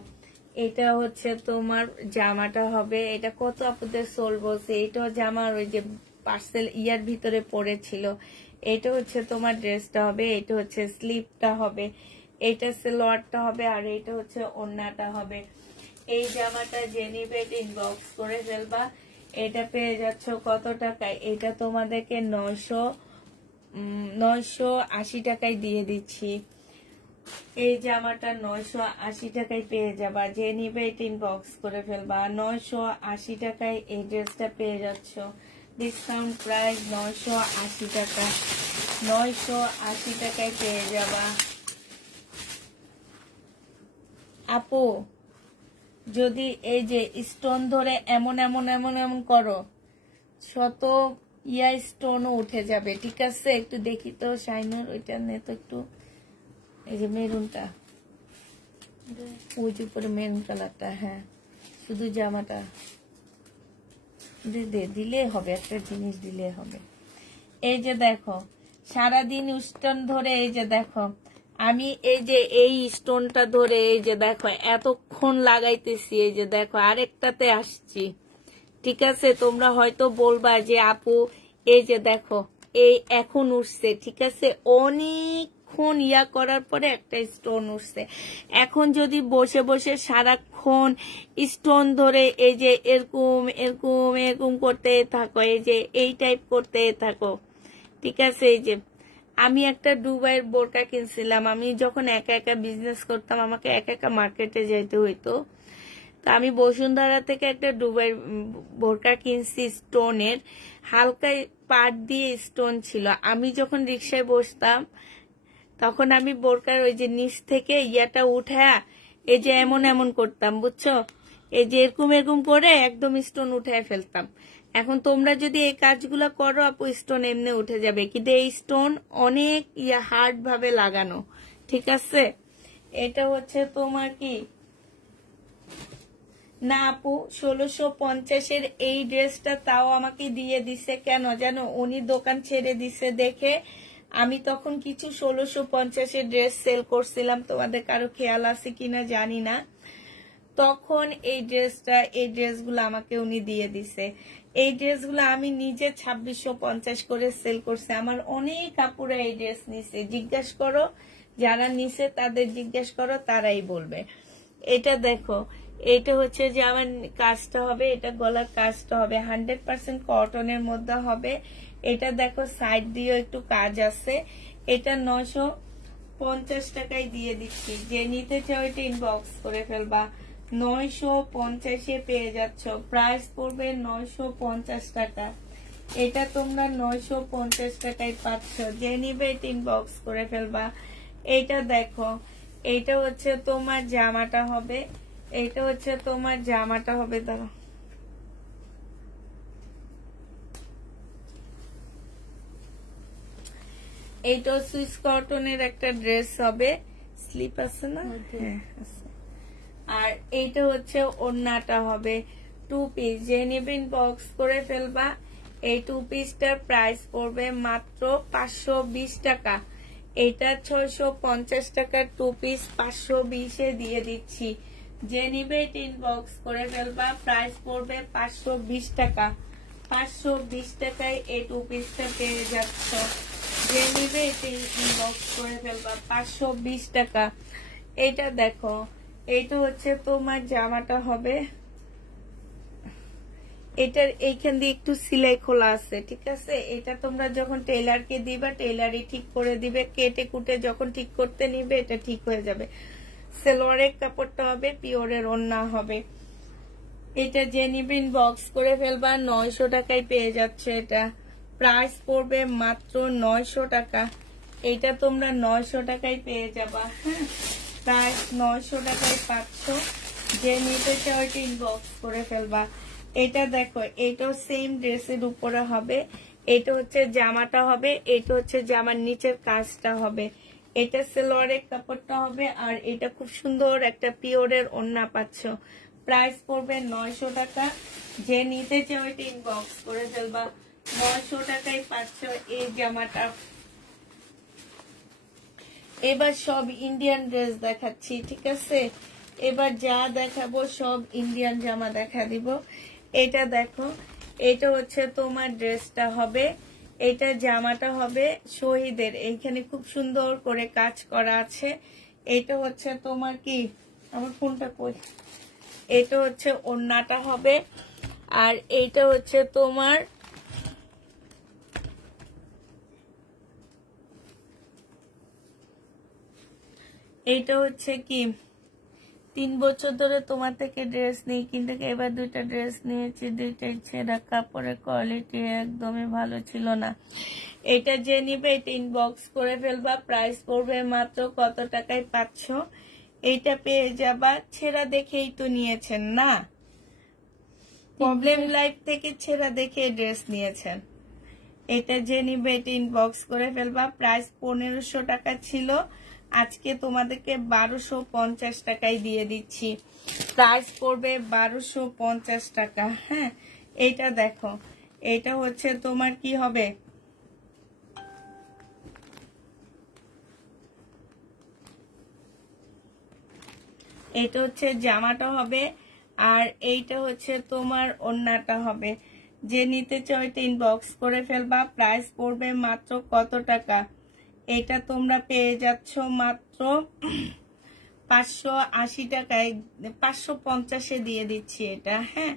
এটা হচ্ছে তোমার জামাটা হবে। এটা কত আপুদের সোল বলছে, এটাও জামার ওই যে পার্সেল ইয়ার ভিতরে পড়েছিল। এটা হচ্ছে তোমার ড্রেসটা হবে, এটা হচ্ছে স্লিপটা হবে, এটা সালোয়ারটা হবে, আর এটা হচ্ছে ওড়নাটা হবে। এই জামাটা যে নিবে ইনবক্স করে ফেলবা। এটা পেয়ে যাচ্ছ কত টাকায়? এটা তোমাদেরকে 980 টাকায় দিয়ে দিচ্ছি। এই জামাটা 980 টাকায় পেয়ে যাবা। যে নিবে এটা ইনবক্স করে ফেলবা। 980 টাকায় এই ড্রেসটা পেয়ে যাচ্ছ। ডিসকাউন্ট প্রাইস 980 টাকা। 980 টাকায় পেয়ে যাবা। আপু যদি এই যে স্টোন ধরে এমন এমন এমন এমন করো, শত স্টোনও উঠে যাবে, ঠিক আছে। একটু দেখি তো শাইনুর, ওইটা নে তো একটু। এই যে মেরুনটা, ওই যে উপরে মেরুন কালারটা, হ্যাঁ, শুধু জামাটা দিলে হবে, একটা জিনিস দিলে হবে। এই যে দেখো, সারাদিন স্টোন ধরে, এই যে দেখো আমি এই যে এই স্টোনটা ধরে এই যে দেখো এতক্ষণ লাগাইতেছি, এই যে দেখো আরেকটাতে আসছি, ঠিক আছে। তোমরা হয়তো বলবা যে আপু এই যে দেখো এই এখন উঠছে, ঠিক আছে, অনেকক্ষণ করার পরে একটা স্টোন উঠছে। এখন যদি বসে বসে সারাক্ষণ স্টোন ধরে এই যে এরকম এরকম এরকম করতে থাকো, এই যে এই টাইপ করতে থাকো, ঠিক আছে। এই যে আমি একটা দুবাইয়ের বোরকা কিনছিলাম। আমি যখন একা একা বিজনেস করতাম, আমাকে একা একা মার্কেটে যেতে হইতো। তা আমি বসুন্ধরা থেকে একটা দুবাইয়ের বোরকা কিনছি, স্টোনের হালকা পাট দিয়ে স্টোন ছিল। আমি যখন রিক্সায় বসতাম তখন আমি বোরকার ওই যে নিচ থেকে ইয়াটা উঠা এই যে এমন এমন করতাম, বুঝছো, এই যে এরকম এরকম করে একদম স্টোন উঠায় ফেলতাম। এখন তোমরা যদি এই কাজগুলো করো আপু, স্টোন এমনি উঠে যাবে, কিন্তু এই স্টোন অনেক হার্ড ভাবে লাগানো, ঠিক আছে। এটা হচ্ছে তোমার কি না আপু, 1650-এর এই ড্রেসটা তাও আমাকে দিয়ে দিছে কেন জানো? উনি দোকান ছেড়ে দিছে দেখে। আমি তখন কিছু 1650-এর ড্রেস সেল করছিলাম, তোমাদের কারো খেয়াল আছে কিনা জানি না। তখন এই ড্রেসগুলো আমাকে উনি দিয়ে দিছে। এই ড্রেসগুলো আমি নিজে 2650 করে সেল করছি। আমার অনেক কাপড়ে এই ড্রেস নিছে, জিজ্ঞেস করো, যারা নিছে তাদের জিজ্ঞেস করো, তারাই বলবে। এটা দেখো, এটা হচ্ছে যে আমার কাজটা হবে, এটা গলার কাজটা হবে 100% কটনের মধ্যে হবে। এটা দেখো সাইড দিয়েও একটু কাজ আছে। এটা 950 টাকায় দিয়ে দিচ্ছি। যে নিতে চাও এটা ইনবক্স করে ফেলবা। 950-এ পেয়ে যাচ্ছ। প্রাইস পড়বে 950 টাকা। এটা তোমরা 950 টাকায় পাচ্ছ। যে নিবে এটা ইনবক্স করে ফেলবা। এটা দেখো, এটা হচ্ছে তোমার জামাটা হবে, এটা হচ্ছে তোমার জামাটা হবে। দাঁড়ো, এইটা সুইস কটনের একটা ড্রেস হবে, স্লিপ আছে না, হ্যাঁ আছে। আর এইটা হচ্ছে ওড়নাটা হবে 2 পিস। যে নেবেন বক্স করে ফেলবা। এই 2 পিসটার প্রাইস পড়বে মাত্র 520 টাকা। এটা 650 টাকার 2 পিস 520 এ দিয়ে দিচ্ছি। যে নিবে ইনবক্স করে ফেলবা, প্রাইস পড়বে 520 টাকা। 520 টাকায় এই 2 পিসটা পেয়ে যাচ্ছ। যে নিবে ইনবক্স করে ফেলবা, 520 টাকা। এটা দেখো, এইটা হচ্ছে তোমার জামাটা হবে, এটার এইখান দিয়ে একটু সেলাই খোলা আছে, ঠিক আছে। এটা তোমরা যখন টেইলারকে দিবা, টেইলারই ঠিক করে দিবে, কেটে কুটে যখন ঠিক করতে নিবে এটা ঠিক হয়ে যাবে। সালোয়ারের কাপড়টা হবে পিওরের, ওড়না হবে। এটা যে নিবে ইনবক্স করে ফেলবা, 900 টাকায় পেয়ে যাচ্ছে। এটা প্রাইস পড়বে মাত্র 900 টাকা। এটা তোমরা 900 টাকায় পেয়ে যাবা। হ্যাঁ, প্রাইস 900 টাকায় পাচ্ছ। যে নিতে চাও এটা ইনবক্স করে ফেলবা। এটা দেখো, এটাও সেম ড্রেসের উপরে হবে। এটা হচ্ছে জামাটা হবে, এটা হচ্ছে জামার নিচের কাজটা হবে। এটা সালোয়ারের কাপড়টা হবে, আর এটা খুব সুন্দর একটা পিওরের ওড়না পাচ্ছ। প্রাইস পড়বে 900 টাকা। যে নিতে চাও এটা ইনবক্স করে ফেলবা, 900 টাকায় পাচ্ছ এই জামাটা। এবার সব ইন্ডিয়ান ড্রেস দেখাচ্ছি, ঠিক আছে। এবার যা দেখাবো সব ইন্ডিয়ান জামা দেখা দিব। এটা দেখো, এটা হচ্ছে তোমার ড্রেসটা হবে, এটা জামাটা হবে শহীদের, এইখানে খুব সুন্দর করে কাজ করা আছে। এটা হচ্ছে তোমার কি, আমার ফোনটা কই, এটা হচ্ছে ওড়নাটা হবে। আর এইটা হচ্ছে তোমার এইটা হচ্ছে কি, 3 বছর ধরে তোমার থেকে ড্রেস নেই, কিন্তু এবার 2টা ড্রেস নিয়েছি, 2টাই ছেঁড়া, কাপড়ের কোয়ালিটি একদমই ভালো ছিল না। এটা যে নিবে এটা ইনবক্স করে ফেলবা, প্রাইস পড়বে মাত্র কত টাকায় পাচ্ছ। এইটা পেয়ে যাবা, ছেঁড়া দেখেই তো নিয়েছেন না, প্রবলেম লাইফ থেকে ছেঁড়া দেখে ড্রেস নিয়েছেন। এটা যে নিবে এটা ইনবক্স করে ফেলবা, প্রাইস 1500 টাকা ছিল, আজকে তোমাদেরকে 1250 টাকায় দিয়ে দিচ্ছি। প্রাইস পড়বে 1250 টাকা। হ্যাঁ, এটা দেখো, এটা হচ্ছে তোমার কি হবে, এটা হচ্ছে জামাটা হবে, আর এইটা হচ্ছে তোমার ওড়নাটা হবে। যে নিতে চাও এটা ইনবক্স করে ফেলবা, প্রাইস পড়বে মাত্র কত টাকা। এটা তোমরা পেয়ে যাচ্ছ মাত্র 580 টাকায়, 550-এ দিয়ে দিচ্ছি এটা। হ্যাঁ,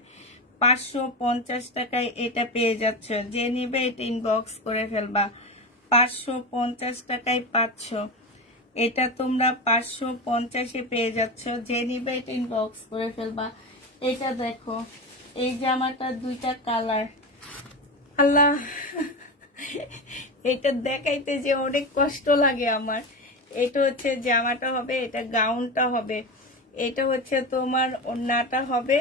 550 টাকায় এটা পেয়ে যাচ্ছ। যে নিবে এটা ইনবক্স করে ফেলবা, 550 টাকায় পাচ্ছ। এটা তোমরা 550-এ পেয়ে যাচ্ছ। যে নিবে এটা ইনবক্স করে ফেলবা। এটা দেখো, এই জামাটা 2টা কালার, আল্লাহ এটা দেখাইতে যে অনেক কষ্ট লাগে আমার। এটা হচ্ছে জামাটা হবে, এটা গাউনটা হবে, এটা হচ্ছে তোমার ওড়নাটা হবে।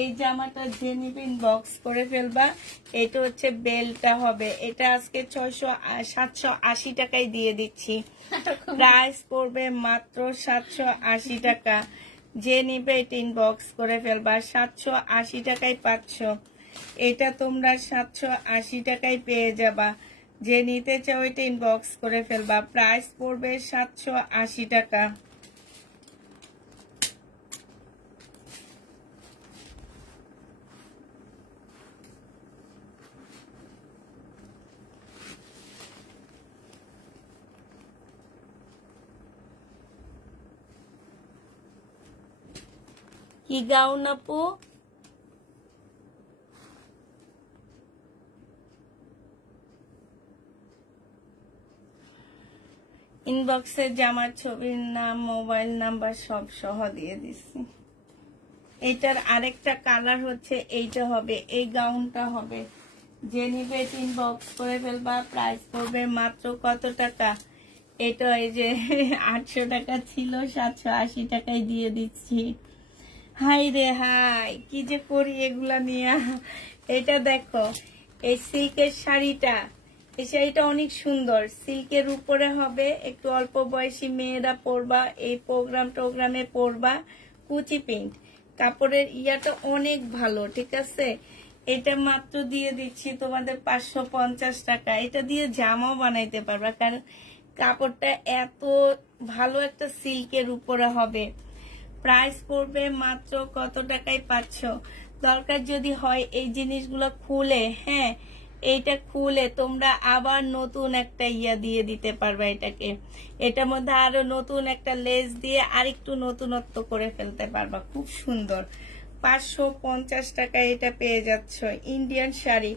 এই জামাটা যে নিবে ইনবক্স করে ফেলবা। এটা হচ্ছে বেলটা হবে। এটা আজকে 780 টাকায় দিয়ে দিচ্ছি। প্রাইস পড়বে মাত্র 780 টাকা। যে নিবে এটা ইনবক্স করে ফেলবা, 780 টাকায় পাচ্ছ। এটা তোমরা 780 টাকায় পেয়ে যাবা। যে নিতে চাও এটা ইনবক্স করে ফেলবা, প্রাইস পড়বে 780 টাকা। কি গাউন আপু? ইনবক্সে জামার ছবির নাম, মোবাইল নাম্বার সব সহ দিয়ে দিচ্ছি। এটার আরেকটা কালার হচ্ছে এইটা হবে, এই গাউনটা হবে। যে নিবে ইনবক্স করে ফেলবা, প্রাইস পড়বে মাত্র কত টাকা। এটা এই যে 800 টাকা ছিল, 780 টাকায় দিয়ে দিচ্ছি। হাই রে হাই, কি যে করি এগুলা নিয়ে। এটা দেখো, এই সিল্কের শাড়িটা, এই শাড়িটা অনেক সুন্দর, সিল্কের উপরে হবে, একটু অল্প বয়সী মেয়েরা পরবা, এই প্রোগ্রামে পরবা, কুচি প্রিন্ট, কাপড়ের ইয়াটা অনেক ভালো, ঠিক আছে। এটা মাত্র দিয়ে দিচ্ছি তোমাদের 550 টাকা। এটা দিয়ে জামাও বানাইতে পারবা, কারণ কাপড়টা এত ভালো একটা সিল্কের উপরে হবে। প্রাইস পড়বে মাত্র কত টাকায় পাচ্ছ। দরকার যদি হয় এই জিনিসগুলো খুলে, হ্যাঁ এইটা খুলে তোমরা আবার নতুন একটা ইয়া দিয়ে দিতে পারবা এটাকে। এটার মধ্যে আরো নতুন একটা লেস দিয়ে আরেকটু নতুনত্ব করে ফেলতে পারবা, খুব সুন্দর। 550 টাকায় এটা পেয়ে যাচ্ছ ইন্ডিয়ান শাড়ি।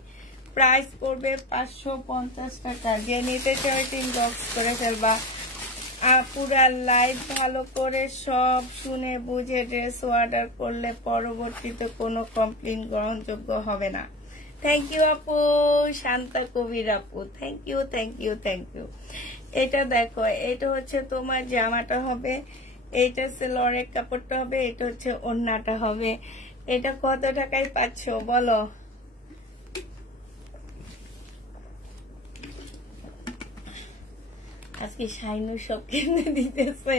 প্রাইস পড়বে 550 টাকা। যে নিতে চাও ইনবক্স করে ফেলবা। পুরা লাইভ ভালো করে সব শুনে বুঝে ড্রেস অর্ডার করলে পরবর্তীতে কোনো কমপ্লেইন গ্রহণযোগ্য হবে না। থ্যাংক ইউ আপু, শান্তা কবির আপু, thank you thank you thank you. এটা দেখো, এটা হচ্ছে তোমার জামাটা হবে, এইটা সেলোয়ারের কাপড়টা হবে, এটা হচ্ছে ওড়নাটা হবে। এটা কত টাকায় পাচ্ছ বলো? আজকে শাইনু সব কিনে দিতেছে।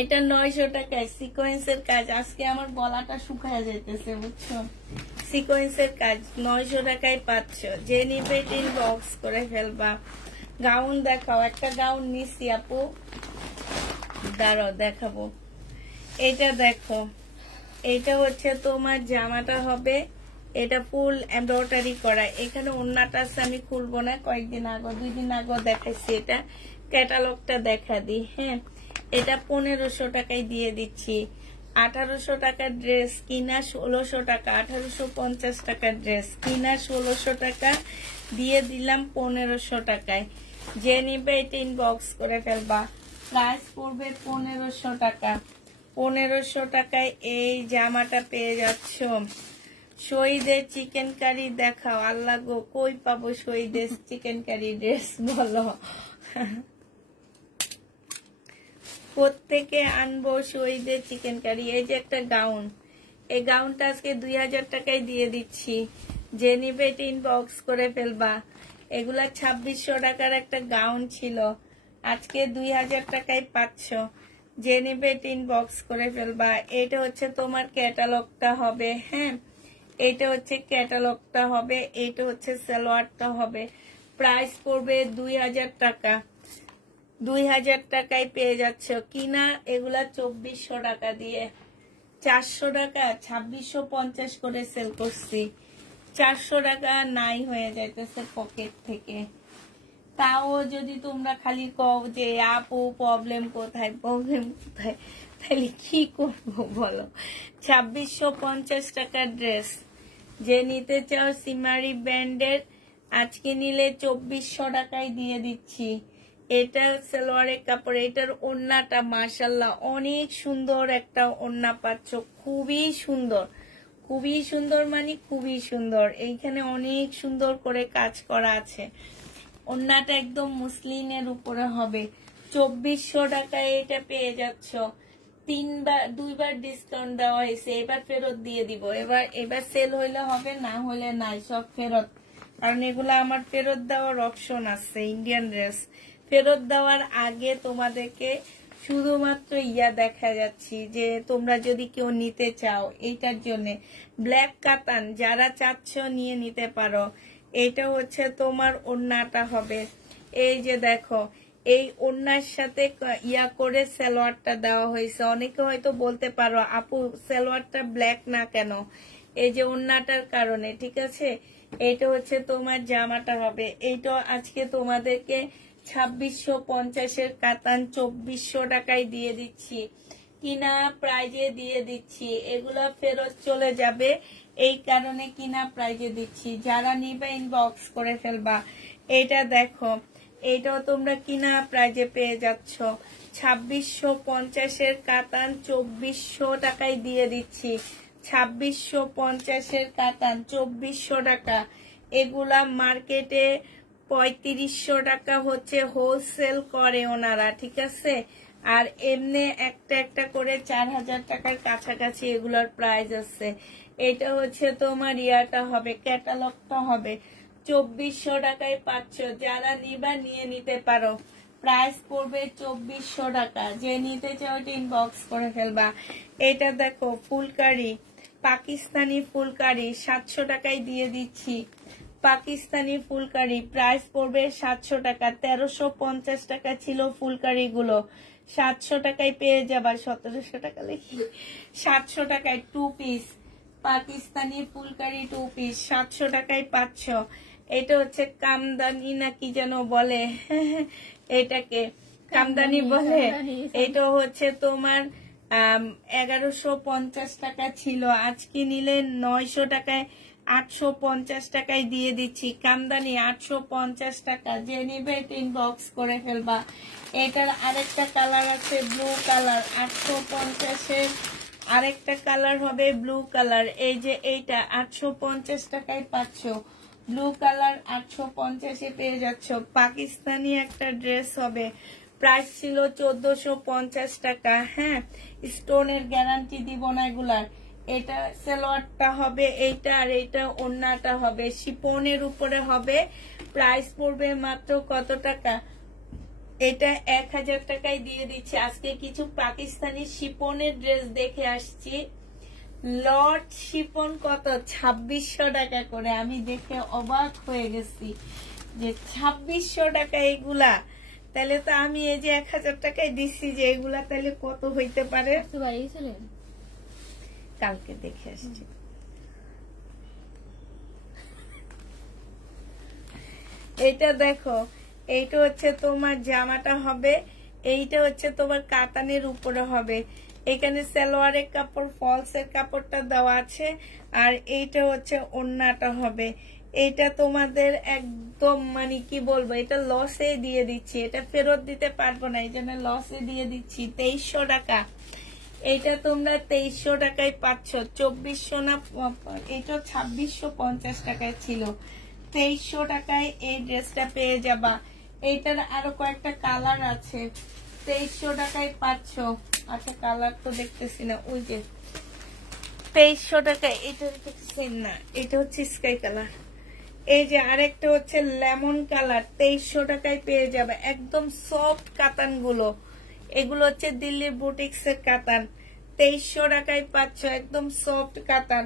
এটা 900 টাকায় সিকোয়েন্সের কাজ। আজকে আমার গলাটা শুকায় যাইতেছে বুঝছো, সিকোয়েন্সের কাজ 900 টাকায় পাচ্ছ। যে নিবে ইনবক্স করে ফেলবা। গাউন দেখাও, একটা গাউন নিছি আপু, দাঁড়াও দেখাবো। এটা দেখো, এটা হচ্ছে তোমার জামাটা হবে, এটা ফুল এমব্রয়ডারি করা। এখানে ওড়নাটা আছে, আমি খুলবো না, কয়েকদিন আগে 2 দিন আগে দেখাইছি। এটা ক্যাটালগটা দেখা দিই। হ্যাঁ, এটা 1500 টাকায় দিয়ে দিচ্ছি। 1800 টাকার ড্রেস কিনা 1600 টাকা, 1850 টাকার ড্রেস কিনা 1600 টাকা, দিয়ে দিলাম 1500 টাকায়। যে নিবে এটা ইনবক্স করে ফেলবা। প্রাইস পড়বে 1500 টাকা। 1500 টাকায় এই জামাটা পেয়ে যাচ্ছ। শহীদের চিকেন কারি দেখাও। আল্লাহ গো, কই পাবো শহীদের চিকেন কারি ড্রেস বলো? প্রত্যেকে আনবো শহীদের চিকেন কারি। এই যে একটা গাউন, এই গাউনটা আজকে 2000 টাকায় দিয়ে দিচ্ছি। যে নিবে এটা ইনবক্স করে ফেলবা। এগুলা 2600 টাকার একটা গাউন ছিল, আজকে 2000 টাকায় পাচ্ছ। যে নিবে এটা ইনবক্স করে ফেলবা। এটা হচ্ছে তোমার ক্যাটালগটা হবে। হ্যাঁ, এটা হচ্ছে ক্যাটালগটা হবে, এটা হচ্ছে সালোয়ারটা হবে। প্রাইস পড়বে 2000 টাকা। 2000 টাকায় পেয়ে যাচ্ছ। কিনা এগুলা 2400 টাকা দিয়ে, 400 টাকা 2650 করে সেল করছি। 400 টাকা নাই হয়ে যাইতেছে পকেট থেকে। তাও যদি তোমরা খালি কও যে আপু প্রবলেম কোথায়, প্রবলেম কোথায়, তাহলে কি করবো বলো? 2650 টাকার ড্রেস। যে নিতে চাও সিমারি ব্র্যান্ডের, আজকে নিলে 2400 টাকায় দিয়ে দিচ্ছি। এটা সালোয়ারের কাপড়। এটার ওড়নাটা মাশাআল্লাহ অনেক সুন্দর একটা ওড়না পাচ্ছ, খুবই সুন্দর, খুবই সুন্দর, মানে খুবই সুন্দর। এইখানে অনেক সুন্দর করে কাজ করা আছে। ওড়নাটা একদম মুসলিনের উপরে হবে। 2400 টাকায় এটা পেয়ে যাচ্ছ। 2বার ডিসকাউন্ট দেওয়া হয়েছে, এবার ফেরত দিয়ে দিব। এবার সেল হইলে হবে, না হলে নাই, সব ফেরত। কারণ এগুলো আমার ফেরত দেওয়ার অপশন আছে। ইন্ডিয়ান ড্রেস ফেরত দেওয়ার আগে তোমাদেরকে শুধুমাত্র ইয়া দেখা যাচ্ছি যে তোমরা যদি কেউ নিতে চাও, এইটার জন্য ব্ল্যাক কাতান যারা চাচ্ছ নিয়ে নিতে পারো। এটা হচ্ছে তোমার ওড়নাটা হবে। এই যে দেখো, এই ওড়নার সাথে ইয়া করে সালোয়ারটা দেওয়া হয়েছে। অনেকে হয়তো বলতে পারো আপু সালোয়ারটা ব্ল্যাক না কেন? এই যে ওড়নাটার কারণে, ঠিক আছে। এটা হচ্ছে তোমার জামাটা হবে। এইটা আজকে তোমাদেরকে 2650 কাতান 2400 টাকায় দিয়ে দিচ্ছি। কিনা প্রাইজে দিয়ে দিচ্ছি। এগুলা ফেরত চলে যাবে, এই কারণে কিনা প্রাইজে দিচ্ছি। যারা নিবে ইনবক্স করে ফেলবা। এটা দেখো, এটাও তোমরা কিনা প্রাইজে পেয়ে যাচ্ছ। 2650 কাতান 2400 টাকায় দিয়ে দিচ্ছি। 2650 কাতান 2400 টাকা। এগুলা মার্কেটে 3500 টাকা হচ্ছে হোলসেল করে ওনারা, ঠিক আছে। আর এমনি একটা একটা করে 4000 টাকার কাছাকাছি এগুলোর প্রাইস আছে। এটা হচ্ছে তোমার ইয়াটা হবে, ক্যাটালগটা হবে। 2400 টাকায় পাচ্ছ। যারা নিবা নিয়ে নিতে পারো। প্রাইস পড়বে 2400 টাকা। যে নিতে চাও ইনবক্স করে ফেলবা। এটা দেখো ফুলকারি, পাকিস্তানি ফুলকারি 700 টাকায় দিয়ে দিচ্ছি। পাকিস্তানি ফুলকারি প্রাইস পড়বে 700 টাকা। 1350 টাকা ছিল ফুলকারি গুলো, 700 টাকায় পেয়ে যাবা। 1700 টাকা লিখি, 700 টাকায় 2 পিস পাকিস্তানি ফুলকারি 2 পিস 700 টাকায় পাচ্ছ। এটা হচ্ছে কামদানি না কি যেন বলে, এটাকে কামদানি বলে। এটা হচ্ছে তোমার 1150 টাকা ছিল, আজকে নিলে 900 টাকায় 850 টাকায় দিয়ে দিচ্ছি। কামদানি 850 টাকা, যে নিবে ইনবক্স করে ফেলবা। এটার আরেকটা কালার আছে ব্লু কালার, 850-এর আরেকটা কালার হবে ব্লু কালার। এই যে এইটা 850 টাকায় পাচ্ছ, ব্লু কালার 850-এ পেয়ে যাচ্ছ। পাকিস্তানি একটা ড্রেস হবে, প্রাইস ছিল 1450 টাকা। হ্যাঁ, স্টোনের গ্যারান্টি দিব না এগুলার। এটা সালোয়ারটা হবে এইটা, আর এইটা ওড়নাটা হবে শিপনের উপরে হবে। প্রাইস পড়বে মাত্র কত টাকা? এটা 1000 টাকায় দিয়ে দিচ্ছি। আজকে কিছু পাকিস্তানি শিপনের ড্রেস দেখে আসছি, লট শিপন কত 2600 টাকা করে। আমি দেখে অবাক হয়ে গেছি যে 2600 টাকা এগুলা, তাহলে তো আমি এই যে 1000 টাকায় দিচ্ছি, যে এগুলা তাহলে কত হইতে পারে। কালকে দেখে আসছি। এইটা দেখো, এইটা হচ্ছে তোমার জামাটা হবে, এইটা হচ্ছে তোমার কাতানের উপরে হবে। এখানে সালোয়ারের কাপড় ফলসের কাপড়টা দেওয়া আছে, আর এইটা হচ্ছে ওড়নাটা হবে। এটা তোমাদের একদম মানে কি বলবো, এটা লসে দিয়ে দিচ্ছি, এটা ফেরত দিতে পারবো না, এই জন্য লসে দিয়ে দিচ্ছি। 2300 টাকা। এটা তোমরা 2300 টাকায় পাচ্ছ। 2400 না, এটা 2650 টাকায় ছিল, 2300 টাকায় এই ড্রেসটা পেয়ে যাবা। এইটার আরো কয়েকটা কালার আছে, 2300 টাকায় পাচ্ছ। আচ্ছা, কালার তো দেখতেছি না, ওই যে 2300 টাকায় এটা দেখতেছেন না, এটা হচ্ছে স্কাই কালার। এই যে আরেকটা হচ্ছে লেমন কালার, 2300 টাকায় পেয়ে যাবে। একদম সফট কাতান গুলো, এগুলো হচ্ছে দিল্লি বুটিক্স এর কাতান, 2300 টাকায় পাচ্ছ। একদম সফট কাতান,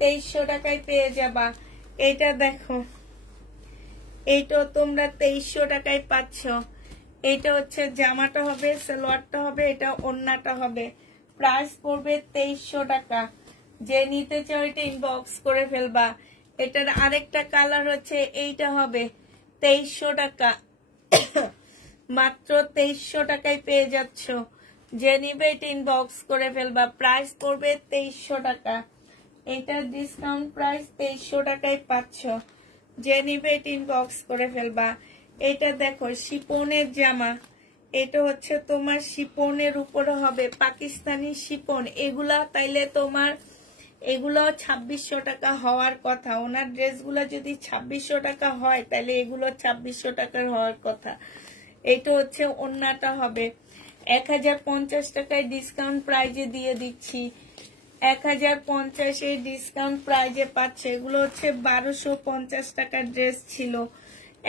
2300 টাকায় পেয়ে যাবা। এটা দেখো, এইটা তোমরা 2300 টাকায় পাচ্ছ। এটা হচ্ছে জামাটা হবে, সালোয়ারটা হবে, এটা ওড়নাটা হবে। প্রাইস পড়বে 2300 টাকা। যে নিতে চাও এটা ইনবক্স করে ফেলবা। এটার আরেকটা কালার হচ্ছে এইটা হবে 2300 টাকা। মাত্র 2300 টাকায় পেয়ে যাচ্ছ। যে নিবে এটা ইনবক্স করে ফেলবা। প্রাইস পড়বে 2300 টাকা। এটার ডিসকাউন্ট প্রাইস 2300 টাকায় পাচ্ছ। যে নিবে এটা ইনবক্স করে ফেলবা। এটা দেখো শিপনের জামা, এটা হচ্ছে তোমার শিপনের উপরে হবে, পাকিস্তানি শিপন। এগুলা তাইলে তোমার এগুলো 2600 টাকা হওয়ার কথা। ওনার ড্রেসগুলো যদি 2600 টাকা হয়, তাহলে এগুলো 2600 টাকার হওয়ার কথা। এটা হচ্ছে ওড়নাটা হবে। 1050 টাকায় ডিসকাউন্ট প্রাইজে দিয়ে দিচ্ছি। 1050 ডিসকাউন্ট প্রাইজে পাচ্ছে। এগুলো হচ্ছে 1250 টাকার ড্রেস ছিল,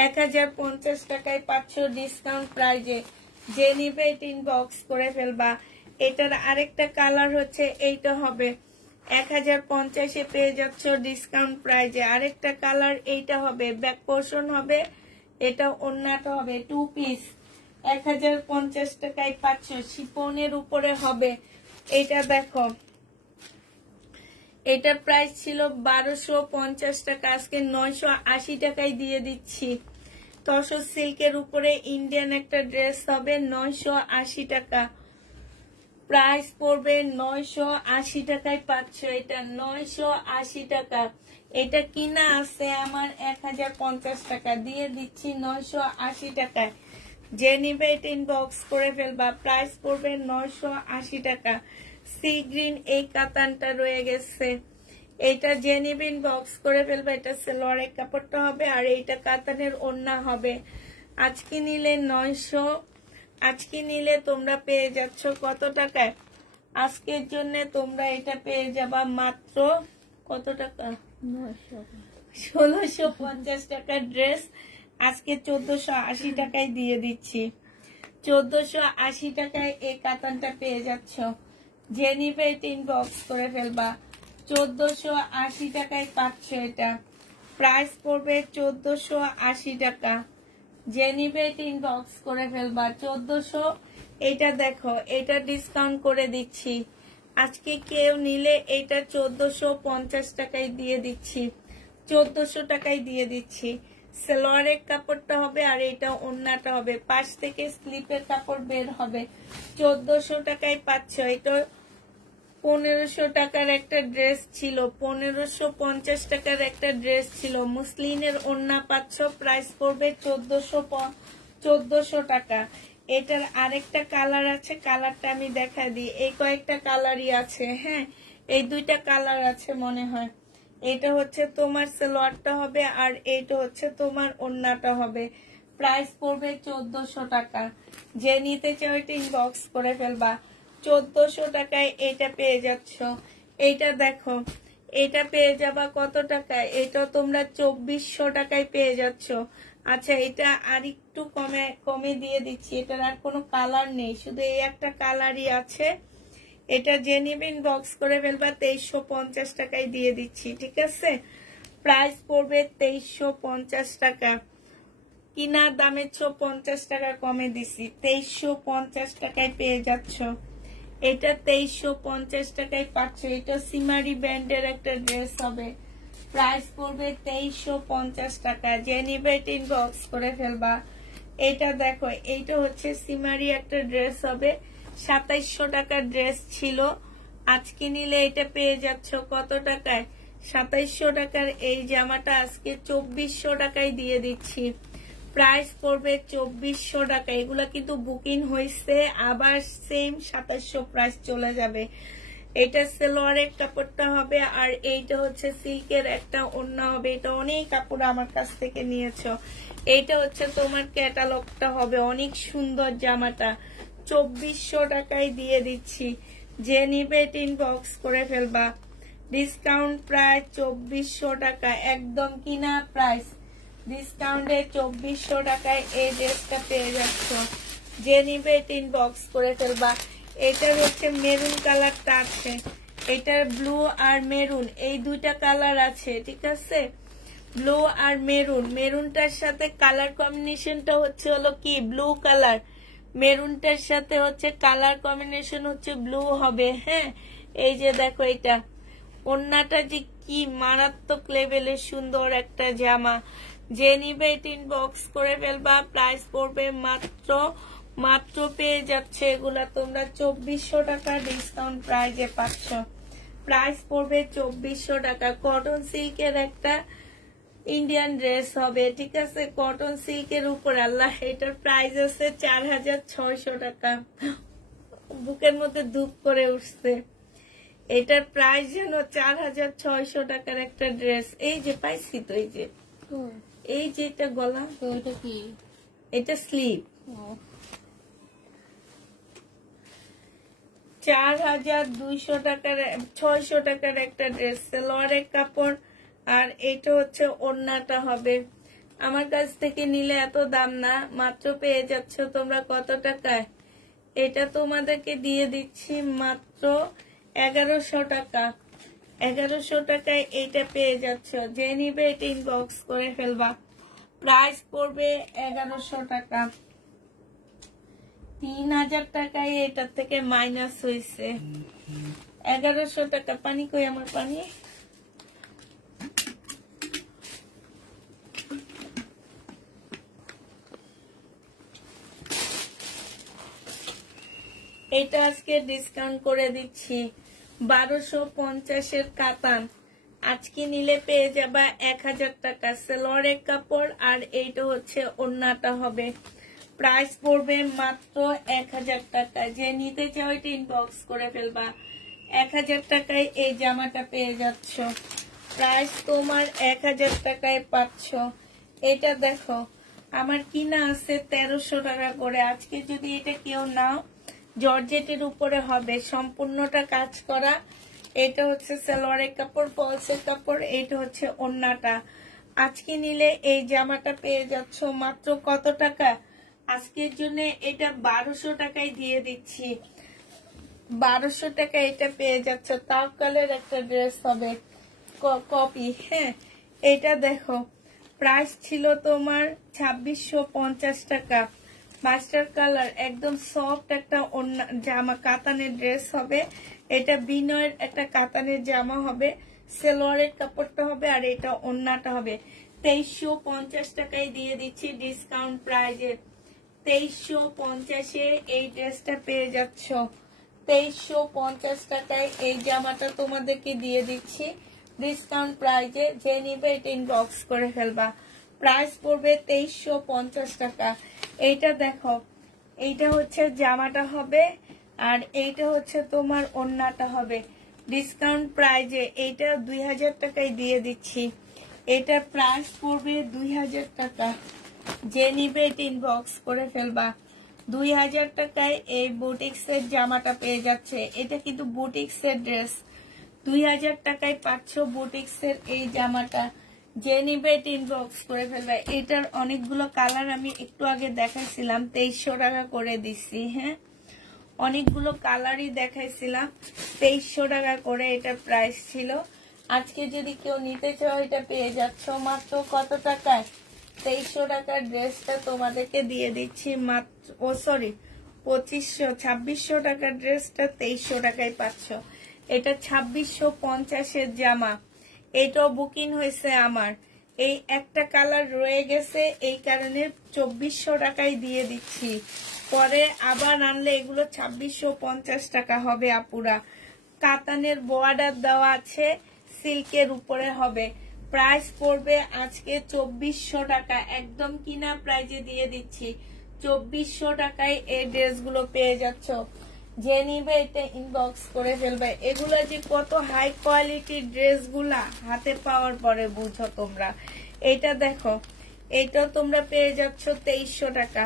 1050 টাকায় পাচ্ছ ডিসকাউন্ট প্রাইজে। যে নিবে এটা ইনবক্স করে ফেলবা। এটার আরেকটা কালার হচ্ছে এইটা হবে, 1050 পেয়ে যাচ্ছ ডিসকাউন্ট প্রাইজে। আরেকটা কালার এইটা হবে, ব্যাক পোর্শন হবে, এটা ওড়নাটা হবে 2 পিস, 1050 টাকায় পাচ্ছ। শিপনের উপরে হবে। এটা দেখো, এটার প্রাইস ছিল 1250 টাকা, আজকে 980 টাকায় দিয়ে দিচ্ছি। তসর সিল্কের উপরে ইন্ডিয়ান একটা ড্রেস হবে, 980 টাকা। প্রাইস পড়বে 980 টাকায় পাচ্ছ। এটা 980 টাকা। এটা কিনা আছে আমার 1050 টাকা, দিয়ে দিচ্ছি 980 টাকায়। যে নিবে এটা ইনবক্স করে ফেলবা। প্রাইস পড়বে 980 টাকা। সি গ্রিন এই কাতানটা রয়ে গেছে, এটা যে নিবে ইনবক্স করে ফেলবা। এটা সালোয়ারের কাপড়টা হবে, আর এইটা কাতানের ওড়না হবে। আজকে নিলে 900, আজকে নিলে তোমরা পেয়ে যাচ্ছ কত টাকায়? আজকের জন্য তোমরা এটা পেয়ে যাবা মাত্র কত টাকা? 1650 টাকার ড্রেস আজকে 1480 টাকায় দিয়ে দিচ্ছি। 1480 টাকায় এই কাতানটা পেয়ে যাচ্ছ। যে নিবে এটা ইনবক্স করে ফেলবা। 1480 টাকায় পাচ্ছ এটা। প্রাইস পড়বে 1480 টাকা। যে নিবে ইনবক্স করে ফেলবা। 1400। এটা দেখো, এটা ডিসকাউন্ট করে দিচ্ছি আজকে। কেউ নিলে এটা 1450 টাকায় দিয়ে দিচ্ছি, 1400 টাকায় দিয়ে দিচ্ছি। সালোয়ারের কাপড়টা হবে আর এটা ওড়নাটা হবে, পাশ থেকে স্লিপের কাপড় বের হবে। 1400 টাকায় পাচ্ছ। এটা 1500 টাকার একটা ড্রেস ছিল, 1550 টাকার একটা ড্রেস ছিল। মুসলিনের ওড়না পাচ্ছ, প্রাইস পড়বে 1400 টাকা। এটার আরেকটা কালার আছে, কালারটা আমি দেখা দিই। এই কয়েকটা কালারই আছে, হ্যাঁ এই দুইটা কালার আছে মনে হয়। এটা হচ্ছে তোমার সালোয়ারটা হবে আর এইটা হচ্ছে তোমার ওড়নাটা হবে। প্রাইস পড়বে 1400 টাকা। যে নিতে চাও এটা ইনবক্স করে ফেলবা। 1400 টাকায় এটা পেয়ে যাচ্ছ। এইটা দেখো, এটা পেয়ে যাবা কত টাকায়? এটা তোমরা 2400 টাকায় পেয়ে যাচ্ছ। আচ্ছা, এটা আর একটু কমে দিয়ে দিচ্ছি। এটার আর কোনো কালার নেই, শুধু এই একটা কালারই আছে। এটা যে নিবেন বক্স করে ফেলবা। 2350 টাকায় দিয়ে দিচ্ছি, ঠিক আছে? প্রাইস পড়বে 2350 টাকা। কিনার দামের 50 টাকা কমে দিছি, 2350 টাকায় পেয়ে যাচ্ছ। এটা 2350 টাকায় পাচ্ছ। এটা সিমারি ব্র্যান্ডের একটা ড্রেস হবে। প্রাইস পড়বে 2350 টাকা। যে নিবে ইনবক্স করে ফেলবা। এটা দেখো, এইটা হচ্ছে সিমারি একটা ড্রেস হবে। 2700 টাকার ড্রেস ছিল, আজকে নিলে এটা পেয়ে যাচ্ছ কত টাকায়? 2700 টাকার এই জামাটা আজকে 2400 টাকায় দিয়ে দিচ্ছি। প্রাইস পড়বে 2400 টাকা। এগুলা কিন্তু বুকিং হয়েছে, আবার সেম 2700 প্রাইস চলে যাবে। এটা সালোয়ারের কাপড়টা হবে আর এইটা হচ্ছে সিল্কের একটা ওড়না হবে। এটা অনেক কাপড় আমার কাছ থেকে নিয়েছো। এইটা হচ্ছে তোমার ক্যাটালগটা হবে। অনেক সুন্দর জামাটা 2400 টাকায় দিয়ে দিচ্ছি। যে নিবে ইনবক্স করে ফেলবা। ডিসকাউন্ট প্রায় 2400 টাকা, একদম কিনা প্রাইস। ডিসকাউন্টে 2400 টাকায় এই ড্রেসটা পেয়ে যাচ্ছ। যে নিবে ইনবক্স করে ফেলবা। এটার হচ্ছে মেরুন কালারটা আছে, এটার ব্লু আর মেরুন এই দুইটা কালার আছে, ঠিক আছে? ব্লু আর মেরুন, মেরুনটার সাথে কালার কম্বিনেশনটা হচ্ছে হলো কি ব্লু কালার, মেরুনটার সাথে হচ্ছে কালার কম্বিনেশন হচ্ছে ব্লু হবে। হ্যাঁ, এই যে দেখো, এটা ওড়নাটা যে কি মারাত্মক লেভেলের সুন্দর একটা জামা। যে নিবে ইনবক্স করে ফেলবা। প্রাইস পড়বে মাত্র পেয়ে যাচ্ছে এগুলা তোমরা 2400 টাকা ডিসকাউন্ট প্রাইজে পাচ্ছ। প্রাইস পড়বে 2400 টাকা। কটন সিল্কের একটা ইন্ডিয়ান ড্রেস হবে, ঠিক আছে? কটন সিল্কের উপর আল্লাহ, এটার প্রাইস আছে 4600 টাকা। বুকের মধ্যে ধূপ করে উঠছে। এটার প্রাইস যেন 4600 টাকার একটা ড্রেস। এই যে পাইছি তো, এই যে এটা গলা, তো এটা কি? এটা স্লিভ। ও 4200 টাকার 600 টাকার একটা ড্রেস, সালোয়ারের কাপড় আর এটা হচ্ছে ওড়নাটা হবে। আমার কাছ থেকে নিলে এত দাম না, মাত্র পেয়ে যাচ্ছ তোমরা কত টাকায়? এটা তোমাদেরকে দিয়ে দিচ্ছি মাত্র 1100 টাকা। 1100 টাকায় এইটা পেয়ে যাচ্ছ। যে নিবে এটা ইনবক্স করে ফেলবা। প্রাইস পড়বে 1100 টাকা। 3000 টাকায় এটার থেকে মাইনাস হয়েছে। 1100 টাকা। পানি কই আমার? পানি এটা আজকে ডিসকাউন্ট করে দিচ্ছি 1250 কাতান। আজকে নিলে পেয়ে যাবা 1000 টাকা। সালোয়ারের কাপড় আর এইটা হচ্ছে ওড়নাটা হবে। প্রাইস পড়বে মাত্র 1000 টাকা। যে নিতে চাও এটা ইনবক্স করে ফেলবা। 1000 টাকায় এই জামাটা পেয়ে যাচ্ছ। প্রাইস তোমার 1000 টাকায় পাচ্ছ। এটা দেখো, আমার কিনা আছে 1300 টাকা করে। আজকে যদি এটা কেউ নাও, জর্জেটের উপরে হবে, সম্পূর্ণটা কাজ করা। এটা হচ্ছে সালোয়ারের কাপড়, ফলসের কাপড়, এটা হচ্ছে ওড়নাটা। আজকে নিলে এই জামাটা পেয়ে যাচ্ছ মাত্র কত টাকা? আজকের জন্য এটা 1200 টাকায় দিয়ে দিচ্ছি। 1200 টাকা এটা পেয়ে যাচ্ছ। তাওকালের একটা ড্রেস হবে কপি। হ্যাঁ, এটা দেখো প্রাইস ছিল তোমার 2650 টাকা। মাস্টার কালার একদম সফট একটা জামা, কাতানের ড্রেস হবে। এটা বিনয়ের একটা কাতানের জামা হবে, সেলোয়ারের কাপড়টা হবে, আর এটা ওন্নাটা হবে। 2350 টাকায় দিয়ে দিচ্ছি ডিসকাউন্ট প্রাইজে। 2350-এ এই ড্রেসটা পেয়ে যাচ্ছ। 2350 টাকায় এই জামাটা তোমাদেরকে দিয়ে দিচ্ছি ডিসকাউন্ট প্রাইজে। যে নিবে এটা ইনবক্স করে ফেলবা। প্রাইস পড়বে 2350 টাকা। এইটা দেখো, এইটা হচ্ছে জামাটা হবে, আর এইটা হচ্ছে তোমার ওন্নাটা হবে ডিসকাউন্ট প্রাইজে। এইটা 2000 টাকায় দিয়ে দিচ্ছি। এটা প্রাইস পড়বে 2000 টাকা। যে নিবে এটা ইনবক্স করে ফেলবা। 2000 টাকায় এই বুটিক্সের জামাটা পেয়ে যাচ্ছে। এটা কিন্তু বুটিক্সের ড্রেস। 2000 টাকায় পাচ্ছ বুটিক্সের এই জামাটা। যে নিবে এটা ইনবক্স করে ফেলবে। এটার অনেকগুলো কালার আমি একটু আগে দেখাইছিলাম, 2300 টাকা করে দিচ্ছি। হ্যাঁ, অনেকগুলো কালারই দেখাইছিলাম, 2300 টাকা করে এটা প্রাইস ছিল। আজকে যদি কেউ নিতে চাও এটা পেয়ে যাচ্ছ মাত্র কত টাকায়? 2300 টাকার ড্রেসটা তোমাদেরকে দিয়ে দিচ্ছি মাত্র 2600 টাকার ড্রেসটা 2300 টাকায় পাচ্ছ। এটা 2650-এর জামা। এটাও বুকিং হয়েছে আমার। এই একটা কালার রয়ে গেছে, এই কারণে 2400 টাকায় দিয়ে দিচ্ছি। পরে আবার আনলে এগুলো 2650 টাকা হবে আপুরা। কাতানের বর্ডার দেওয়া আছে, সিল্কের উপরে হবে। প্রাইস পড়বে আজকে 2400 টাকা। একদম কিনা প্রাইজে দিয়ে দিচ্ছি। 2400 টাকায় এই ড্রেসগুলো পেয়ে যাচ্ছ। যে নিবে এটা ইনবক্স করে ফেলবে। এগুলো যে কত হাই কোয়ালিটির ড্রেসগুলা হাতে পাওয়ার পরে বুঝো তোমরা। এটা দেখো, এটা তোমরা পেয়ে যাচ্ছ 2300 টাকা,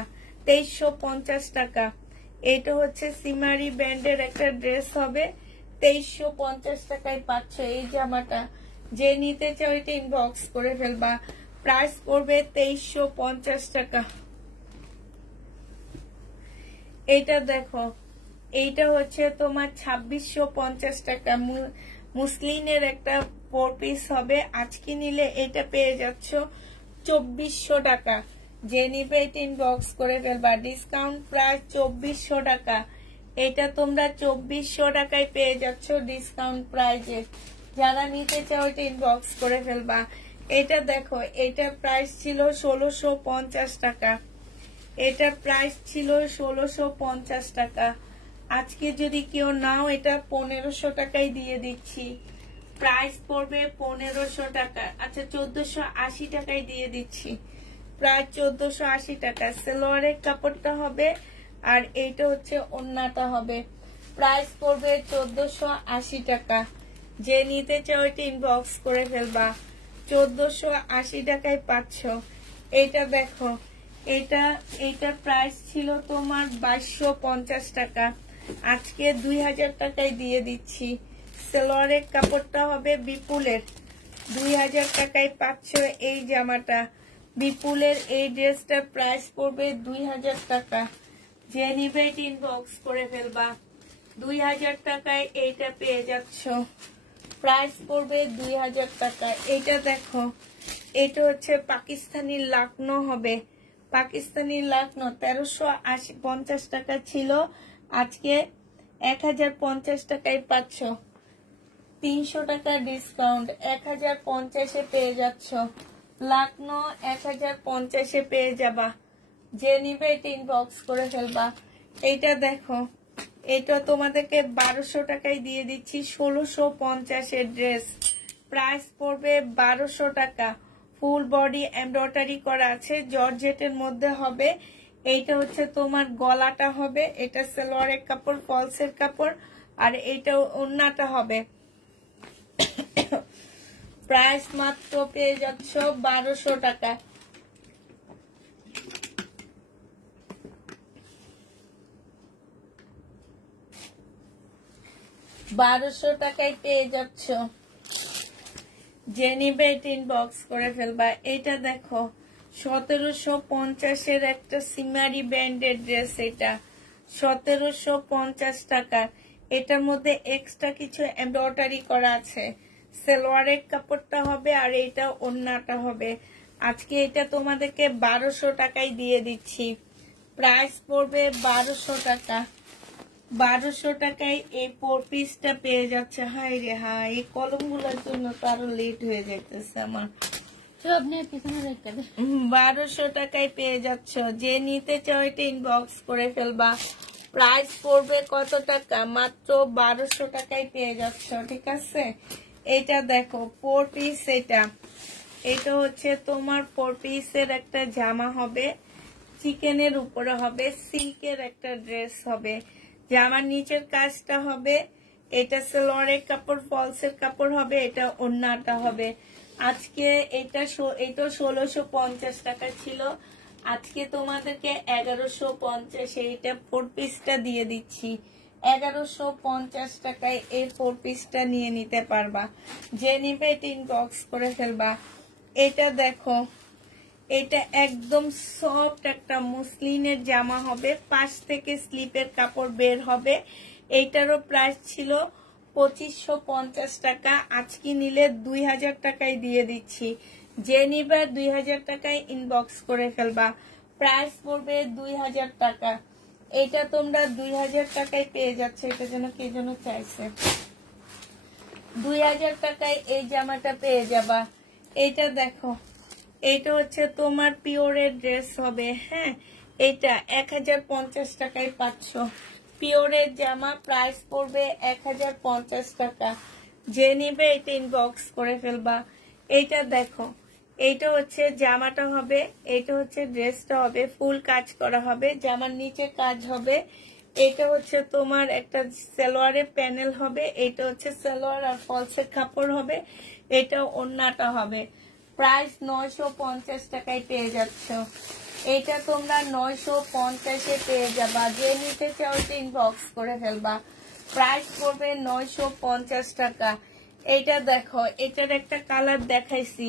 2350 টাকা। এটা হচ্ছে সিমারি ব্যান্ডের একটা ড্রেস হবে, 2350 টাকায় পাচ্ছ এই জামাটা। যে নিতে চাও এটা ইনবক্স করে ফেলবা। প্রাইস পড়বে 2350 টাকা। এটা দেখো, এইটা হচ্ছে তোমার 2650 টাকা। মুসলিনের একটা 4 পিস হবে। আজকে নিলে এটা পেয়ে যাচ্ছ 2400 টাকা। যে নিবে এটা ইনবক্স করে ফেলবা। ডিসকাউন্ট প্রাইস 2400 টাকা। এটা তোমরা 2400 টাকায় পেয়ে যাচ্ছ ডিসকাউন্ট প্রাইজে। যারা নিতে চাও এটা ইনবক্স করে ফেলবা। এটা দেখো, এটা প্রাইস ছিল 1650 টাকা। এটা প্রাইস ছিল 1650 টাকা। আজকে যদি কেউ নাও এটা 1500 টাকায় দিয়ে দিচ্ছি। প্রাইস পড়বে 1500 টাকা। আচ্ছা, 1480 টাকায় দিয়ে দিচ্ছি। প্রায় 1480 টাকা। সেলোয়ারের কাপড়টা হবে, আর এইটা হচ্ছে ওন্নাটা হবে। প্রাইস পড়বে 1480 টাকা। যে নিতে চাও এটা ইনবক্স করে ফেলবা। 1480 টাকায় পাচ্ছ। এটা দেখো, এইটার প্রাইস ছিল তোমার 2250 টাকা। আজকে 2000 টাকায় দিয়ে দিচ্ছি। সেলোয়ারের কাপড়টা হবে বিপুলের। 2000 টাকায় পাচ্ছ এই জামাটা। বিপুলের এই ড্রেসটার প্রাইস পড়বে 2000 টাকা। যে নিবে এটা ইনবক্স করে ফেলবা। 2000 টাকায় এইটা পেয়ে যাচ্ছ। প্রাইস পড়বে 2000 টাকা। এইটা দেখো, এটা হচ্ছে পাকিস্তানি লাকনো হবে। পাকিস্তানি লাকনো 1350 টাকা ছিল, আজকে 1050 টাকায় পাচ্ছ। 300 টাকা ডিসকাউন্ট, 1050-এ পেয়ে যাচ্ছ। লাকনো 1050-এ পেয়ে যাবা। যে নিবে এটা ইনবক্স করে ফেলবা। এইটা দেখো, এটা তোমাদেরকে 1200 টাকায় দিয়ে দিচ্ছি। 1650-এর ড্রেস। প্রাইস পড়বে 1200 টাকা। ফুল বডি এমব্রয়ডারি করা আছে, জর্জেটের মধ্যে হবে। এইটা হচ্ছে তোমার গলাটা হবে, এটা সালোয়ারের কাপড়, ফলসের কাপড়, আর এইটা ওন্নাটা হবে। প্রাইস মাত্র পেয়ে যাচ্ছ 1200 টাকা। টাকায় পেয়ে যাচ্ছ। যে নিবে এটা ইনবক্স করে ফেলবা। এটা দেখো, 1750-এর একটা সিমারি ব্যান্ডের ড্রেস। এটা 1750 টাকা। এটার মধ্যে এক্সট্রা কিছু এমব্রয়ডারি করা আছে। সালোয়ারের কাপড়টা হবে আর এটা ওড়নাটা হবে। আজকে এটা তোমাদেরকে 1200 টাকায় দিয়ে দিচ্ছি। প্রাইস পড়বে 1200 টাকা। 1200 টাকায় এই 4 পিসটা পেয়ে যাচ্ছে। হাই রে হাই, এই কলমগুলোর জন্য তো আরো লেট হয়ে যাইতেছে আমার। আপনি পিছনে রেখে দেন। 1200 টাকায় পেয়ে যাচ্ছ। যে নিতে চাও এটা ইনবক্স করে ফেলবা। প্রাইস পড়বে কত টাকা? মাত্র 1200 টাকায় পেয়ে যাচ্ছ। ঠিক আছে, এটা দেখো 4 পিস। এটা হচ্ছে তোমার 4 পিসের একটা জামা হবে, চিকেনের উপরে হবে, সিল্কের একটা ড্রেস হবে। জামার নিচের কাজটা হবে, এটা সালোয়ারের কাপড়, ফলসের কাপড় হবে, এটা ওড়নাটা হবে। আজকে এটা 1650 টাকা ছিল, আজকে তোমাদেরকে 1150 এইটা 4 পিসটা দিয়ে দিচ্ছি। 1150 টাকায় এই 4 পিসটা নিয়ে নিতে পারবা। যে নিবে এটা ইনবক্স করে ফেলবা। এটা দেখো, এটা একদম সফট একটা মুসলিনের জামা হবে, পাশ থেকে স্লিপের কাপড় বের হবে। এইটারও প্রাইস ছিল 2550 টাকা, আজকে নিলে 2000 টাকায় দিয়ে দিচ্ছি। যে নিবে 2000 টাকায় ইনবক্স করে ফেলবা। প্রাইস পড়বে 2000 টাকা। এটা তোমরা 2000 টাকায় পেয়ে যাচ্ছে। এটা যেন কে যেন চাইছে। 2000 টাকায় এই জামাটা পেয়ে যাবা। এটা দেখো, এটা হচ্ছে তোমার পিওরের ড্রেস হবে। হ্যাঁ, এটা 1050 টাকায় পাচ্ছ। পিওরের জামা, প্রাইস পড়বে 1050 টাকা। যে নিবে এটা ইনবক্স করে ফেলবা। এইটা দেখো, এইটা হচ্ছে জামাটা হবে, এটা হচ্ছে ড্রেসটা হবে, ফুল কাজ করা হবে, জামার নিচে কাজ হবে। এটা হচ্ছে তোমার একটা সালোয়ারের প্যানেল হবে, এটা হচ্ছে সালোয়ার আর ফলসের কাপড় হবে, এটা ওড়নাটা হবে। প্রাইস 950 টাকায় পেয়ে যাচ্ছ। এটা তোমরা 950-এ পেয়ে যাবা। যে নিতে চাও এটা ইনবক্স করে ফেলবা। প্রাইস পড়বে 950 টাকা। এটা দেখো, এটার একটা কালার দেখাইছি,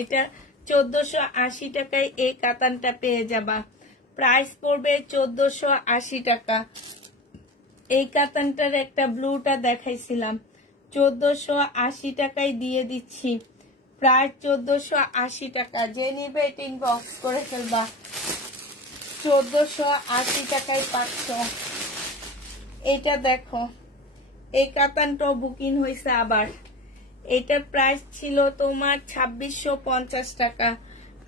এটা 1480 টাকায় এই কাতানটা পেয়ে যাবা। প্রাইস পড়বে 1480 টাকা। এই কাতানটার একটা ব্লুটা দেখাইছিলাম, 1480 টাকায় দিয়ে দিচ্ছি। প্রায় 1480 টাকা। যে নিবে এটা ইনবক্স করে ফেলবা। 1480 টাকায় পাচ্ছ। এটা দেখো, এই কাতানটাও বুকিং হয়েছে আবার। এটার প্রাইস ছিল তোমার 2650 টাকা।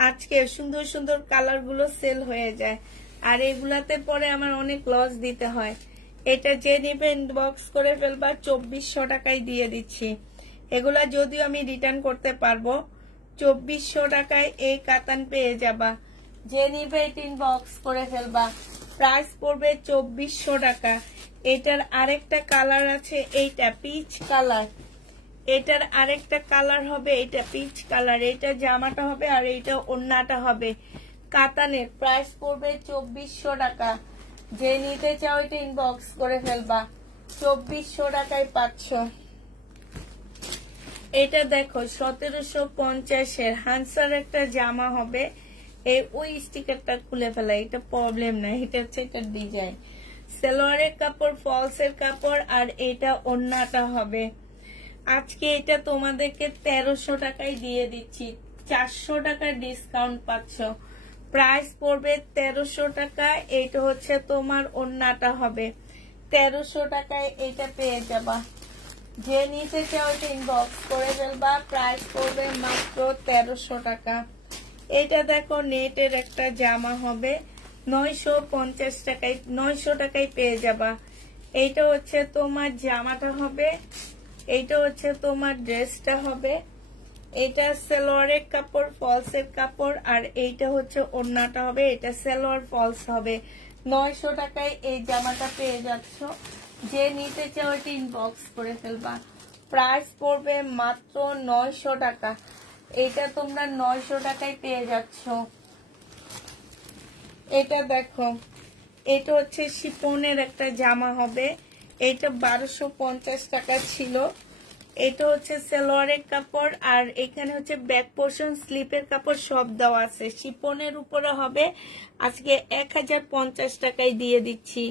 আজকে সুন্দর সুন্দর কালার গুলো সেল হয়ে যায়, আর এগুলাতে পরে আমার অনেক লস দিতে হয়। এটা যে নিবে ইনবক্স করে ফেলবা। 2400 টাকায় দিয়ে দিচ্ছি। এগুলা যদিও আমি রিটার্ন করতে পারবো। 2400 টাকায় এই কাতান পেয়ে যাবা। যে নিবে এটা ইনবক্স করে ফেলবা। প্রাইস পড়বে 2400 টাকা। এটার আরেকটা কালার আছে, এইটা পিচ কালার। এটার আরেকটা কালার হবে, এটা পিচ কালার। এটা জামাটা হবে আর এইটা ওড়নাটা হবে কাতানের। প্রাইস পড়বে 2400 টাকা। যে নিতে চাও এটা ইনবক্স করে ফেলবা। 2400 টাকায় পাচ্ছ। এটা দেখো 1750-এর হানসার একটা জামা হবে। ওই স্টিকারটা খুলে ফেলা, এটা প্রবলেম না, এটা হচ্ছে এটা ডিজাইন। সালোয়ারের কাপড়, ফলসের কাপড়, আর এটা ওড়নাটা হবে। আজকে এটা তোমাদেরকে 1300 টাকায় দিয়ে দিচ্ছি। 400 টাকার ডিসকাউন্ট পাচ্ছ। প্রাইস পড়বে 1300 টাকা। এটা হচ্ছে তোমার ওড়নাটা হবে। 1300 টাকায় এটা পেয়ে যাবা। যে নিতে চাও এটা ইনবক্স করে ফেলবা। প্রাইস পড়বে মাত্র 1300 টাকা। এটা দেখো, নেটের একটা জামা হবে, 950 টাকায়, 900 টাকায় পেয়ে যাবা। এইটা হচ্ছে তোমার জামাটা হবে, এইটা হচ্ছে তোমার ড্রেসটা হবে। এটা সালোয়ারের কাপড়, ফলসের কাপড়, আর এইটা হচ্ছে ওড়নাটা হবে। এটা সালোয়ার ফলস হবে। 900 টাকায় এই জামাটা পেয়ে যাচ্ছ। যে নিতে চাও এটা ইনবক্স করে ফেলবা। প্রাইস পড়বে মাত্র 900 টাকা। এটা তোমরা 900 টাকায় পেয়ে যাচ্ছ। এটা দেখো, এটা হচ্ছে শিপনের একটা জামা হবে। এটা 1250 টাকা ছিল। এটা হচ্ছে সালোয়ারের কাপড়, আর এখানে হচ্ছে ব্যাক পোর্শন, স্লিপের কাপড় সব দেওয়া আছে। শিপনের উপরে হবে। আজকে 1050 টাকায় দিয়ে দিচ্ছি।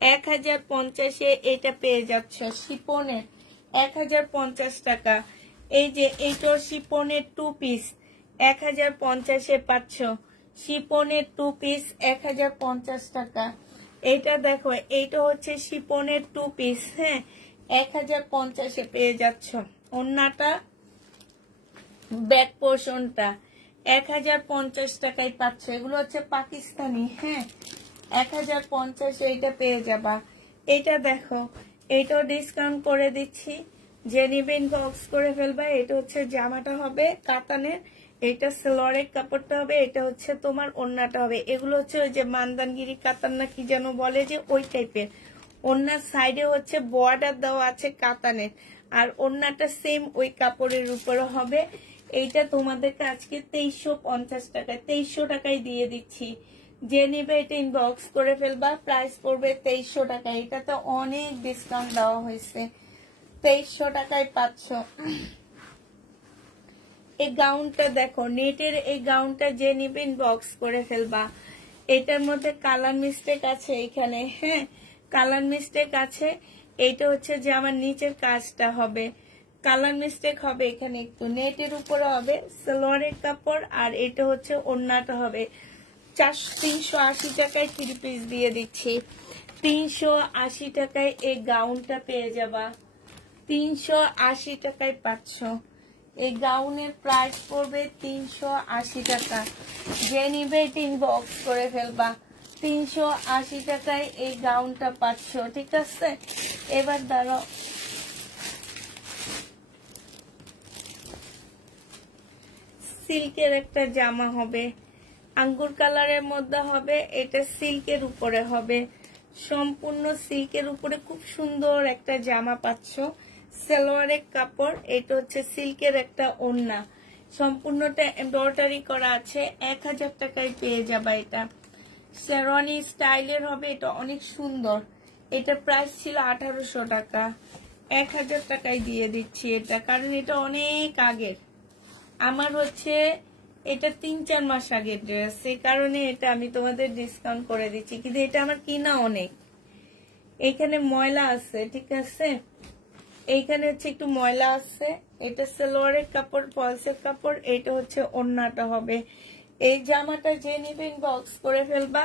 1050-এ এটা পেয়ে যাচ্ছ শিপনের 1050 টাকা। এই যে এইটার শিপনের 2 পিস 1050-এ পাচ্ছ, শিপনের 2 পিস 1050 টাকা। এইটা দেখো, এইটা হচ্ছে শিপনের 2 পিস, হ্যাঁ 1050-এ পেয়ে যাচ্ছ। ওন্নাটা ব্যাক পোর্শনটা 1050 টাকায় পাচ্ছ। এগুলো হচ্ছে পাকিস্তানি, হ্যাঁ 1050-এ এইটা পেয়ে যাবা। এটা দেখো, এইটাও ডিসকাউন্ট করে দিচ্ছি, যে নিবে ইনবক্স করে ফেলবা। এটা হচ্ছে জামাটা হবে কাতানের, এটা সালোয়ারের কাপড়টা হবে, এটা হচ্ছে তোমার ওন্নাটা হবে। এগুলো হচ্ছে ওই যে মানদানগিরি কাতান না কি যেন বলে, যে ওই টাইপের। ওন্নার সাইডে হচ্ছে বর্ডার দেওয়া আছে কাতানের, আর ওন্নাটা সেম ওই কাপড়ের উপরে হবে। এইটা তোমাদেরকে আজকে 2350 টাকায় 2300 টাকায় দিয়ে দিচ্ছি। যে নিবে এটা ইনবক্স করে ফেলবা, প্রাইস পড়বে 2300 টাকা। এটা তো অনেক ডিসকাউন্ট দেওয়া হয়েছে, 2300 টাকায় পাচ্ছ। এই গাউনটা দেখো, নেটের এই গাউনটা যে নিবে ইনবক্স করে ফেলবা। এটার মধ্যে কালার মিস্টেক আছে এখানে, হ্যাঁ কালার মিস্টেক আছে। এইটা হচ্ছে যে আমার নিচের কাজটা হবে, কালার মিস্টেক হবে এখানে একটু। নেটের উপরে হবে সালোয়ারের কাপড়, আর এটা হচ্ছে ওন্নাটা হবে। 380 টাকায় 3 পিস দিয়ে দিচ্ছি। 380 টাকায় এই গাউনটা পেয়ে যাবা, 380 টাকায় পাচ্ছ। এই গাউনের প্রাইস পড়বে 380 টাকা। যে নিবে এটা ইনবক্স করে ফেলবা, 380 টাকায় এই গাউনটা পাচ্ছ, ঠিক আছে। এবার দাঁড়াও, সিল্কের একটা জামা হবে, আঙ্গুর কালারের মধ্যে হবে। এটা সিল্কের উপরে হবে, সম্পূর্ণ সিল্কের উপরে খুব সুন্দর একটা জামা পাচ্ছ। সালোয়ারের কাপড়, এটা হচ্ছে সিল্কের একটা ওড়না, সম্পূর্ণটা এমব্রয়ডারি করা আছে। 1000 টাকায় পেয়ে যাবা। এটা শেরওয়ানি স্টাইলের হবে, এটা অনেক সুন্দর। এটা প্রাইস ছিল 1800 টাকা, 1000 টাকায় দিয়ে দিচ্ছি এটা, কারণ এটা অনেক আগের। আমার হচ্ছে এটা 3-4 মাস আগের ড্রেস, সেই কারণে এটা আমি তোমাদের ডিসকাউন্ট করে দিচ্ছি। কিন্তু এটা আমার কিনা অনেক। এখানে ময়লা আছে, ঠিক আছে, এইখানে হচ্ছে একটু ময়লা আছে। এটা সালোয়ারের কাপড়, ফলসের কাপড়, এটা হচ্ছে ওড়নাটা হবে। এই জামাটা যে নিবে ইনবক্স করে ফেলবা।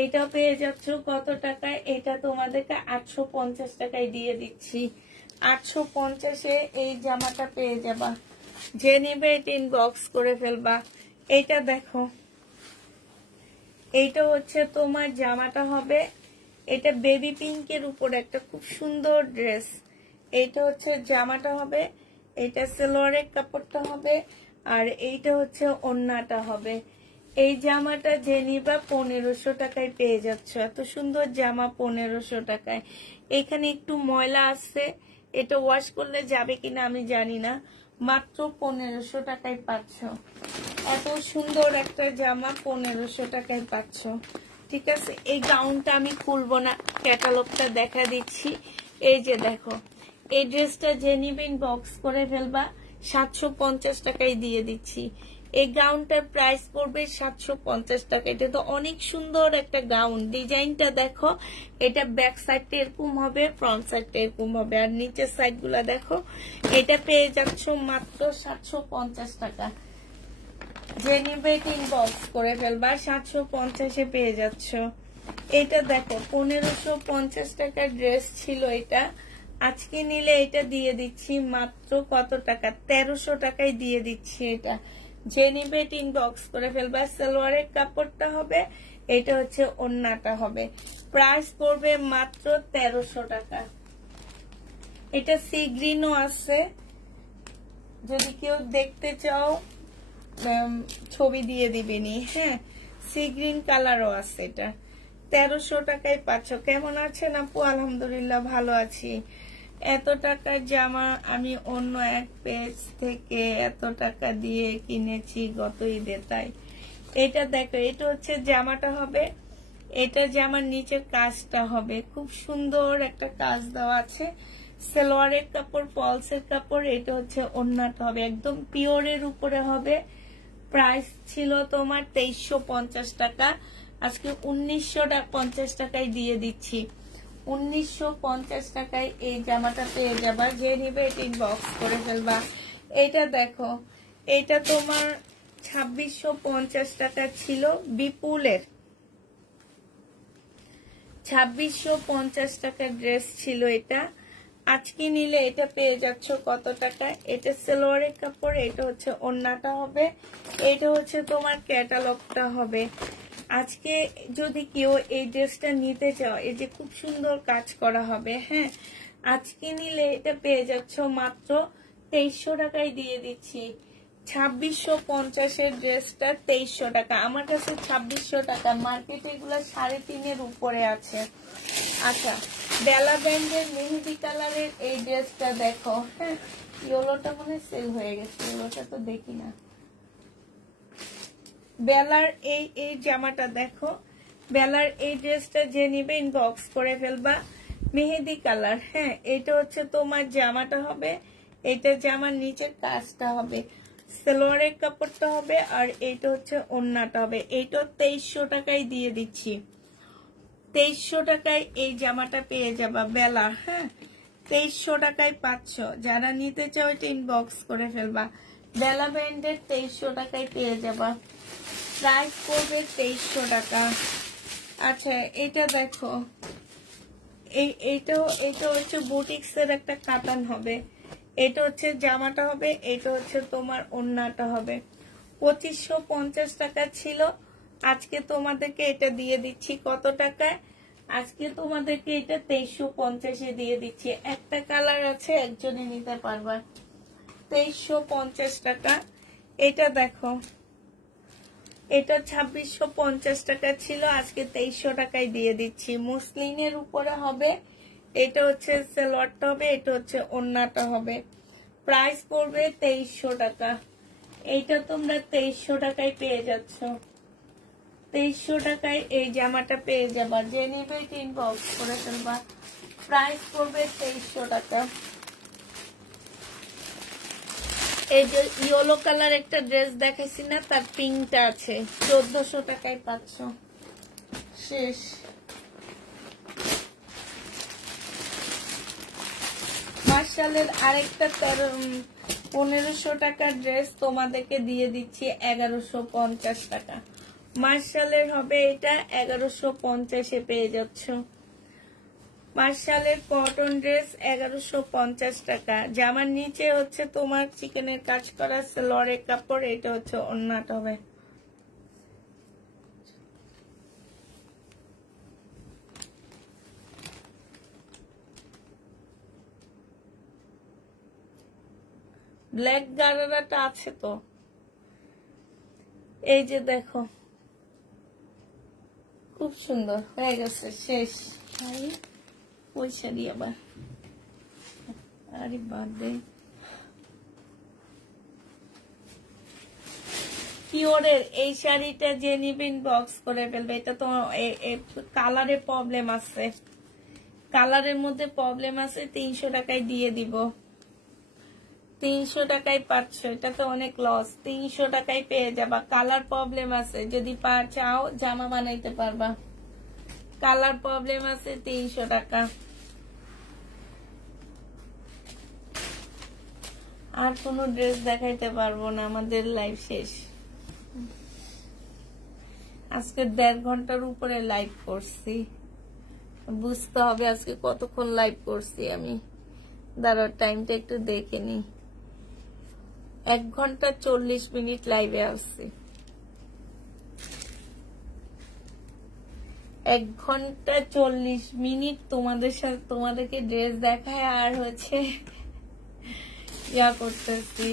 এইটা পেয়ে যাচ্ছ কত টাকায়? এটা তোমাদেরকে 850 টাকায় দিয়ে দিচ্ছি। 850-এ এই জামাটা পেয়ে যাবা। যে নিবে এটা ইনবক্স করে ফেলবা। এইটা দেখো, এইটা হচ্ছে তোমার জামাটা হবে। এটা বেবি পিঙ্কের উপর একটা খুব সুন্দর ড্রেস। এইটা হচ্ছে জামাটা হবে, এটা সালোয়ারের কাপড়টা হবে, আর এইটা হচ্ছে ওড়নাটা হবে। এই জামাটা যে নিবা 1500 টাকায় পেয়ে যাচ্ছ। এত সুন্দর জামা 1500 টাকায়। এখানে একটু ময়লা আছে, এটা ওয়াশ করলে যাবে কিনা আমি জানি না। মাত্র 1500 টাকায় পাচ্ছ। এত সুন্দর একটা জামা 1500 টাকায় পাচ্ছ, ঠিক আছে। এই গাউনটা আমি খুলবো না, ক্যাটালগটা দেখা দিচ্ছি। এই যে দেখো, এই ড্রেসটা যে নিবে ইনবক্স করে ফেলবা। 750 টাকায় দিয়ে দিচ্ছি। এই গাউনটার প্রাইস পড়বে 750 টাকা। এটা তো অনেক সুন্দর একটা গাউন। ডিজাইনটা দেখো, এটা ব্যাক সাইডটা এরকম হবে, ফ্রন্ট সাইডটা এরকম হবে, আর নিচের সাইড গুলা দেখো। এটা পেয়ে যাচ্ছ মাত্র 750 টাকা। যে নিবে ইনবক্স করে ফেলবা, 750-এ পেয়ে যাচ্ছ। এটা দেখো, 1550 টাকার ড্রেস ছিল এটা। আজকে নিলে এটা দিয়ে দিচ্ছি মাত্র কত টাকা? 1300 টাকায় দিয়ে দিচ্ছি এটা। যে নিবে ইনবক্স করে ফেলবা। সালোয়ারের কাপড়টা হবে, এটা হচ্ছে ওড়নাটা হবে। প্রাইস পড়বে মাত্র 1300 টাকা। এটা সি গ্রিনও আছে, যদি কেউ দেখতে চাও ছবি দিয়ে দিবেনি, হ্যাঁ। সি গ্রিন কালারও আছে। এটা 1300 টাকায় পাচ্ছ। কেমন আছেন আপু? আলহামদুলিল্লাহ ভালো আছি। এত টাকার জামা আমি অন্য এক পেজ থেকে এত টাকা দিয়ে কিনেছি গত ঈদে, তাই। এটা দেখো, এটা হচ্ছে জামাটা হবে, এটা জামার নিচের কাজটা হবে। খুব সুন্দর একটা কাজ দেওয়া আছে। সালোয়ারের কাপড়, ফলসের কাপড়, এটা হচ্ছে ওড়নাটা হবে, একদম পিওরের উপরে হবে। প্রাইস ছিল তোমার 2350 টাকা, আজকে 1950 টাকায় দিয়ে দিচ্ছি। 1950 টাকায় এই জামাটা পেয়ে যাবা। যে নিবে এটা ইনবক্স করে ফেলবা। এটা দেখো, এটা তোমার 2650 টাকা ছিল বিপুলের, 2650 টাকার ড্রেস ছিল এটা। আজকে নিলে এটা পেয়ে যাচ্ছ কত টাকায়? এটা সালোয়ারের কাপড়, এটা হচ্ছে ওড়নাটা হবে, এটা হচ্ছে তোমার ক্যাটালগটা হবে। আজকে যদি কেউ এই ড্রেসটা নিতে চাও, এই যে খুব সুন্দর কাজ করা হবে, হ্যাঁ, আজকে নিলে এটা পেয়ে যাচ্ছ মাত্র 2300 টাকায় দিয়ে দিচ্ছি। 2650 ড্রেসটা 2300 টাকা, আমার কাছে 2600 টাকা, মার্কেটে এগুলো 3.5 উপরে আছে। আচ্ছা, বেলা ব্যান্ডের মেহেদি কালারের এই ড্রেসটা দেখো, হ্যাঁ, ইয়েলোটা মনে সেল হয়ে গেছে, ইয়েলোটা তো দেখি না। বেলার এই জামাটা দেখো, বেলার এই ড্রেসটা যে নিবে ইনবক্স করে ফেলবা। মেহেদি কালার, হ্যাঁ, এটা হচ্ছে তোমার জামাটা হবে, এটা জামার নিচের কাজটা হবে, সালোয়ারের কাপড়টা হবে, আর এইটা হচ্ছে ওড়নাটা হবে। এইটা 2300 টাকায় দিয়ে দিচ্ছি। 2300 টাকায় এই জামাটা পেয়ে যাবা বেলার, হ্যাঁ, 2300 টাকায় পাচ্ছ। যারা নিতে চাও এটা ইনবক্স করে ফেলবা। বেলা ব্র্যান্ডের 2300 টাকায় পেয়ে যাবা, প্রাইস পড়বে 2300 টাকা। আচ্ছা, এটা দেখো, এটা হচ্ছে বুটিক্সের একটা কাতান হবে, এটা হচ্ছে জামাটা হবে, এটা হচ্ছে তোমার ওড়নাটা হবে। 2550 টাকা ছিল, আজকে তোমাদেরকে এটা দিয়ে দিচ্ছি কত টাকায়? আজকে তোমাদেরকে এটা 2350 দিয়ে দিচ্ছি। একটা কালার আছে, একজনে নিতে পারবা, 2350 টাকা। এটা দেখো, এটা 2650 টাকা ছিল, আজকে 2300 টাকায় দিয়ে দিচ্ছি। মুসলিনের উপরে হবে, এটা হচ্ছে সালোয়ারটা হবে, এটা হচ্ছে ওড়নাটা হবে, প্রাইস পড়বে 2300 টাকা। এইটা তোমরা 2300 টাকায় পেয়ে যাচ্ছ। 2300 টাকায় এই জামাটা পেয়ে যাবা, যে নিবে ইনবক্স করে ফেলবা। প্রাইস পড়বে 2300 টাকা। এই যে ইয়েলো কালার একটা ড্রেস দেখাইছি না, তার পিঙ্কটা আছে, 1400 টাকায় পাচ্ছ। শেষ। মার্শালের আরেকটা 1500 টাকার ড্রেস তোমাদেরকে দিয়ে দিচ্ছি 1150 টাকা। মার্শালের হবে এটা, 1150 পেয়ে যাচ্ছ। মার্শালের কটন ড্রেস 1150 টাকা। জামার নিচে হচ্ছে তোমার চিকেনের কাজ করা সালোয়ারের কাপড়, এটা হচ্ছে ওড়নাটা হবে। ব্ল্যাক গারারাটা আছে তো, এই যে দেখো, খুব সুন্দর হয়ে গেছে। শেষ। পয়সা দিয়ে আবার, আরে বাদ দে। পিওরের এই শাড়িটা যে নিবে ইনবক্স করে ফেলবে। এটা তো কালারের প্রবলেম আছে, কালারের মধ্যে প্রবলেম আছে, 300 টাকায় দিয়ে দিব। 300 টাকায় পাচ্ছ, এটা তো অনেক লস। 300 টাকায় পেয়ে যাবা। কালার প্রবলেম আছে, যদি চাও জামা বানাইতে পারবা। কালার প্রবলেম আছে, 300 টাকা। আর কোনো ড্রেস দেখাইতে পারবো না, আমাদের লাইভ শেষ। আজকে 1.5 ঘন্টার উপরে লাইভ করছি, বুঝতে হবে আজকে কতক্ষণ লাইভ করছি আমি। দাঁড়াও, টাইমটা একটু দেখে নি। 1 ঘন্টা 40 মিনিট লাইভে আসছি। 1 ঘন্টা 40 মিনিট তোমাদের সাথে, তোমাদেরকে ড্রেস দেখায় আর হচ্ছে ইয়া করতেছি।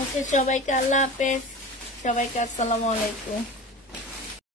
ওকে, সবাইকে আল্লাহ হাফেজ, সবাইকে আসসালামু আলাইকুম।